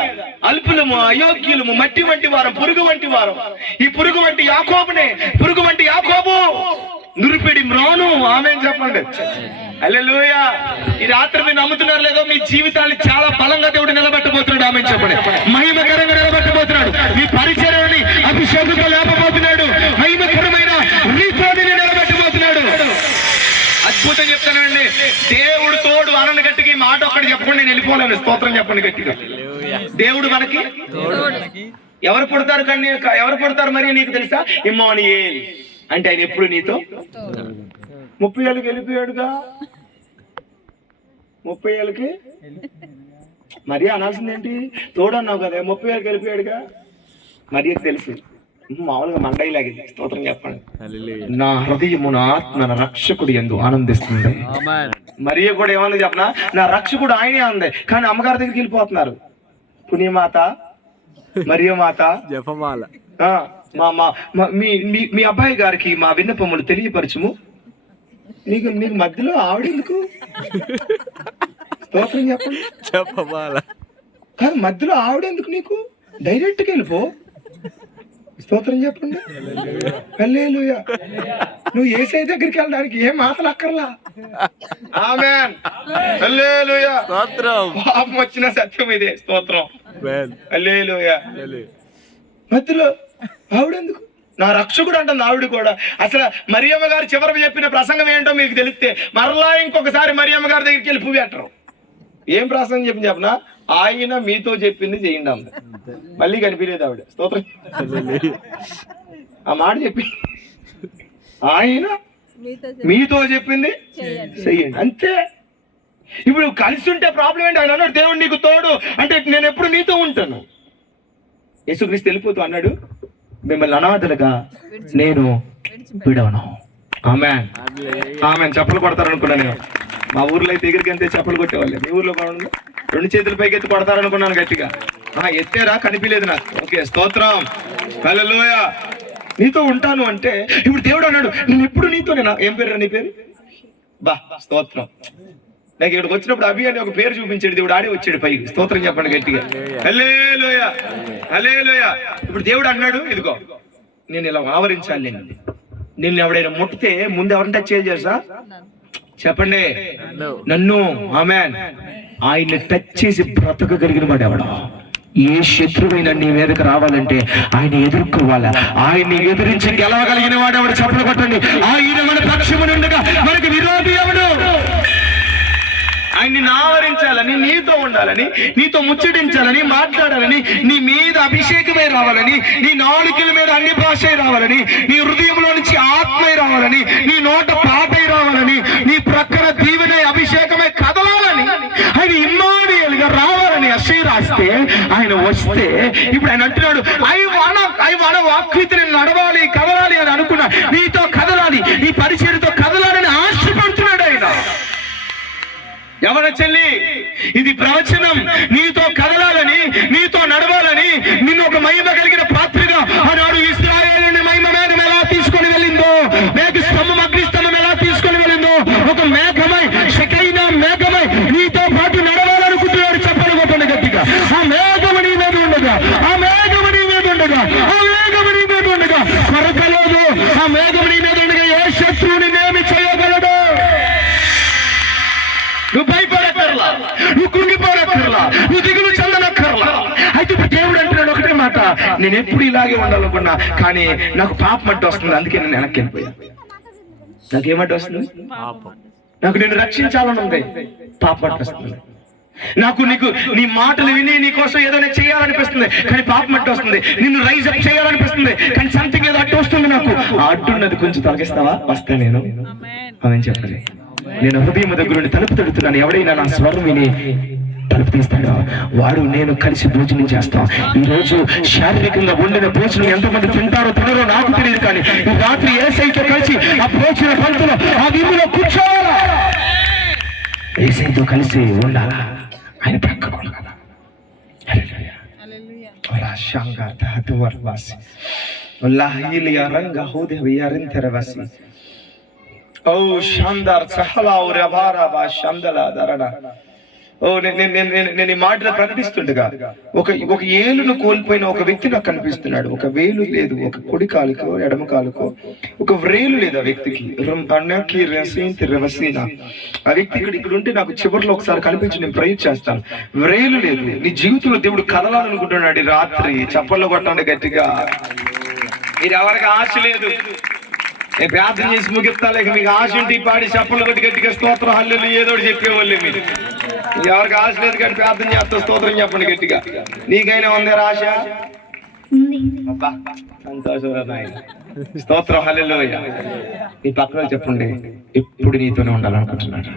అల్పులము, అయోగ్యులము, మట్టి వంటి వారం, పురుగు వంటి వారం. ఈ పురుగు వంటి యాకోబునే, పురుగు వంటి యాకోబు నురిపిడి మ్రాను. ఆమేన్ చెప్పండి. హల్లెలూయా. ఈ రాత్రి మీరు నమ్ముతున్నారు లేదో, మీ జీవితాన్ని చాలా బలంగా దేవుడు నిలబెట్టబోతున్నాడు. ఆమేన్ చెప్పండి. మహిమకరంగా నిలబెట్టబోతున్నాడు. మీ పరిచర్యని అభిషేకంతో లేపబోతున్నాడు. మహిమకరమైన రీతిలో నిలబెట్టబోతున్నాడు. అద్భుతం చెప్తానండి. దేవుడు తోడు అనండి గట్టిగా. ఈ మాట ఒక్కటి చెప్పండి, నేను వెళ్ళిపోలేను. స్తోత్రం చెప్పండి గట్టిగా. దేవుడు మనకి ఎవరు పుడతారు కానీ ఎవరు పుడతారు మరి నీకు తెలుసా? ఇమ్మానుయేల్ అంటే ఆయన ఎప్పుడు నీతో. 30 ఏళ్ళకి వెళ్ళిపోయాడుగా. 30 ఏళ్ళకి మరి అనాల్సిందేంటి? తోడు అన్నావు కదా. 30 ఏళ్ళకి వెళ్ళిపోయాడుగా. మరి తెలుసు మామూలుగా మండై లాగింది. స్తోత్రం చెప్పండి. నా హృదయము నా ఆత్మ నా రక్షకుడు యందు ఆనందిస్తుంది. మరియ కూడా ఏమన్నా చెప్పనా? నా రక్షకుడు ఆయనే అంది. కానీ అమ్మగారి దగ్గరికి వెళ్ళిపోతున్నారు. పుణ్యమాత, మరియ మాత, జపమాల. మీ అబ్బాయి గారికి మా విన్నపములు తెలియపరచుము. నీకు మధ్యలో ఆవిడెందుకు? స్తోత్రం చెప్పండి. చెప్పమాల కానీ మధ్యలో ఆవిడెందుకు? నీకు డైరెక్ట్గా వెళ్ళిపో. స్తోత్రం చెప్పండి. హల్లెలూయా. నువ్వు యేసయ్య దగ్గరికి వెళ్ళడానికి ఏం మాటలు అక్కర్లా. ఆమేన్. హల్లెలూయా. స్తోత్రం. పాపం వచ్చిన సత్యం ఇదే. స్తోత్రం. హల్లెలూయా. మధ్యలో ఆవిడెందుకు? నా రక్షకుడు అంటుంది ఆవిడ కూడా. అసలు మరియమ్మ గారు చివరికి చెప్పిన ప్రసంగం ఏంటో మీకు తెలిస్తే మరలా ఇంకొకసారి మరియమ్మ గారి దగ్గరికి వెళ్ళి పువ్వు పెట్టరు. ఏం ప్రసంగం చెప్పింది చెప్పనా? ఆయన మీతో చెప్పింది చేయండి అంది. మళ్ళీ కనిపించలేదు ఆవిడ. స్తోత్రం. ఆ మాట చెప్పి ఆయన మీతో చెప్పింది చెయ్యండి అంతే. ఇప్పుడు కలిసి ఉంటే ప్రాబ్లం ఏంటి? ఆయన అన్నాడు దేవుడు నీకు తోడు అంటే నేను ఎప్పుడు నీతో ఉంటాను. యేసుక్రీస్తు వెళ్ళిపోతూ అన్నాడు మిమ్మల్ని అనాథలుగా నేను విడవను. ఆమేన్. ఆమేన్. చప్పలు కొడతారనుకున్నా నేను. మా ఊర్లో అయితే దగ్గరికి అంతే చప్పలు కొట్టేవాళ్ళు. మీ ఊర్లో బాగుంది. 2 చేతుల పైకి ఎత్తి కొడతారనుకున్నాను గట్టిగా. ఎత్తేరా కనిపించలేదు నాకు. ఓకే స్తోత్రం. హల్లెలూయా. నీతో ఉంటాను అంటే ఇప్పుడు దేవుడు అన్నాడు నేను ఎప్పుడు నీతో. నేను ఏం పేరు నీ పేరు? బా స్తోత్రం. నాకు ఇక్కడికి వచ్చినప్పుడు అభి అని ఒక పేరు చూపించాడు దేవుడు. ఆడే వచ్చాడు పైకి. స్తోత్రం చెప్పండి గట్టిగా. హల్లెలూయా. హల్లెలూయా. ఇప్పుడు దేవుడు అన్నాడు ఇదిగో నేను ఇలా ఆవరించాలి. నిన్ను ఎవడైనా ముట్టితే ముందు ఎవరిని టచ్ చేయాలి తెలుసా? చెప్పండి. నన్ను. ఆమేన్. ఆయన్ని టచ్ చేసి బ్రతకగలిగిన వాడు ఎవడో. ఏ శత్రువైనా నీ మీదకి రావాలంటే ఆయన ఎదుర్కోవాలి. ఆయన్ని ఎదిరించి గెలవగలిగిన వాడు ఎవడు? చప్పలు కొట్టండి. ఆయన మన పక్షము నుండగా మనకి విరోధి ఎవడు? ఆయన్ని ఆవరించాలని, నీతో ఉండాలని, నీతో ముచ్చటించాలని, మాట్లాడాలని, నీ మీద అభిషేకమై రావాలని, నీ నాలుకల మీద అన్ని భాష రావాలని, నీ హృదయంలో నుంచి ఆత్మై రావాలని, నీ నోట పాటై రావాలని, నీ ప్రక్కన దీవెనై అభిషేకమై కదలాలని, ఆయన ఇమ్మానుయేలుగా రావాలని అశీ రాస్తే ఆయన వస్తే ఇప్పుడు ఆయన అంటున్నాడు ఐ వాన వాక్వితి నేను నడవాలి కదలాలి అని అనుకున్నా. నీతో కదలాలి, నీ పరిచర్యతో కదలాలని ఆశపడుతున్నాడు ఆయన. ఎవర చెల్లి ఇది ప్రవచనం. నీతో కదలాలని, నీతో నడవాలని, నిన్ను ఒక మహిమ కలిగిన పాత్రగా ఆనాడు ఇశ్రాయేలుని మహిమ మేఘం ఎలా తీసుకొని వెళ్ళిందో, మేఘ స్తంభం అగ్ని స్తంభం ఎలా తీసుకొని వెళ్ళిందో, ఒక మేఘమై షకైనా మేఘమై నీతో పాటు నడవాలనుకుంటున్నాడు. చెప్పలు కొట్టండి గట్టిగా. ఆ మేఘము నీ మీద ఉండగా, ఆ మేఘము నీ మీద ఉండగా, ఆ మేఘము నీ మీద ఉండగా కొరకలేదు. ఆ మేఘము నీ మీద ఉండగా ఏ శత్రువుని ఏమి చేయగలడు? నువ్వు భయపడక్కర్లా, నువ్వు కృంగిపోరక్కర్లా, నువ్వు దిగులు చెందనక్కర్లా. అయితే ఇప్పుడు దేవుడు అంటున్నాడు ఒకటే మాట, నేను ఎప్పుడు ఇలాగే ఉండాలనుకున్నా కానీ నాకు పాపం అంటూ వస్తుంది. అందుకే నేను వెనక్కి వెళ్ళిపోయాను. నాకేమంటూ వస్తుంది? నాకు నిన్ను రక్షించాలని ఉంది, పాపం అంటూ వస్తుంది. నాకు నీ మాటలు విని నీ కోసం ఏదో చేయాలనిపిస్తుంది కానీ పాపం అంటూ వస్తుంది. నిన్ను రైజ్ అప్ చేయాలనిపిస్తుంది కానీ సంథింగ్ ఏదో అడ్డు వస్తుంది. నాకు ఆ అడ్డున్నది కొంచెం తొలగిస్తావా? వస్తా నేను. అని చెప్పండి. నేను హృదయం దగ్గర నుండి తలుపు తడుతున్నాను. ఎవడైనా నా స్వరం విని తలుపు తీస్తాడు వాడు నేను కలిసి భోజనం చేస్తాం. ఈ రోజు శారీరకంగా వండిన భోజనం ఎంతమంది తింటారో తినరో నాకు తెలియదు కానీ ఈ రాత్రి యేసయ్యతో కలిసి ఆ భోజన పంక్తిలో ఆ విందులో కూర్చోవాలా, యేసయ్యతో కలిసి ఉండాలా, ఆయన ప్రక్కన ఉండాలా. హల్లెలూయా. Ora shanga ta duar vasi. Allah ilia ranga hode viyarin tervasi. Oh shandar sahala ore abara ba shandala darada. ఓ నేను ఈ మాటలు ప్రకటిస్తుండగా ఒక ఏలును కోల్పోయిన ఒక వ్యక్తి నాకు కనిపిస్తున్నాడు. ఒక వేలు లేదు, ఒక కుడి కాలుకో ఎడమ కాలుకో ఒక వ్రేలు లేదు ఆ వ్యక్తికి. ఆ వ్యక్తి ఇక్కడ ఉంటే నాకు చివరిలో ఒకసారి కనిపించి నేను ప్రేయర్ చేస్తాను. వ్రేలు లేదు. నీ జీవితంలో దేవుడు కదలాలనుకుంటున్నాడు ఈ రాత్రి. చప్పల్లో కొట్టండి గట్టిగా. మీరు ఎవరికి ఆశ లేదు, నేను ప్రార్థన చేసి ముగిస్తా. లేక మీకు ఆశ ఉంటే పాడి చప్పలు కొట్టి గట్టిగా స్తోత్రం హల్లెలూయా ఏదో చెప్పేవాళ్ళు. మీరు ఎవరికి ఆశ లేదు కానీ ప్రార్థన చేస్తా స్తోత్రం చెప్పండి గట్టిగా. నీకైనా ఉంది ఆశ? అబ్బా సంతోషం నాయన. స్తోత్రం హల్లెలూయా. ఈ పక్కన చెప్పండి, ఎప్పుడు నీతోనే ఉండాలనుకుంటున్నాడు.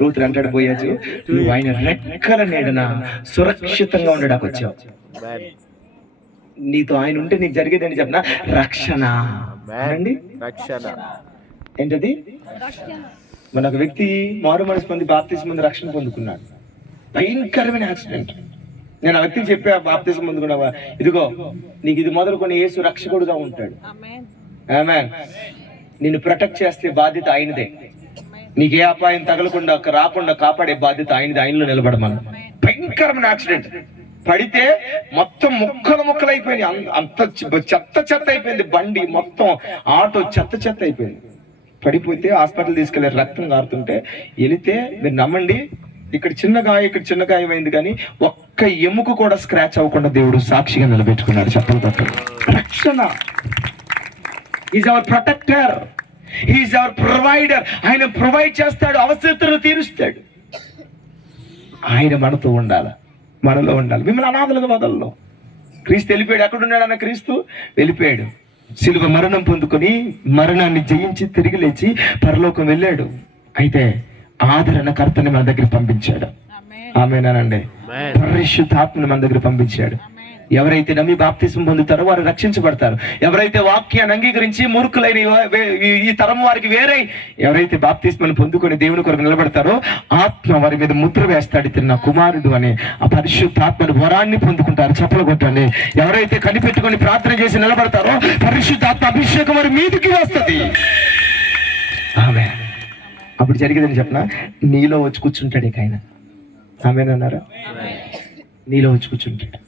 రూతులు అంటాడు పోయాచ్చు, నువ్వు ఆయన రెక్కల నీడన సురక్షితంగా ఉండడానికి వచ్చావు. నీతో ఆయన ఉంటే నీకు జరిగేదని చెప్పిన రక్షణ. రక్షణ ఏంటది? మన ఒక వ్యక్తి మారు మనసు పొంది బాప్తిస్మం పొంది రక్షణ పొందుకున్నాడు. భయంకరమైన యాక్సిడెంట్. నేను ఆ వ్యక్తికి చెప్పా, బాప్తిస్మం పొందుకున్నావా, ఇదిగో నీకు ఇది మొదలుకొని యేసు రక్షకుడుగా ఉంటాడు. ఆమేన్. నిన్ను ప్రొటెక్ట్ చేస్తే బాధ్యత ఆయనదే. నీకు ఏ అపాయం తగలకుండా రాకుండా కాపాడే బాధ్యత ఆయనది. ఆయనలో నిలబడమన్న. భయంకరమైన యాక్సిడెంట్. పడితే మొత్తం ముక్కలు అయిపోయింది. అంత చెత్త అయిపోయింది. బండి మొత్తం, ఆటో చెత్త అయిపోయింది. పడిపోతే హాస్పిటల్ తీసుకెళ్లారు. రక్తం కారుతుంటే వెళితే మీరు నమ్మండి, ఇక్కడ చిన్న గాయం అయింది కానీ ఒక్క ఎముక కూడా స్క్రాచ్ అవ్వకుండా దేవుడు సాక్షిగా నిలబెట్టుకున్నాడు. చెప్పలు పట్టాడు. రక్షణ. Is our protector, is our provider. ఆయన ప్రొవైడ్ చేస్తాడు, అవసరతను తీరుస్తాడు. ఆయన మనతో ఉండాలి, మనలో ఉండాలి. మిమ్మల్ని అనాథలుగా వదల్లో. క్రీస్తు వెళ్ళిపోయాడు. ఎక్కడున్నాడు అన్న క్రీస్తు? వెళ్ళిపోయాడు. సిలువ మరణం పొందుకొని మరణాన్ని జయించి తిరిగి లేచి పరలోకం వెళ్ళాడు. అయితే ఆదరణకర్తని మన దగ్గర పంపించాడు. ఆమేనండి. పరిశుద్ధాత్మని మన దగ్గర పంపించాడు. ఎవరైతే నమ్మి బాప్తిస్మం పొందుతారో వారు రక్షించబడతారు. ఎవరైతే వాక్యాన్ని అంగీకరించి మూర్ఖులైన ఈ తరం వారికి వేరే ఎవరైతే బాప్తిస్మం పొందుకొని దేవుని కొరకు నిలబడతారో ఆత్మ వారి మీద ముద్ర వేస్తాడు. ఇతను నా కుమారుడు అనే ఆ పరిశుద్ధాత్మని వరాన్ని పొందుకుంటారు. చప్పలు కొట్టండి. ఎవరైతే కనిపెట్టుకొని ప్రార్థన చేసి నిలబడతారో పరిశుద్ధాత్మ అభిషేకం వారి మీదకి వస్తుంది. ఆమె అప్పుడు జరిగేదని చెప్పిన నీలో వచ్చి కూర్చుంటాడు. ఇక ఆయన ఆమెనన్నారా? నీలో వచ్చి కూర్చుంటాడు.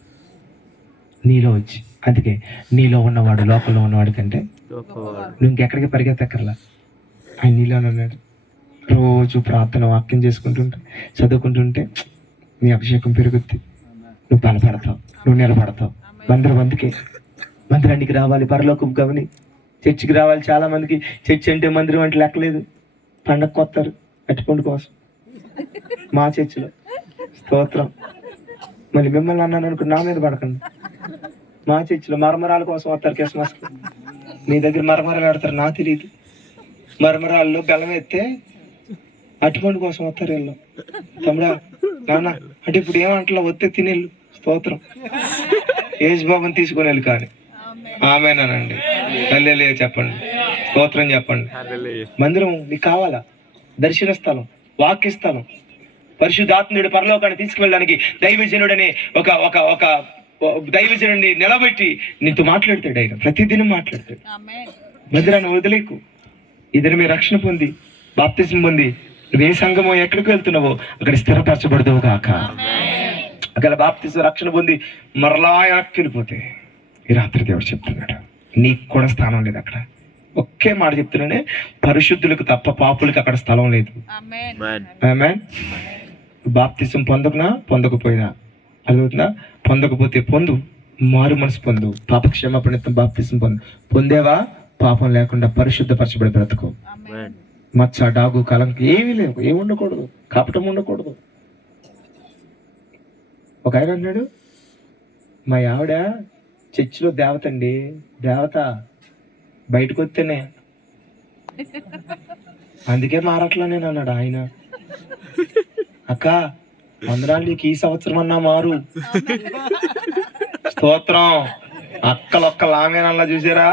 నీలో వచ్చి. అందుకే నీలో ఉన్నవాడు లోపల ఉన్నవాడు కంటే నువ్వు ఇంకెక్కడికి పరిగెత్తక్కర్లా. ఆయన నీలోనే ఉన్నాడు. రోజు ప్రార్థన వాక్యం చేసుకుంటుంటే చదువుకుంటుంటే నీ అభిషేకం పెరుగుద్ది. నువ్వు బలపడతావు, నువ్వు నిలబడతావు. మందిరానికి రావాలి. పరలోకం గమని చర్చికి రావాలి. చాలా మందికి చర్చి అంటే మందిరం అంటే లెక్కలేదు. పండగకు వస్తారు అట్టుపండు కోసం మా చర్చిలో. స్తోత్రం. మళ్ళీ మిమ్మల్ని అన్నాను అనుకో, నా మీద పడకండి. మా చర్చిలో మరమరాల కోసం వస్తారు. క్రిస్మస్ మీ దగ్గర మరమరాలు పెడతారు. నాకు తెలియదు. మరమరాల్లో బెల్లం ఎత్తే అట్టుపండు కోసం వస్తారు. వీళ్ళు తమ్ముడా నాన్న అంటే ఇప్పుడు ఏమంటలా వస్తే తినేళ్ళు. స్తోత్రం. ఏజ్ బాబుని తీసుకొని వెళ్ళి కానీ ఆమెనానండి. హల్లెలూయా చెప్పండి. స్తోత్రం చెప్పండి. మందిరం నీకు కావాలా? దర్శన స్థలం, వాక్య స్థలం. పరిశుద్ధాత్ముడు పరలోకాన్ని తీసుకువెళ్ళడానికి దైవజనుడని ఒక దైవజనుడిని నిలబెట్టి నీతో మాట్లాడతాడు. ఆయన ప్రతిదినం మాట్లాడతాడు. మందిరాన్ని వదిలేకు. ఇద్దరు మీ రక్షణ పొంది బాప్తిజం పొంది నువ్వు ఏ సంఘమో ఎక్కడికి వెళ్తున్నావో అక్కడ స్థిరపరచబడదు కాక. అక్కడ బాప్తిజం రక్షణ పొంది మరలా వెనక్కి వెళ్ళిపోతే ఈ రాత్రి దేవుడు చెప్తున్నాడు నీకు కూడా స్థానం లేదు అక్కడ. ఒకే మాట చెప్తున్నానే, పరిశుద్ధులకు తప్ప పాపులకు అక్కడ స్థలం లేదు. ఆమేన్. బాప్తిజం పొందకునా పొందకపోయినా అదుగుతుందా? పొందకపోతే పొందు, మారు మనసు పొందు, పాప క్షమాపణ బాప్తిజం పొందేవా పాపం లేకుండా పరిశుద్ధపరచబడి బ్రతుకు. మచ్చ డాగు కలంకి ఏమీ లేవు. ఏమి ఉండకూడదు, కపటం ఉండకూడదు. ఒక ఆయన అన్నాడు, మా ఆవిడ చర్చిలో దేవత అండి, దేవత బయటకు వస్తేనే అందుకే మారట్లా నేను అన్నాడు ఆయన. అక్క మందిరాలు నీకు ఈ సంవత్సరం అన్నా మారు. స్తోత్రం. అక్కలొక్కలు ఆమెనల్లా చూసారా?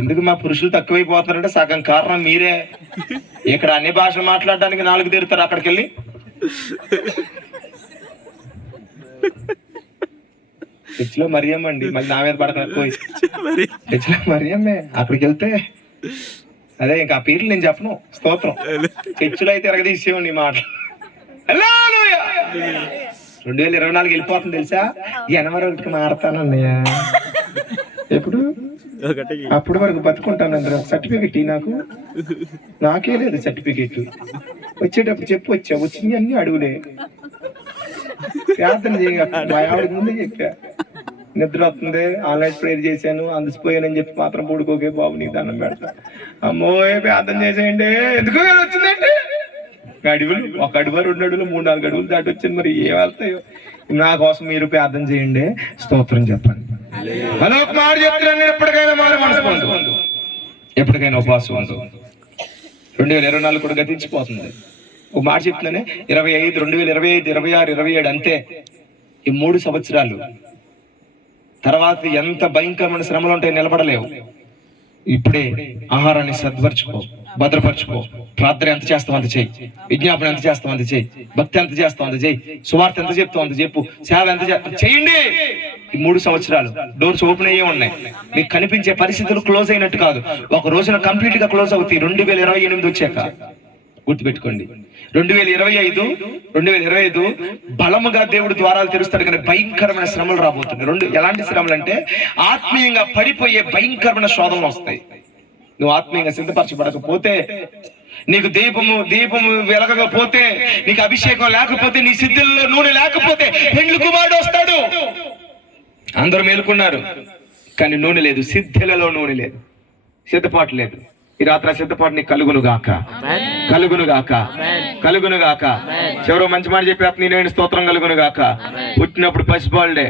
ఎందుకు మా పురుషులు తక్కువైపోతున్నారంటే సగం కారణం మీరే. ఇక్కడ అన్ని భాషలు మాట్లాడడానికి 4 తీరుతారు. అక్కడికి వెళ్ళి చర్చిలో మరియమ్మ అండి, మళ్ళీ నా మీద పడతాను పోయి. చర్చిలో మరియమ్మే, అక్కడికి వెళ్తే అదే ఇంకా ఆ పేర్లు నేను చెప్పను. స్తోత్రం. చర్చిలో అయితే ఎరగదీసేవాడిని మాట. 2024 వెళ్ళిపోతుంది తెలుసా? జనవరి 1కి మారతానన్నయ్య. ఎప్పుడు? అప్పుడు వరకు బతుకుంటానండి. సర్టిఫికెట్ నాకే లేదు సర్టిఫికెట్. వచ్చేటప్పుడు చెప్పు వచ్చింది అన్ని అడుగులే. ప్రార్థన చేయ మా ఆవిడకి ముందే చెప్పా, నిద్ర వస్తుంది, ఆన్లైన్ ప్రేయర్ చేశాను, అందిసిపోయానని చెప్పి మాత్రం పడుకోకే బాబు, నీకు దండం పెడతా. అమ్మో ప్రార్థన చేసేయండి. ఎందుకు వచ్చిందండి? అడుగులు, 1 అడుగు 2 అడుగులు 3-4 అడుగులు దాటి వచ్చింది. మరి ఏం వెళ్తాయో. నా కోసం మీరు ప్రార్థన చేయండి, స్తోత్రం చెప్పండి. హలో, ఒక మాట చెప్తున్నాను, ఎప్పటికైనా మనసు పొందు, ఎప్పటికైనా ఉపవాసం ఉంది. 2024 కూడా గతించిపోతుంది. ఒక మాట చెప్తున్నానే, 25, 2025, 26, 27 అంతే. ఈ 3 సంవత్సరాలు తర్వాత ఎంత భయంకరమైన శ్రమలు ఉంటాయి, నిలబడలేవు. ఇప్పుడే ఆహారాన్ని సద్పరచుకో, భద్రపరచుకో. ప్రార్థన ఎంత చేస్తావు అంత చెయ్యి, విజ్ఞాపన ఎంత చేస్తావు అంత చెయ్యి, భక్తి ఎంత చేస్తావు అంత చెయ్యి, సువార్త ఎంత చెప్తావు అంత చెప్పు, సేవ ఎంత చేయండి. ఈ 3 సంవత్సరాలు డోర్స్ ఓపెన్ అయ్యే ఉన్నాయి. మీకు కనిపించే పరిస్థితులు క్లోజ్ అయినట్టు కాదు, ఒక రోజున కంప్లీట్ గా క్లోజ్ అవుతాయి. 2028 వచ్చాక గుర్తుపెట్టుకోండి. 2025 బలముగా దేవుడు ద్వారాలు తెరుస్తాడు, కానీ భయంకరమైన శ్రమలు రాబోతున్నాయి. ఎలాంటి శ్రమలు అంటే ఆత్మీయంగా పడిపోయే భయంకరమైన శోధనలు వస్తాయి. నువ్వు ఆత్మీయంగా సిద్ధపరచబడకపోతే, నీకు దీపము వెలగకపోతే, నీకు అభిషేకం లేకపోతే, నీ సిద్ధుల్లో నూనె లేకపోతే పెండ్లి కుమారుడు వస్తాడు. అందరూ మేలుకున్నారు కానీ నూనె లేదు, సిద్ధులలో నూనె లేదు, సిద్ధపాటు లేదు. ఈ రాత్రి సిద్ధపాటు నీకు కలుగును గాక. చివరో మంచి మాట చెప్పి నేను స్తోత్రం కలుగును గాక. పుట్టినప్పుడు పసిబాలుడే,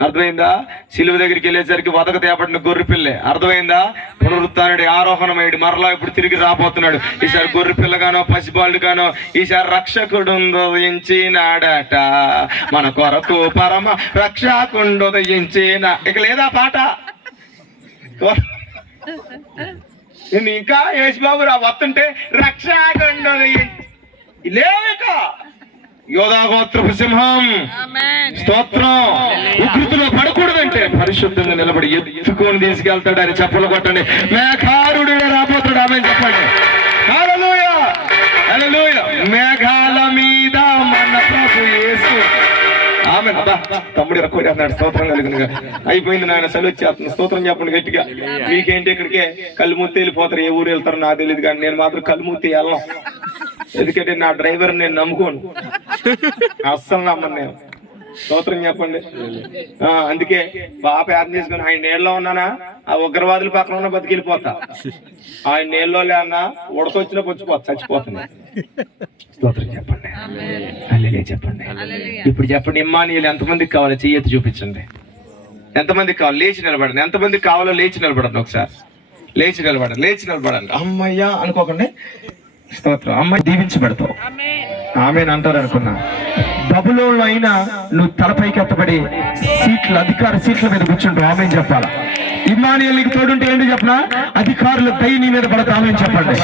అర్థమైందా? సిలువ దగ్గరికి వెళ్ళేసరికి వదక తేపడిన గొర్రె పిల్లే, అర్థమైందా? పునరుత్థానుడి ఆరోహణమయ్యాడు, మరలా ఇప్పుడు తిరిగి రాబోతున్నాడు. ఈసారి గొర్రె పిల్లగానో పసిబాలుడు గానో, ఈసారి రక్షకుడు ఉదయించినాడట, మన కొరకు పరమ రక్షకుడు ఉదయించిన. ఇక లేదా పాట? ఇంకా యేసుబాబు వస్తుంటే రక్షకుడు లేక యోధాగోత్రపు సింహం, స్తోత్రం. ఉకృతిలో పడకూడదంటే పరిశుద్ధంగా నిలబడి ఎత్తుకొని తీసుకెళ్తాడు. అని చెప్పలు కొట్టండి. మేఘారుడు రాబోతాడు. ఆమె చెప్పండి. హల్లెలూయా, హల్లెలూయా. మేఘాల మీద మన ప్రభు యేసు. ఆమె తమ్ముడు ఎక్కువ అన్నాడు. స్తోత్రం కలుగునుగా. అయిపోయింది నాయన, సెలవు వచ్చేస్తుంది. స్తోత్రం చెప్పండి గట్టిగా. మీకేంటి ఇక్కడికే కళ్ళు మూర్తి వెళ్ళిపోతారు, ఏ ఊరు వెళ్తారో నాకు తెలియదు, కానీ నేను మాత్రం కళ్ళు మూర్తి వెళ్ళను. ఎందుకంటే నా డ్రైవర్ నేను నమ్ముకోను, అస్సలు నమ్మను నేను. స్తోత్రం చెప్పండి. అందుకే బాగా ప్రార్థన చేసుకుని, ఆయన నీళ్ళలో ఉన్నానా ఆ ఉగ్రవాదుల పక్కన ఉన్న బతికెళ్ళిపోతా, ఆయన నీళ్ళలో లేనా ఉడకొచ్చినా పొచ్చిపోతా, చచ్చిపోతున్నా. స్తోత్రం చెప్పండి. హల్లెలూయా చెప్పండి. ఇప్పుడు చెప్పండి, ఇమ్మానుయేలు ఎంతమందికి కావాలో చెయ్యెత్తి చూపించండి. ఎంతమందికి కావాలి? లేచి నిలబడండి. ఎంతమందికి కావాలో లేచి నిలబడండి. ఒకసారి లేచి నిలబడండి. అమ్మయ్యా అనుకోకండి. స్తోత్రం. అమ్మాయి దీవించబడతావు. ఆమె అంటారు అనుకున్నా. బబులోనులో అయినా నువ్వు తలపైకి ఎత్తబడి అధికార సీట్ల మీద కూర్చుంటావు. ఆమె చెప్పాలా? ఇమ్మానుయేలు నీకు తోడుంటే ఏంటి చెప్పనా? అధికారుల దయ నీ మీద పడతా. ఆమె చెప్పండి.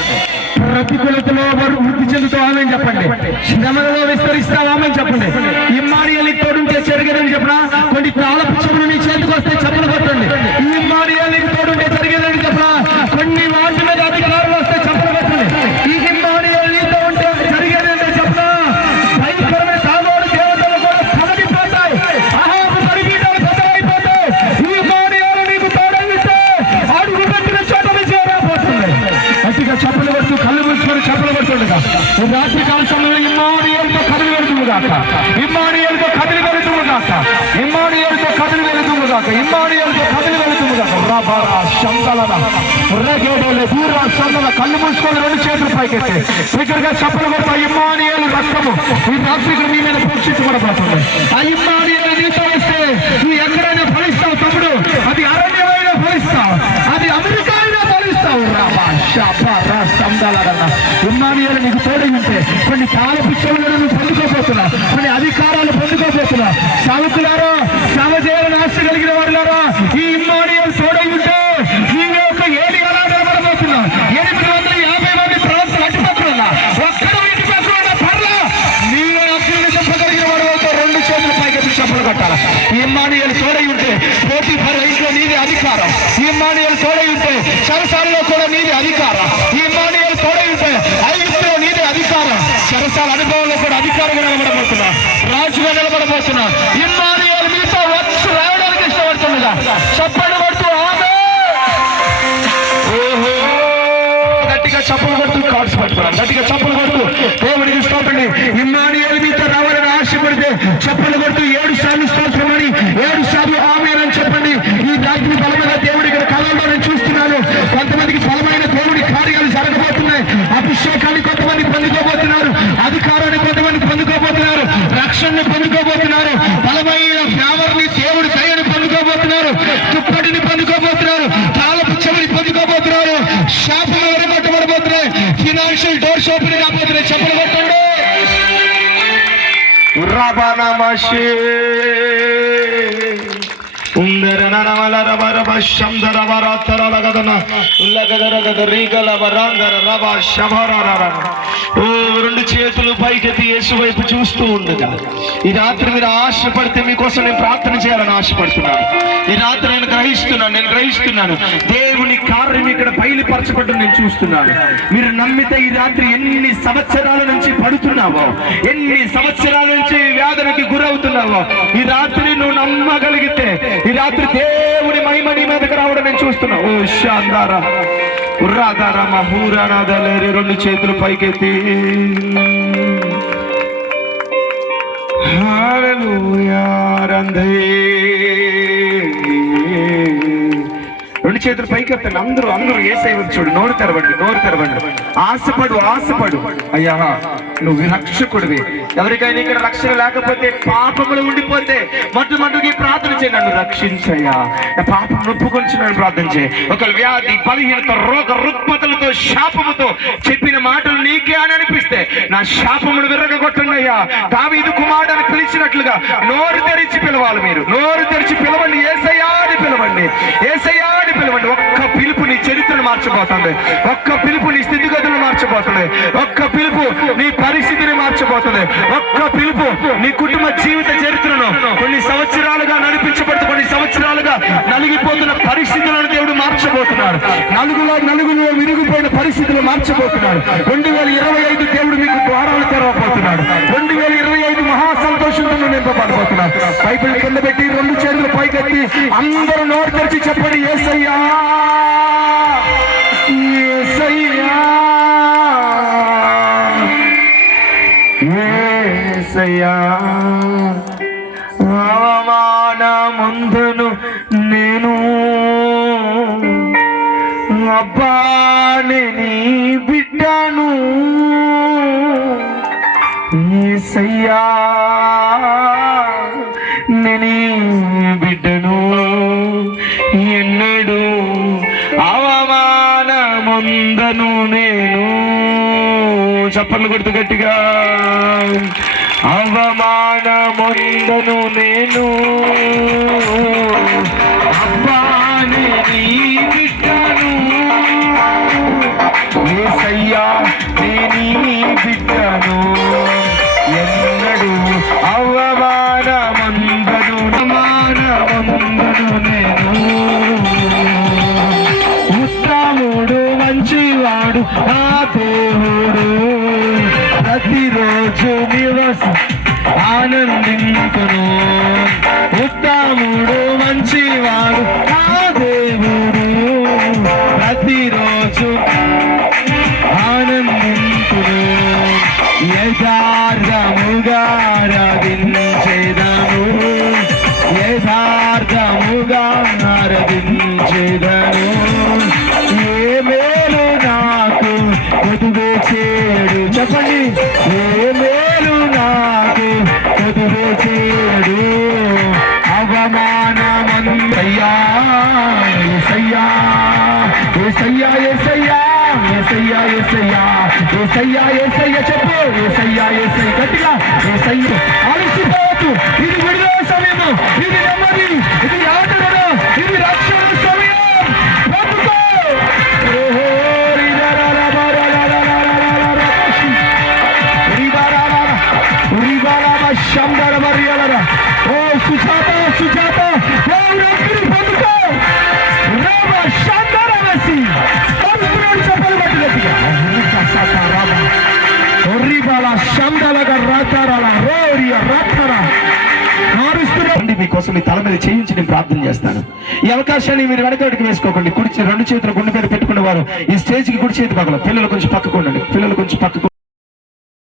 ప్రతికూలతలో వృద్ధి చెందుతావు. ఆమె చెప్పండి. శ్రమలలో విస్తరిస్తావు. ఆమె చెప్పండి. ఇమ్మానుయేలు నీకు తోడుంటే జరిగేదని చెప్పనా? కొన్ని తాళపుచ్చులు నీ చేతికి వస్తే చెప్పలు కొట్టండి. ఇమ్మానుయేలు నీకు తోడుంటే జరిగేదని చెప్పనా? కొన్ని వాటి మీద అధికారులు వస్తే చెప్పలు కొట్టండి. ఈ ఇమ్మానుయేలు నీతో ఉంటే జరిగేదంటే చెప్పనా? భయంకరమైన సాగోడు దేవతలు కూడా కదలిపోతాయి. అహాబు పరిగీతలు బద్దలైపోతాయి. ఈ ఇమ్మానుయేలు నీకు తోడైతే అడుగు పెట్టిన చోట చేరబోతుంది. అతిగా చెప్పలు కొడుతూ కళ్ళు మూసుకొని చెప్పలు కొడుతుండగా రాత్రి కాల సమయంలో ఇమ్మానుయేలుతో కదిలి వెళుతుండగాక. కళ్ళు మూసుకొని 2 చేతులు పైకెత్తి దగ్గరగా చెప్పలు కొడతా. ఇమ్మానుయేలు రక్తము ఈ రాత్రి మీ మీద పోషించబడబోతుంది. ఆ ఇమ్మానుయేలు నీతో వస్తే నువ్వు ఎక్కడైనా ఫలిస్తావు తమ్ముడు. అది అరణ్యమైనా ఫలిస్తావు, అది అమెరికా అయినా ఫలిస్తావు. ఇమ్మానుయేలు నీకు తోడై ఉంటే కొన్ని కాలపుచ్చలను నువ్వు పొందుకోబోతున్నావు, కొన్ని అధికారాలు పొందుకోబోతున్నావు. సాగుతున్నారో సేవ చేయాలని ఆశ కలిగిన వారులారా, ఈ ఇమ్మానుయేలు తోడై ఉంటే నీవే ఒక ఏలి ఎలా నిలబడబోతున్నావు. 850 మంది ప్రవక్తలు అటుపక్కన ఒక్కడు ఇటుపక్కన పర్లా నీవే ఇమ్మానుయేలు తోడై ఉంటే పోటీఫర్ ఇంట్లో నీది అధికారం. ఇమ్మానుయేలు తోడై ఉంటే చెరసాలలో కూడా నీది అధికారం. ఇమ్మానుయేలు తోడై ఉంటే ఐగుప్తులో నీది అధికారం. చెరసాల అనుభవంలో కూడా అధికారంగా నిలబడబోతున్నా, రాజుగా నిలబడబోతున్నా. ఇమ్మానుయేలు మీతో వచ్చి రావడానికి ఇష్టపడుతుండగా చప్పట్లు కొడుతూ ఓహో గట్టిగా చప్పలు కొడుతూ కార్డ్స్ పట్టుకున్నాను. గట్టిగా చప్పలు కొడుతూ దేవుడికి స్తోత్రం. ఇమ్మానుయేలు మీతో రావాలని ఆశపడితే చప్పలు కొడుతూ 7 సార్లు స్తోత్రమని 7 సార్లు ఆమేన్ అని చెప్పండి. ఈ రాత్రి బలమైన దేవుడి ఇక్కడ కళల్లో నేను చూస్తున్నాను. కొంతమందికి బలమైన దేవుడి కార్యాలు జరగబోతున్నాయి. అభిషేకాన్ని కొంతమంది పొందుకోబోతున్నారు, అధికారాన్ని కొంతమంది పొందుకోబోతున్నారు, రక్షణని పొందుకోబోతున్నారు, బలమైన ఫ్యావర్ని దేవుడి దయని పొందుకోబోతున్నారు, దుప్పటిని పొందుకోబోతున్నారు, తాళపు చెవిని పొందుకోబోతున్నారు, శాపం ఎరగొట్టబడబోతున్నాయి, ఫినాన్షియల్ డోర్స్ ఓపెన్ కాబోతున్నాయి. చెప్పలు కొట్టండి. రాబానామాషే రెండు చేతులు పైకెత్తి యేసు వైపు చూస్తూ ఉండగా ఈ రాత్రి మీరు ఆశపడితే మీకోసం నేను ప్రార్థన చేయాలని ఆశపడుతున్నాను. ఈ రాత్రి నేను గ్రహిస్తున్నాను దేవుని కార్యం ఇక్కడ బయలుపరచబడ్డం నేను చూస్తున్నాను. మీరు నమ్మితే ఈ రాత్రి ఎన్ని సంవత్సరాల నుంచి పడుతున్నావో, ఎన్ని సంవత్సరాల నుంచి వ్యాధులకి గురవుతున్నావో, ఈ రాత్రి నువ్వు నమ్మగలిగితే ఈ రాత్రి దేవుని మహిమ నీ మీదకి రావడం నేను చూస్తున్నా. ఓ శాందారా ఉర్రాదారా మహూరానాదాలేరి రెండు చేతులు పైకెత్తి హల్లెలూయా రందే రెండు చేతులు పైకెత్తండి. అందరూ యేసయ్య వైపు చూడు. నోరు తెరవండి. ఆశపడు అయ్యా నువ్వు రక్షకుడివి. ఎవరికైనా ఇక్కడ రక్షణ లేకపోతే, పాపములు ఉండిపోతే మొట్టమొదటికి ప్రార్థన చేయి, నన్ను రక్షించయ్యా, పాపం నొప్పుకొంచి నన్ను ప్రార్థన చేయి. ఒక వ్యాధి, బలహీనత, రోగ రుగ్మతలతో, శాపముతో చెప్పిన మాటలు నీకే అని అనిపిస్తే నా శాపమును విరగొట్టండి అయ్యా. దావీదు కుమారుడు పిలిచినట్లుగా నోరు తెరిచి పిలవాలి. మీరు నోరు తెరిచి పిలవండి. యేసయ్యా అని పిలవండి. ఒక్క పిలుపు నీ చరిత్రను మార్చబోతుంది. ఒక్క పిలుపు నీ స్థితిగతులను మార్చబోతుంది. ఒక్క పిలుపు నీ పరిస్థితిని మార్చబోతుంది. ఒక్క పిలుపు నీ కుటుంబ జీవిత చరిత్రను కొన్ని సంవత్సరాలుగా నడిపించబడుతూ, కొన్ని సంవత్సరాలుగా నలిగిపోతున్న పరిస్థితులను దేవుడు మార్చబోతున్నాడు. నలుగులో విరిగిపోయిన పరిస్థితులు మార్చబోతున్నాడు. 2025 దేవుడు మీకు ద్వారాలు తెరవబోతున్నాడు. 2025 మహా సంతోషంతో నింపబడబోతున్నాడు. బైబిల్ కింద పెట్టి రెండు చేతులు పైకెత్తి అందరూ నోరు తెరిచి చెప్పండి, యేసయ్యా యేసయ్యా యేసయ్యా. అవమానముందును నేను అబ్బాని నీ బిడ్డను, యేసయ్యా నీ బిడ్డను, ఎన్నడు అవమానముందను నేను. చప్పట్లు కొడుతూ గట్టిగా, అవమానముందను నేను అబ్బాని నీ బిడ్డను, యేసయ్యా నీ బిడ్డను, ఎన్నడు అవమానముందను నేను. ఉత్తముడు మంచివాడు ఆ దేవుడు, ప్రతిరోజు నివసి ఆనందించును. ఉత్తముడు మంచివాడు ఆ దేవుడు, ప్రతిరోజు ఆనందించును. యథార్థముగా ఆరాధించేదను, యథార్థముగా ఆరాధించేదను. ఏ మేలు నాకు కొదువే చేడు, చెప్పండి, ఏ మేలు నాకు కొదువే చేడు. అవమానమంతయ్యా యేసయ్యా యేసయ్యా యేసయ్యా యేసయ్యా యేసయ్యా యేసయ్యా యేసయ్యా చెప్పు, యేసయ్యా యేసయ్య గట్టిగా, యేసయ్య. అలసిపోవద్దు, ఇది విడుదల సమయము, ఇది నెమ్మది, ఇది ఆటలు, ఇది రక్షణ సమయం. బ్రతుకో. ఓ సుశాంత ఉండి మీకోసం మీ తల మీద చేయించి నేను ప్రార్థన చేస్తాను. ఈ అవకాశాన్ని మీరు వెనకటికి వేసుకోకండి. రెండు చేతులు గుండె మీద పెట్టుకున్న వారు ఈ స్టేజ్ కి కుడి చేతి పక్కన, పిల్లలు కొంచెం పక్కకు ఉండండి, పిల్లలు కొంచెం పక్కకు